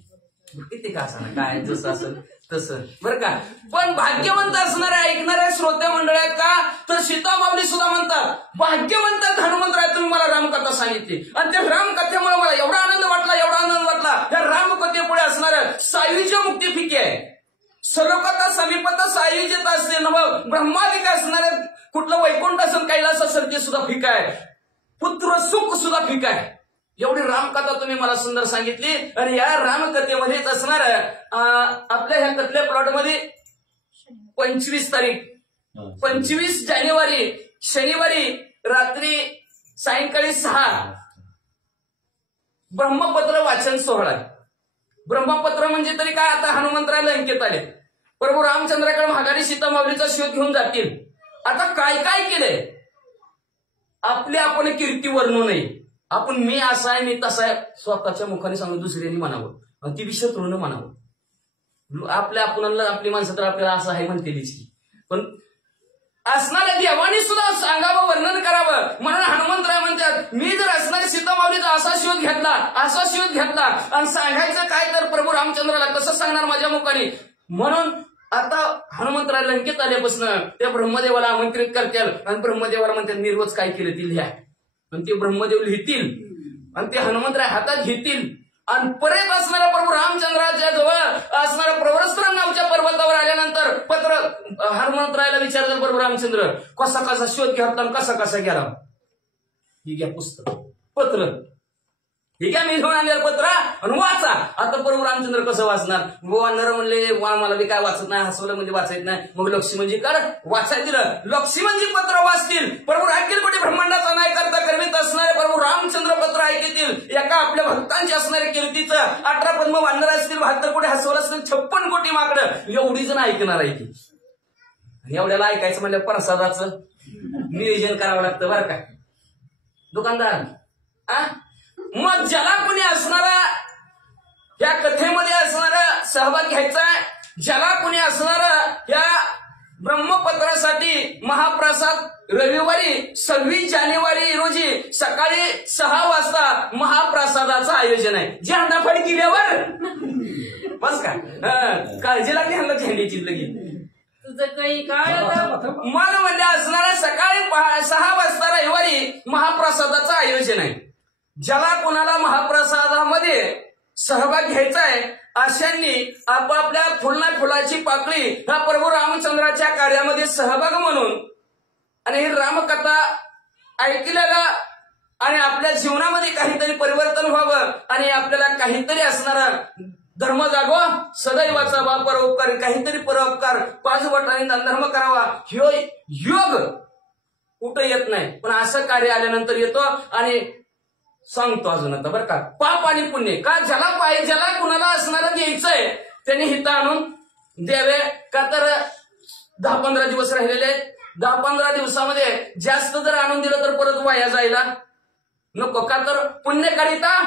किती का असणार काय जसं असेल तसं बरं का. पण भाग्यवंत असणाऱ्या ऐकणाऱ्या श्रोत्या मंडळ आहेत का? तर सीता माऊली सुद्धा म्हणतात भाग्यवंत हनुमंतराय तुम्ही मला रामकथा सांगितली. आणि त्या रामकथेमुळे मला एवढा आनंद वाटला. त्या रामकथेपुढे असणाऱ्या सायुज्य मुक्ती फिकी आहे. सर्वकथा समीपता सायुज्यत असते ना ब्रह्मादिक असणाऱ्या कुठलं वैकुंठ असेल कैलास असेल ते सुद्धा फिका आहे. पुत्र सुख सुद्धा फिका आहे. एवढी रामकथा तुम्ही मला सुंदर सांगितली. आणि या रामकथेमध्येच असणार आपल्या ह्या कथल्या प्लॉटमध्ये 25 तारीख 25 जानेवारी शनिवारी रात्री सायंकाळी 6 ब्रह्मपत्र वाचन सोहळा आहे. ब्रह्मपत्र म्हणजे तरी काय, आता हनुमंतराय लंकेत आले, प्रभू रामचंद्राकडे माघारी सीता माऊलीचा शोध घेऊन जातील. आता काय काय केलंय आपली आपण कीर्ती वर्णू नये. आपण मी असा आहे मी तसा आहे स्वतःच्या मुखाने सांगून दुसऱ्यांनी म्हणावं आणि ती विषय तरुण म्हणावं. आपल्या आपणाला आपली माणसं तर आपल्याला असं आहे म्हणतेलीच की, पण असणाऱ्या देवानी सुद्धा सांगावं वर्णन करावं. म्हणून हनुमंतराय म्हणतात मी जर असणारी सीता माऊलीचा असा शोध घेतला आणि सांगायचं काय तर प्रभू रामचंद्राला कसं सांगणार माझ्या मुखाने. म्हणून आता हनुमंतराय लंकेत आल्यापासून त्या ब्रह्मदेवाला आमंत्रित करतील आणि ब्रह्मदेवाला म्हणतात मी रोज काय केलं ते लिहा. आणि ते ब्रह्मदेव लिहितील आणि ते हनुमंतराय हातात घेतील आणि परत असणाऱ्या प्रभू रामचंद्राच्या जवळ असणाऱ्या प्रवरस्त्र नावच्या पर्वतावर आल्यानंतर पत्र हनुमंतरायला विचारलं प्रभू रामचंद्र कसा शोध घेतला कसा गेला. ही घ्या पुस्तक पत्र, हे घ्या मी घेऊन आणलेलं पत्र आणि वाचा. आता प्रभू रामचंद्र कसं वाचणार. वानर म्हणले मला बी काय वाचत नाही, हसवलं म्हणजे वाचायत नाही. मग लक्ष्मणजी कर वाचाय दिलं. लक्ष्मणजी पत्र वाचतील. प्रभू अखिल कोटी ब्रह्मांडाचा नाही करता करवीत असणारे प्रभू रामचंद्र पत्र ऐकतील. एका आपल्या भक्तांची असणारे कीर्तीचं 18 पद्म वानर असतील, 72 कोटी हसवलं असतील, 56 कोटी माकडं एवढी जण ऐकणार आहे ती. आणि एवढ्याला ऐकायचं म्हणजे प्रसादाचं नियोजन करावं लागतं बरं का दुकानदार. मग ज्याला कोणी असणारा या कथेमध्ये असणारा सहभाग घ्यायचा, ज्याला कोणी असणारा या ब्रह्मपत्रासाठी महाप्रसाद रविवारी 26 जानेवारी रोजी सकाळी 6 वाजता महाप्रसादाचं आयोजन आहे. जे अंडाफाडी केल्यावर बस का काळजी लागली हल्ला झेंडीची लगेच तुझं काही काळ मला म्हणजे असणारा सकाळी 6 वाजता रविवारी महाप्रसादाचं आयोजन आहे. ज्याला कोणाला महाप्रसादामध्ये सहभाग घ्यायचा आहे अशांनी आपापल्या फुलाची पाकळी ह्या प्रभू रामचंद्राच्या कार्यामध्ये सहभाग म्हणून आणि ही रामकथा ऐकलेला आणि आपल्या जीवनामध्ये काहीतरी परिवर्तन व्हावं आणि आपल्याला काहीतरी असणारा धर्म जागवा, सदैवाचा परोपकार, काहीतरी परोपकार 5 बोटांनी धर्म करावा. ह्यो योग कुठं येत नाही, पण असं कार्य आल्यानंतर येतो. आणि सांगतो अजून आता बरं का, पाप आणि पुण्य का ज्याला पाहिजे, ज्याला कुणाला असणारं द्यायचंय त्यांनी हिता आणून द्यावे. का तर 10-15 दिवस राहिलेले, 10-15 दिवसामध्ये जास्त जर आणून दिलं तर परत वाया जायला नको. का तर पुण्य करिता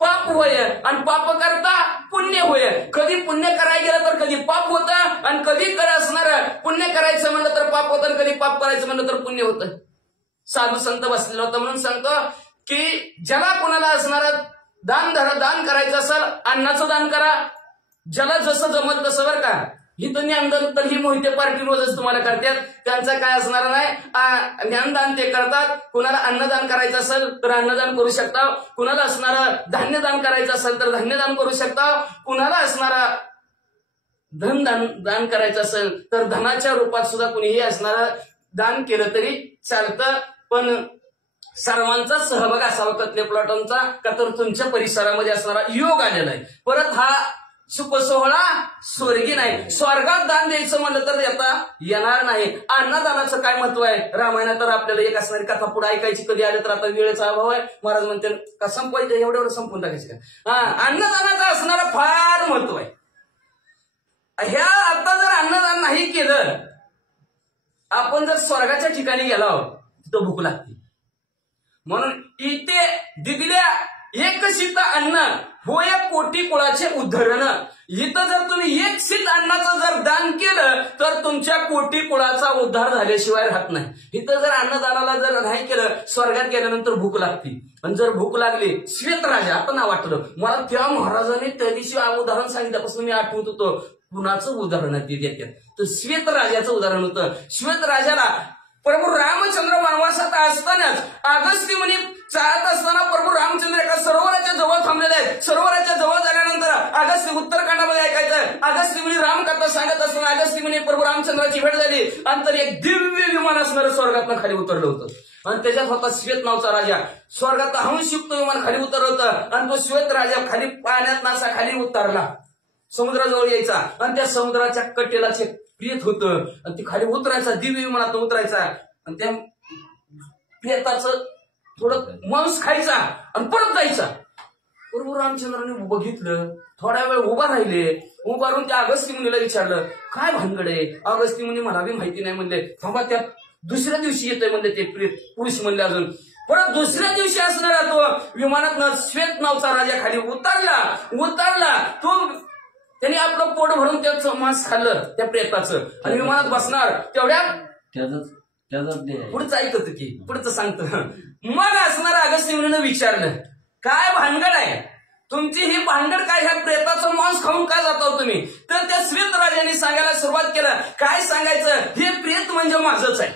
पाप होय आणि पाप करता पुण्य होय. कधी पुण्य करायला गेलं तर कधी पाप होतं आणि कधी असणार पुण्य करायचं म्हणलं तर पाप होतं आणि कधी पाप करायचं म्हणलं तर पुण्य होतं. साधू संत बसलेला होता म्हणून सांगतो की ज्याला कोणाला असणारं दान करायचं असेल अन्नाचं दान करा, ज्याला जसं जमत तसं बरं का. इथं ज्ञानदान तर ही मोहिते पार्टी रोजच तुम्हाला करतात. त्यांचं काय असणार नाही. ज्ञानदान ते करतात. कुणाला अन्नदान करायचं असेल तर अन्नदान करू शकता. कुणाला असणारं धान्यदान करायचं असेल तर धान्यदान करू शकता. कुणाला असणारा दान करायचं असेल तर धनाच्या रूपात सुद्धा कुणीही असणारं दान केलं तरी चालतं. पण सर्वांचा सहभाग असावा कत्ले प्लॉटांचा, का तर तुमच्या परिसरामध्ये असणारा योग आलेला आहे. परत हा शुभ सोहळा स्वर्गी नाही. स्वर्गात दान द्यायचं म्हणलं तर देता येणार नाही. अन्नदानाचं काय महत्व आहे रामायणात तर आपल्याला एक असणारी कथा पुढे ऐकायची. कधी आले तर आता वेळेचा अभाव आहे. महाराज म्हणते का संपवायचं एवढं संपून टाकायचं का. अन्नदानाचं असणारं फार महत्व आहे. ह्या आता जर अन्नदान नाही केलं, आपण जर स्वर्गाच्या ठिकाणी गेलो तिथं भूक लागते. म्हणून इथे दिलेल्या एक शीत अन्न होय कोटी कुळाचे उद्धरण. इथं जर तुम्ही एक शीत अन्नाचं जर दान केलं तर तुमच्या कोटी कुळाचा उद्धार झाल्याशिवाय राहत नाही. इथं जर अन्नदानाला जर नाही केलं, स्वर्गात गेल्यानंतर भूक लागते. आणि जर भूक लागली, श्वेतराजा आता नाव वाटलं मला, त्या महाराजांनी त्या दिवशी उदाहरण सांगितल्यापासून मी आठवत होतो. कुणाचं उदाहरण ते देतात तर श्वेतराजाचं उदाहरण होतं. श्वेतराजाला प्रभू रामचंद्र वनवासात असतानाच अगस्त्य मुनी चालत असताना प्रभू रामचंद्र एका सरोवराच्या जवळ थांबलेले आहेत. सरोवराच्या जवळ झाल्यानंतर अगस्त्य उत्तरकांडामध्ये ऐकायचं, अगस्त्य मुनी रामकथा सांगत असताना अगस्त्य मुनी प्रभू रामचंद्राची भेट झाली आणि तर एक दिव्य विमान असणारं स्वर्गातनं खाली उतरलं होतं. आणि त्याच्यात होता श्वेत नावचा राजा. स्वर्गात हंसयुक्त विमान खाली उतरलं होतं आणि तो श्वेत राजा खाली पाण्यात नासा खाली उतरला, समुद्राजवळ यायचा आणि त्या समुद्राच्या कटेला प्रेत होतं आणि ती खाली उतरायचा, दिव्य विमानात उतरायचा आणि त्या प्रेताचं थोडं मांस खायचा आणि परत जायचा. प्रभू रामचंद्राने बघितलं, थोडा वेळ उभा राहिले. उभा राहून त्या अगस्त्य मुनीला विचारलं काय भानगड आहे. अगस्त्य मुनी मला बी माहिती नाही म्हणले. थांबा, त्या दुसऱ्या दिवशी येतोय म्हणले ते प्रेत, पुरुष म्हणले. अजून परत दुसऱ्या दिवशी असणारा तो विमानात श्वेत नावचा राजा खाली उतरला. तो त्यांनी आपलं पोट भरून त्याचं मांस खाल्लं त्या प्रेताचं आणि विमानात बसणार. तेवढ्या पुढचं ऐकत की पुढचं सांगतं. मग असणारा अगस्त्य मुनीनं विचारलं काय भानगड आहे तुमची, ही भानगड काय, ह्या प्रेताचं मांस खाऊन काय जाता तुम्ही. तर त्या श्वेत राजाने सांगायला सुरुवात केलं. काय सांगायचं, हे प्रेत म्हणजे माझंच आहे,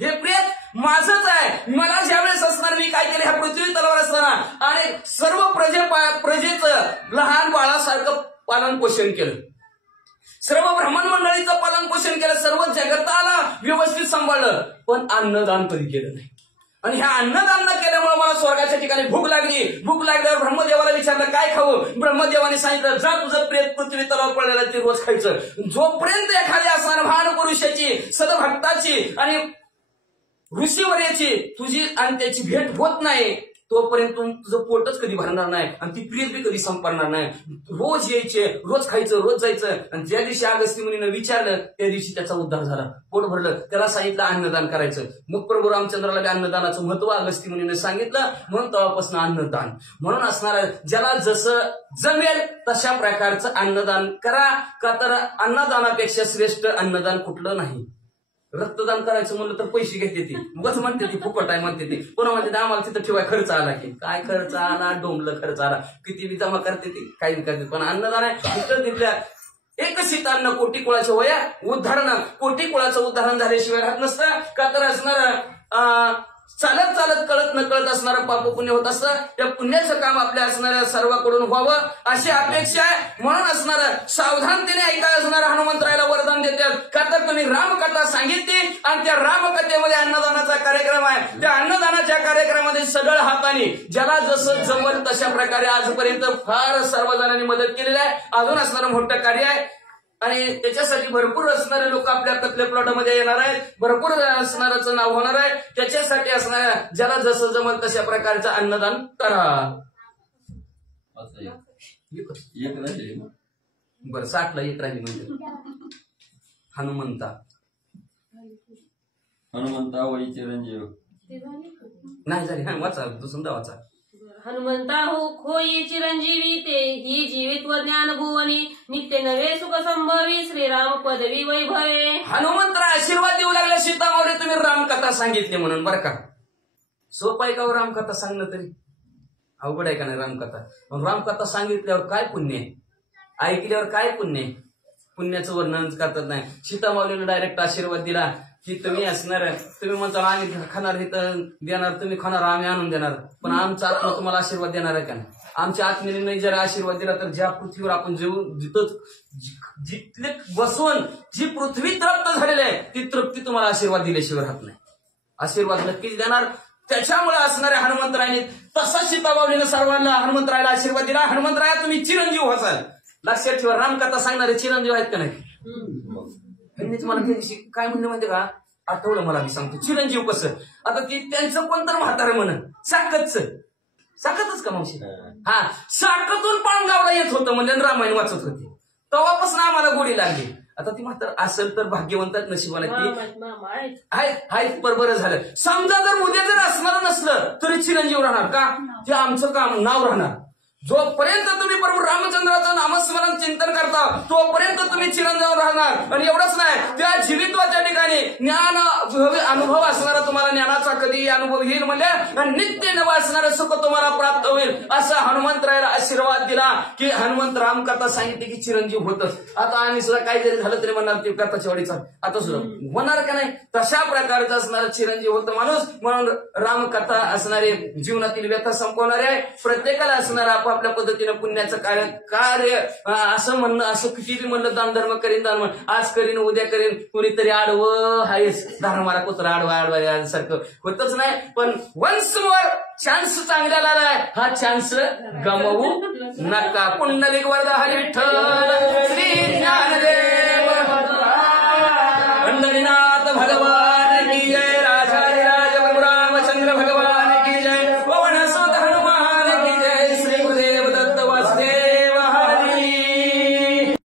हे प्रेत माझंच आहे. मला ज्यावेळेस असणार मी काय केलं, ह्या पृथ्वी तलावर असताना आणि सर्व प्रजेचं लहान बाळासारखं पालन पोषण केलं, सर्व ब्राह्मण मंडळीचं पालन पोषण केलं, सर्व जगताला व्यवस्थित सांभाळलं, पण अन्नदान कधी केलं नाही. आणि ह्या अन्नदान न केल्यामुळे मला स्वर्गाच्या ठिकाणी भूक लागली. भूक लागल्यावर ब्रह्मदेवाला विचारलं काय खाऊ. ब्रह्मदेवाने सांगितलं जा तुझं प्रेत पृथ्वी तलावर पडलेलं ते रोज खायचं. जोपर्यंत एखाद्या असणार महान पुरुषाची, सदभक्ताची आणि ऋषीवर्याची तुझी आणि त्याची भेट होत नाही, तोपर्यंत तुझं पोटच कधी भरणार नाही आणि ती प्रिय बी कधी संपणार नाही. रोज यायचे, रोज खायचं, रोज जायचं. आणि ज्या दिवशी अगस्त्य मुनीनं विचारलं त्या दिवशी त्याचा उद्धार झाला, पोट भरलं. त्याला सांगितलं अन्नदान करायचं. मग प्रभू रामचंद्राला अन्नदानाचं महत्व अगस्त्य मुनीनं सांगितलं. म्हणून तेव्हापासून अन्नदान म्हणून असणार, ज्याला जसं जमेल तशा प्रकारचं अन्नदान करा, का तर अन्नदानापेक्षा श्रेष्ठ अन्नदान कुठलं नाही. रक्तदान करायचं म्हणलं तर पैसे घेते ती, बस म्हणते ती फुकट आहे म्हणते ती. पुन्हा म्हणते आम्हाला तिथं ठेवाय खर्च आला की काय खर्च आला, डोंबलं खर्च आला, किती बी जमा करते ती, काही बी करते. पण अन्नदान आहे तिथं तिथल्या एकशीत अन्न कोटी कुळाच्या वया उदाहरण, कोटी कुळाचं उदाहरण झाल्याशिवाय राहत नसतं. का तर असणार चालत चालत कळत न कळत असणारं पाप पुण्य होत असतं. त्या पुण्याचं काम आपल्या असणाऱ्या सर्वांकडून व्हावं अशी अपेक्षा आहे. म्हणून असणारं सावधानतेने ऐका असणारं हनुमंतरायाला वरदान देतात. का तर तुम्ही रामकथा सांगितली आणि त्या रामकथेमध्ये अन्नदानाचा कार्यक्रम आहे. त्या अन्नदानाच्या कार्यक्रमामध्ये सगळं हाताने ज्याला जसं जमल तशा प्रकारे आजपर्यंत फार सर्वजणांनी मदत केलेली आहे. अजून असणारं मोठं कार्य आहे आणि त्याच्यासाठी भरपूर असणारे लोक आपल्या कतल्या प्लॉटमध्ये येणार आहेत. भरपूर असणारचं नाव होणार आहे. त्याच्यासाठी असणाऱ्या ज्याला जसं जमल तशा प्रकारचं अन्नदान करा. बरं 60ला एक राहिली म्हणजे हनुमंता वै चिरंजीव नाही झाली. वाचा दुसरा वाचा. हनुमंता होई चिरंजीवी ते ही जीवित्व ज्ञान भुवनी नित्य नवे सुख संभवी श्रीराम पदवी वैभवे. हनुमंतरा आशीर्वाद देऊ लागले सीतामावळे तुम्ही रामकथा सांगितली म्हणून. बरं का सोपं आहे का रामकथा सांगणं, तरी अवघड आहे का नाही रामकथा. रामकथा सांगितल्यावर काय पुण्य आहे, ऐकल्यावर काय पुण्य आहे. पुण्याचं वर्णन करतात नाही. सीतामाऊलीने डायरेक्ट आशीर्वाद दिला की तुम्ही असणार, तुम्ही म्हणता आम्ही खाणार इथं देणार, तुम्ही खाणार आम्ही आणून देणार, पण आमचा आत्मा तुम्हाला आशीर्वाद देणार आहे का नाही? आमच्या आत्मेने नाही जर आशीर्वाद दिला तर ज्या पृथ्वीवर आपण जिथं जिथले बसवून जी पृथ्वी तृप्त झालेली आहे ती तृप्ती तुम्हाला आशीर्वाद दिल्याशिवाय राहत नाही. आशीर्वाद नक्कीच देणार. त्याच्यामुळे असणाऱ्या हनुमंतरायाने तसा सीतामाऊलीने सर्वांना हनुमंतरायाला आशीर्वाद दिला. हनुमंतराया तुम्ही चिरंजीव व्हाल. लक्षात ठेवा, रामकथा सांगणारे चिरंजीव आहेत का नाही? त्यांनीच मला काय म्हणणं माहिती का, आठवलं मला, मी सांगतो चिरंजीव कसं. आता ती त्यांचं कोणतं म्हातारं म्हणून साखतच का मावशी? हा, साखतून पाणगावला येत होतं म्हणजे रामायण वाचत होते, तेव्हापासून आम्हाला गोडी लागली. आता ती म्हातार असेल तर भाग्यवंतात नशिबाने ती आहेत. बरं झालं. समजा जर उद्या जर असणार नसलं तरी चिरंजीव राहणार का? ते आमचं काम नाव राहणार. जोपर्यंत तुम्ही प्रभू रामचंद्राचं नामस्मरण चिंतन करता तोपर्यंत तुम्ही चिरंजीव राहणार. आणि एवढंच नाही, त्या जीवित्वाच्या ठिकाणी ज्ञान अनुभव असणारा तुम्हाला ज्ञानाचा कधी अनुभव येईल म्हणजे नित्य नवं असणारं सुख तुम्हाला प्राप्त होईल. असा हनुमंतरायाला आशीर्वाद दिला की हनुमंत रामकथा सांगितली की चिरंजीव होतच. आता आणि सुद्धा काही जरी झालं तरी म्हणणार ते कथाच्या वाडीचा आता सुद्धा होणार का नाही? तशा प्रकारचा असणारा चिरंजीव होतं माणूस. म्हणून रामकथा असणारे जीवनातील व्यथा संपवणारे आहे. प्रत्येकाला असणारा आपल्या पद्धतीनं पुण्याचं कार्य असं म्हणणं, असं किती म्हणलं दान धर्म करीन, दान आज करीन उद्या करीन, कुणीतरी आडवं आहेच, धारमारा कुत्रा आडवा सारखं होतच नाही. पण वन्स मोर चान्स चांगल्याला आहे, हा चान्स गमवू नका. पुंडलिक वरदा हरी विठ्ठल श्री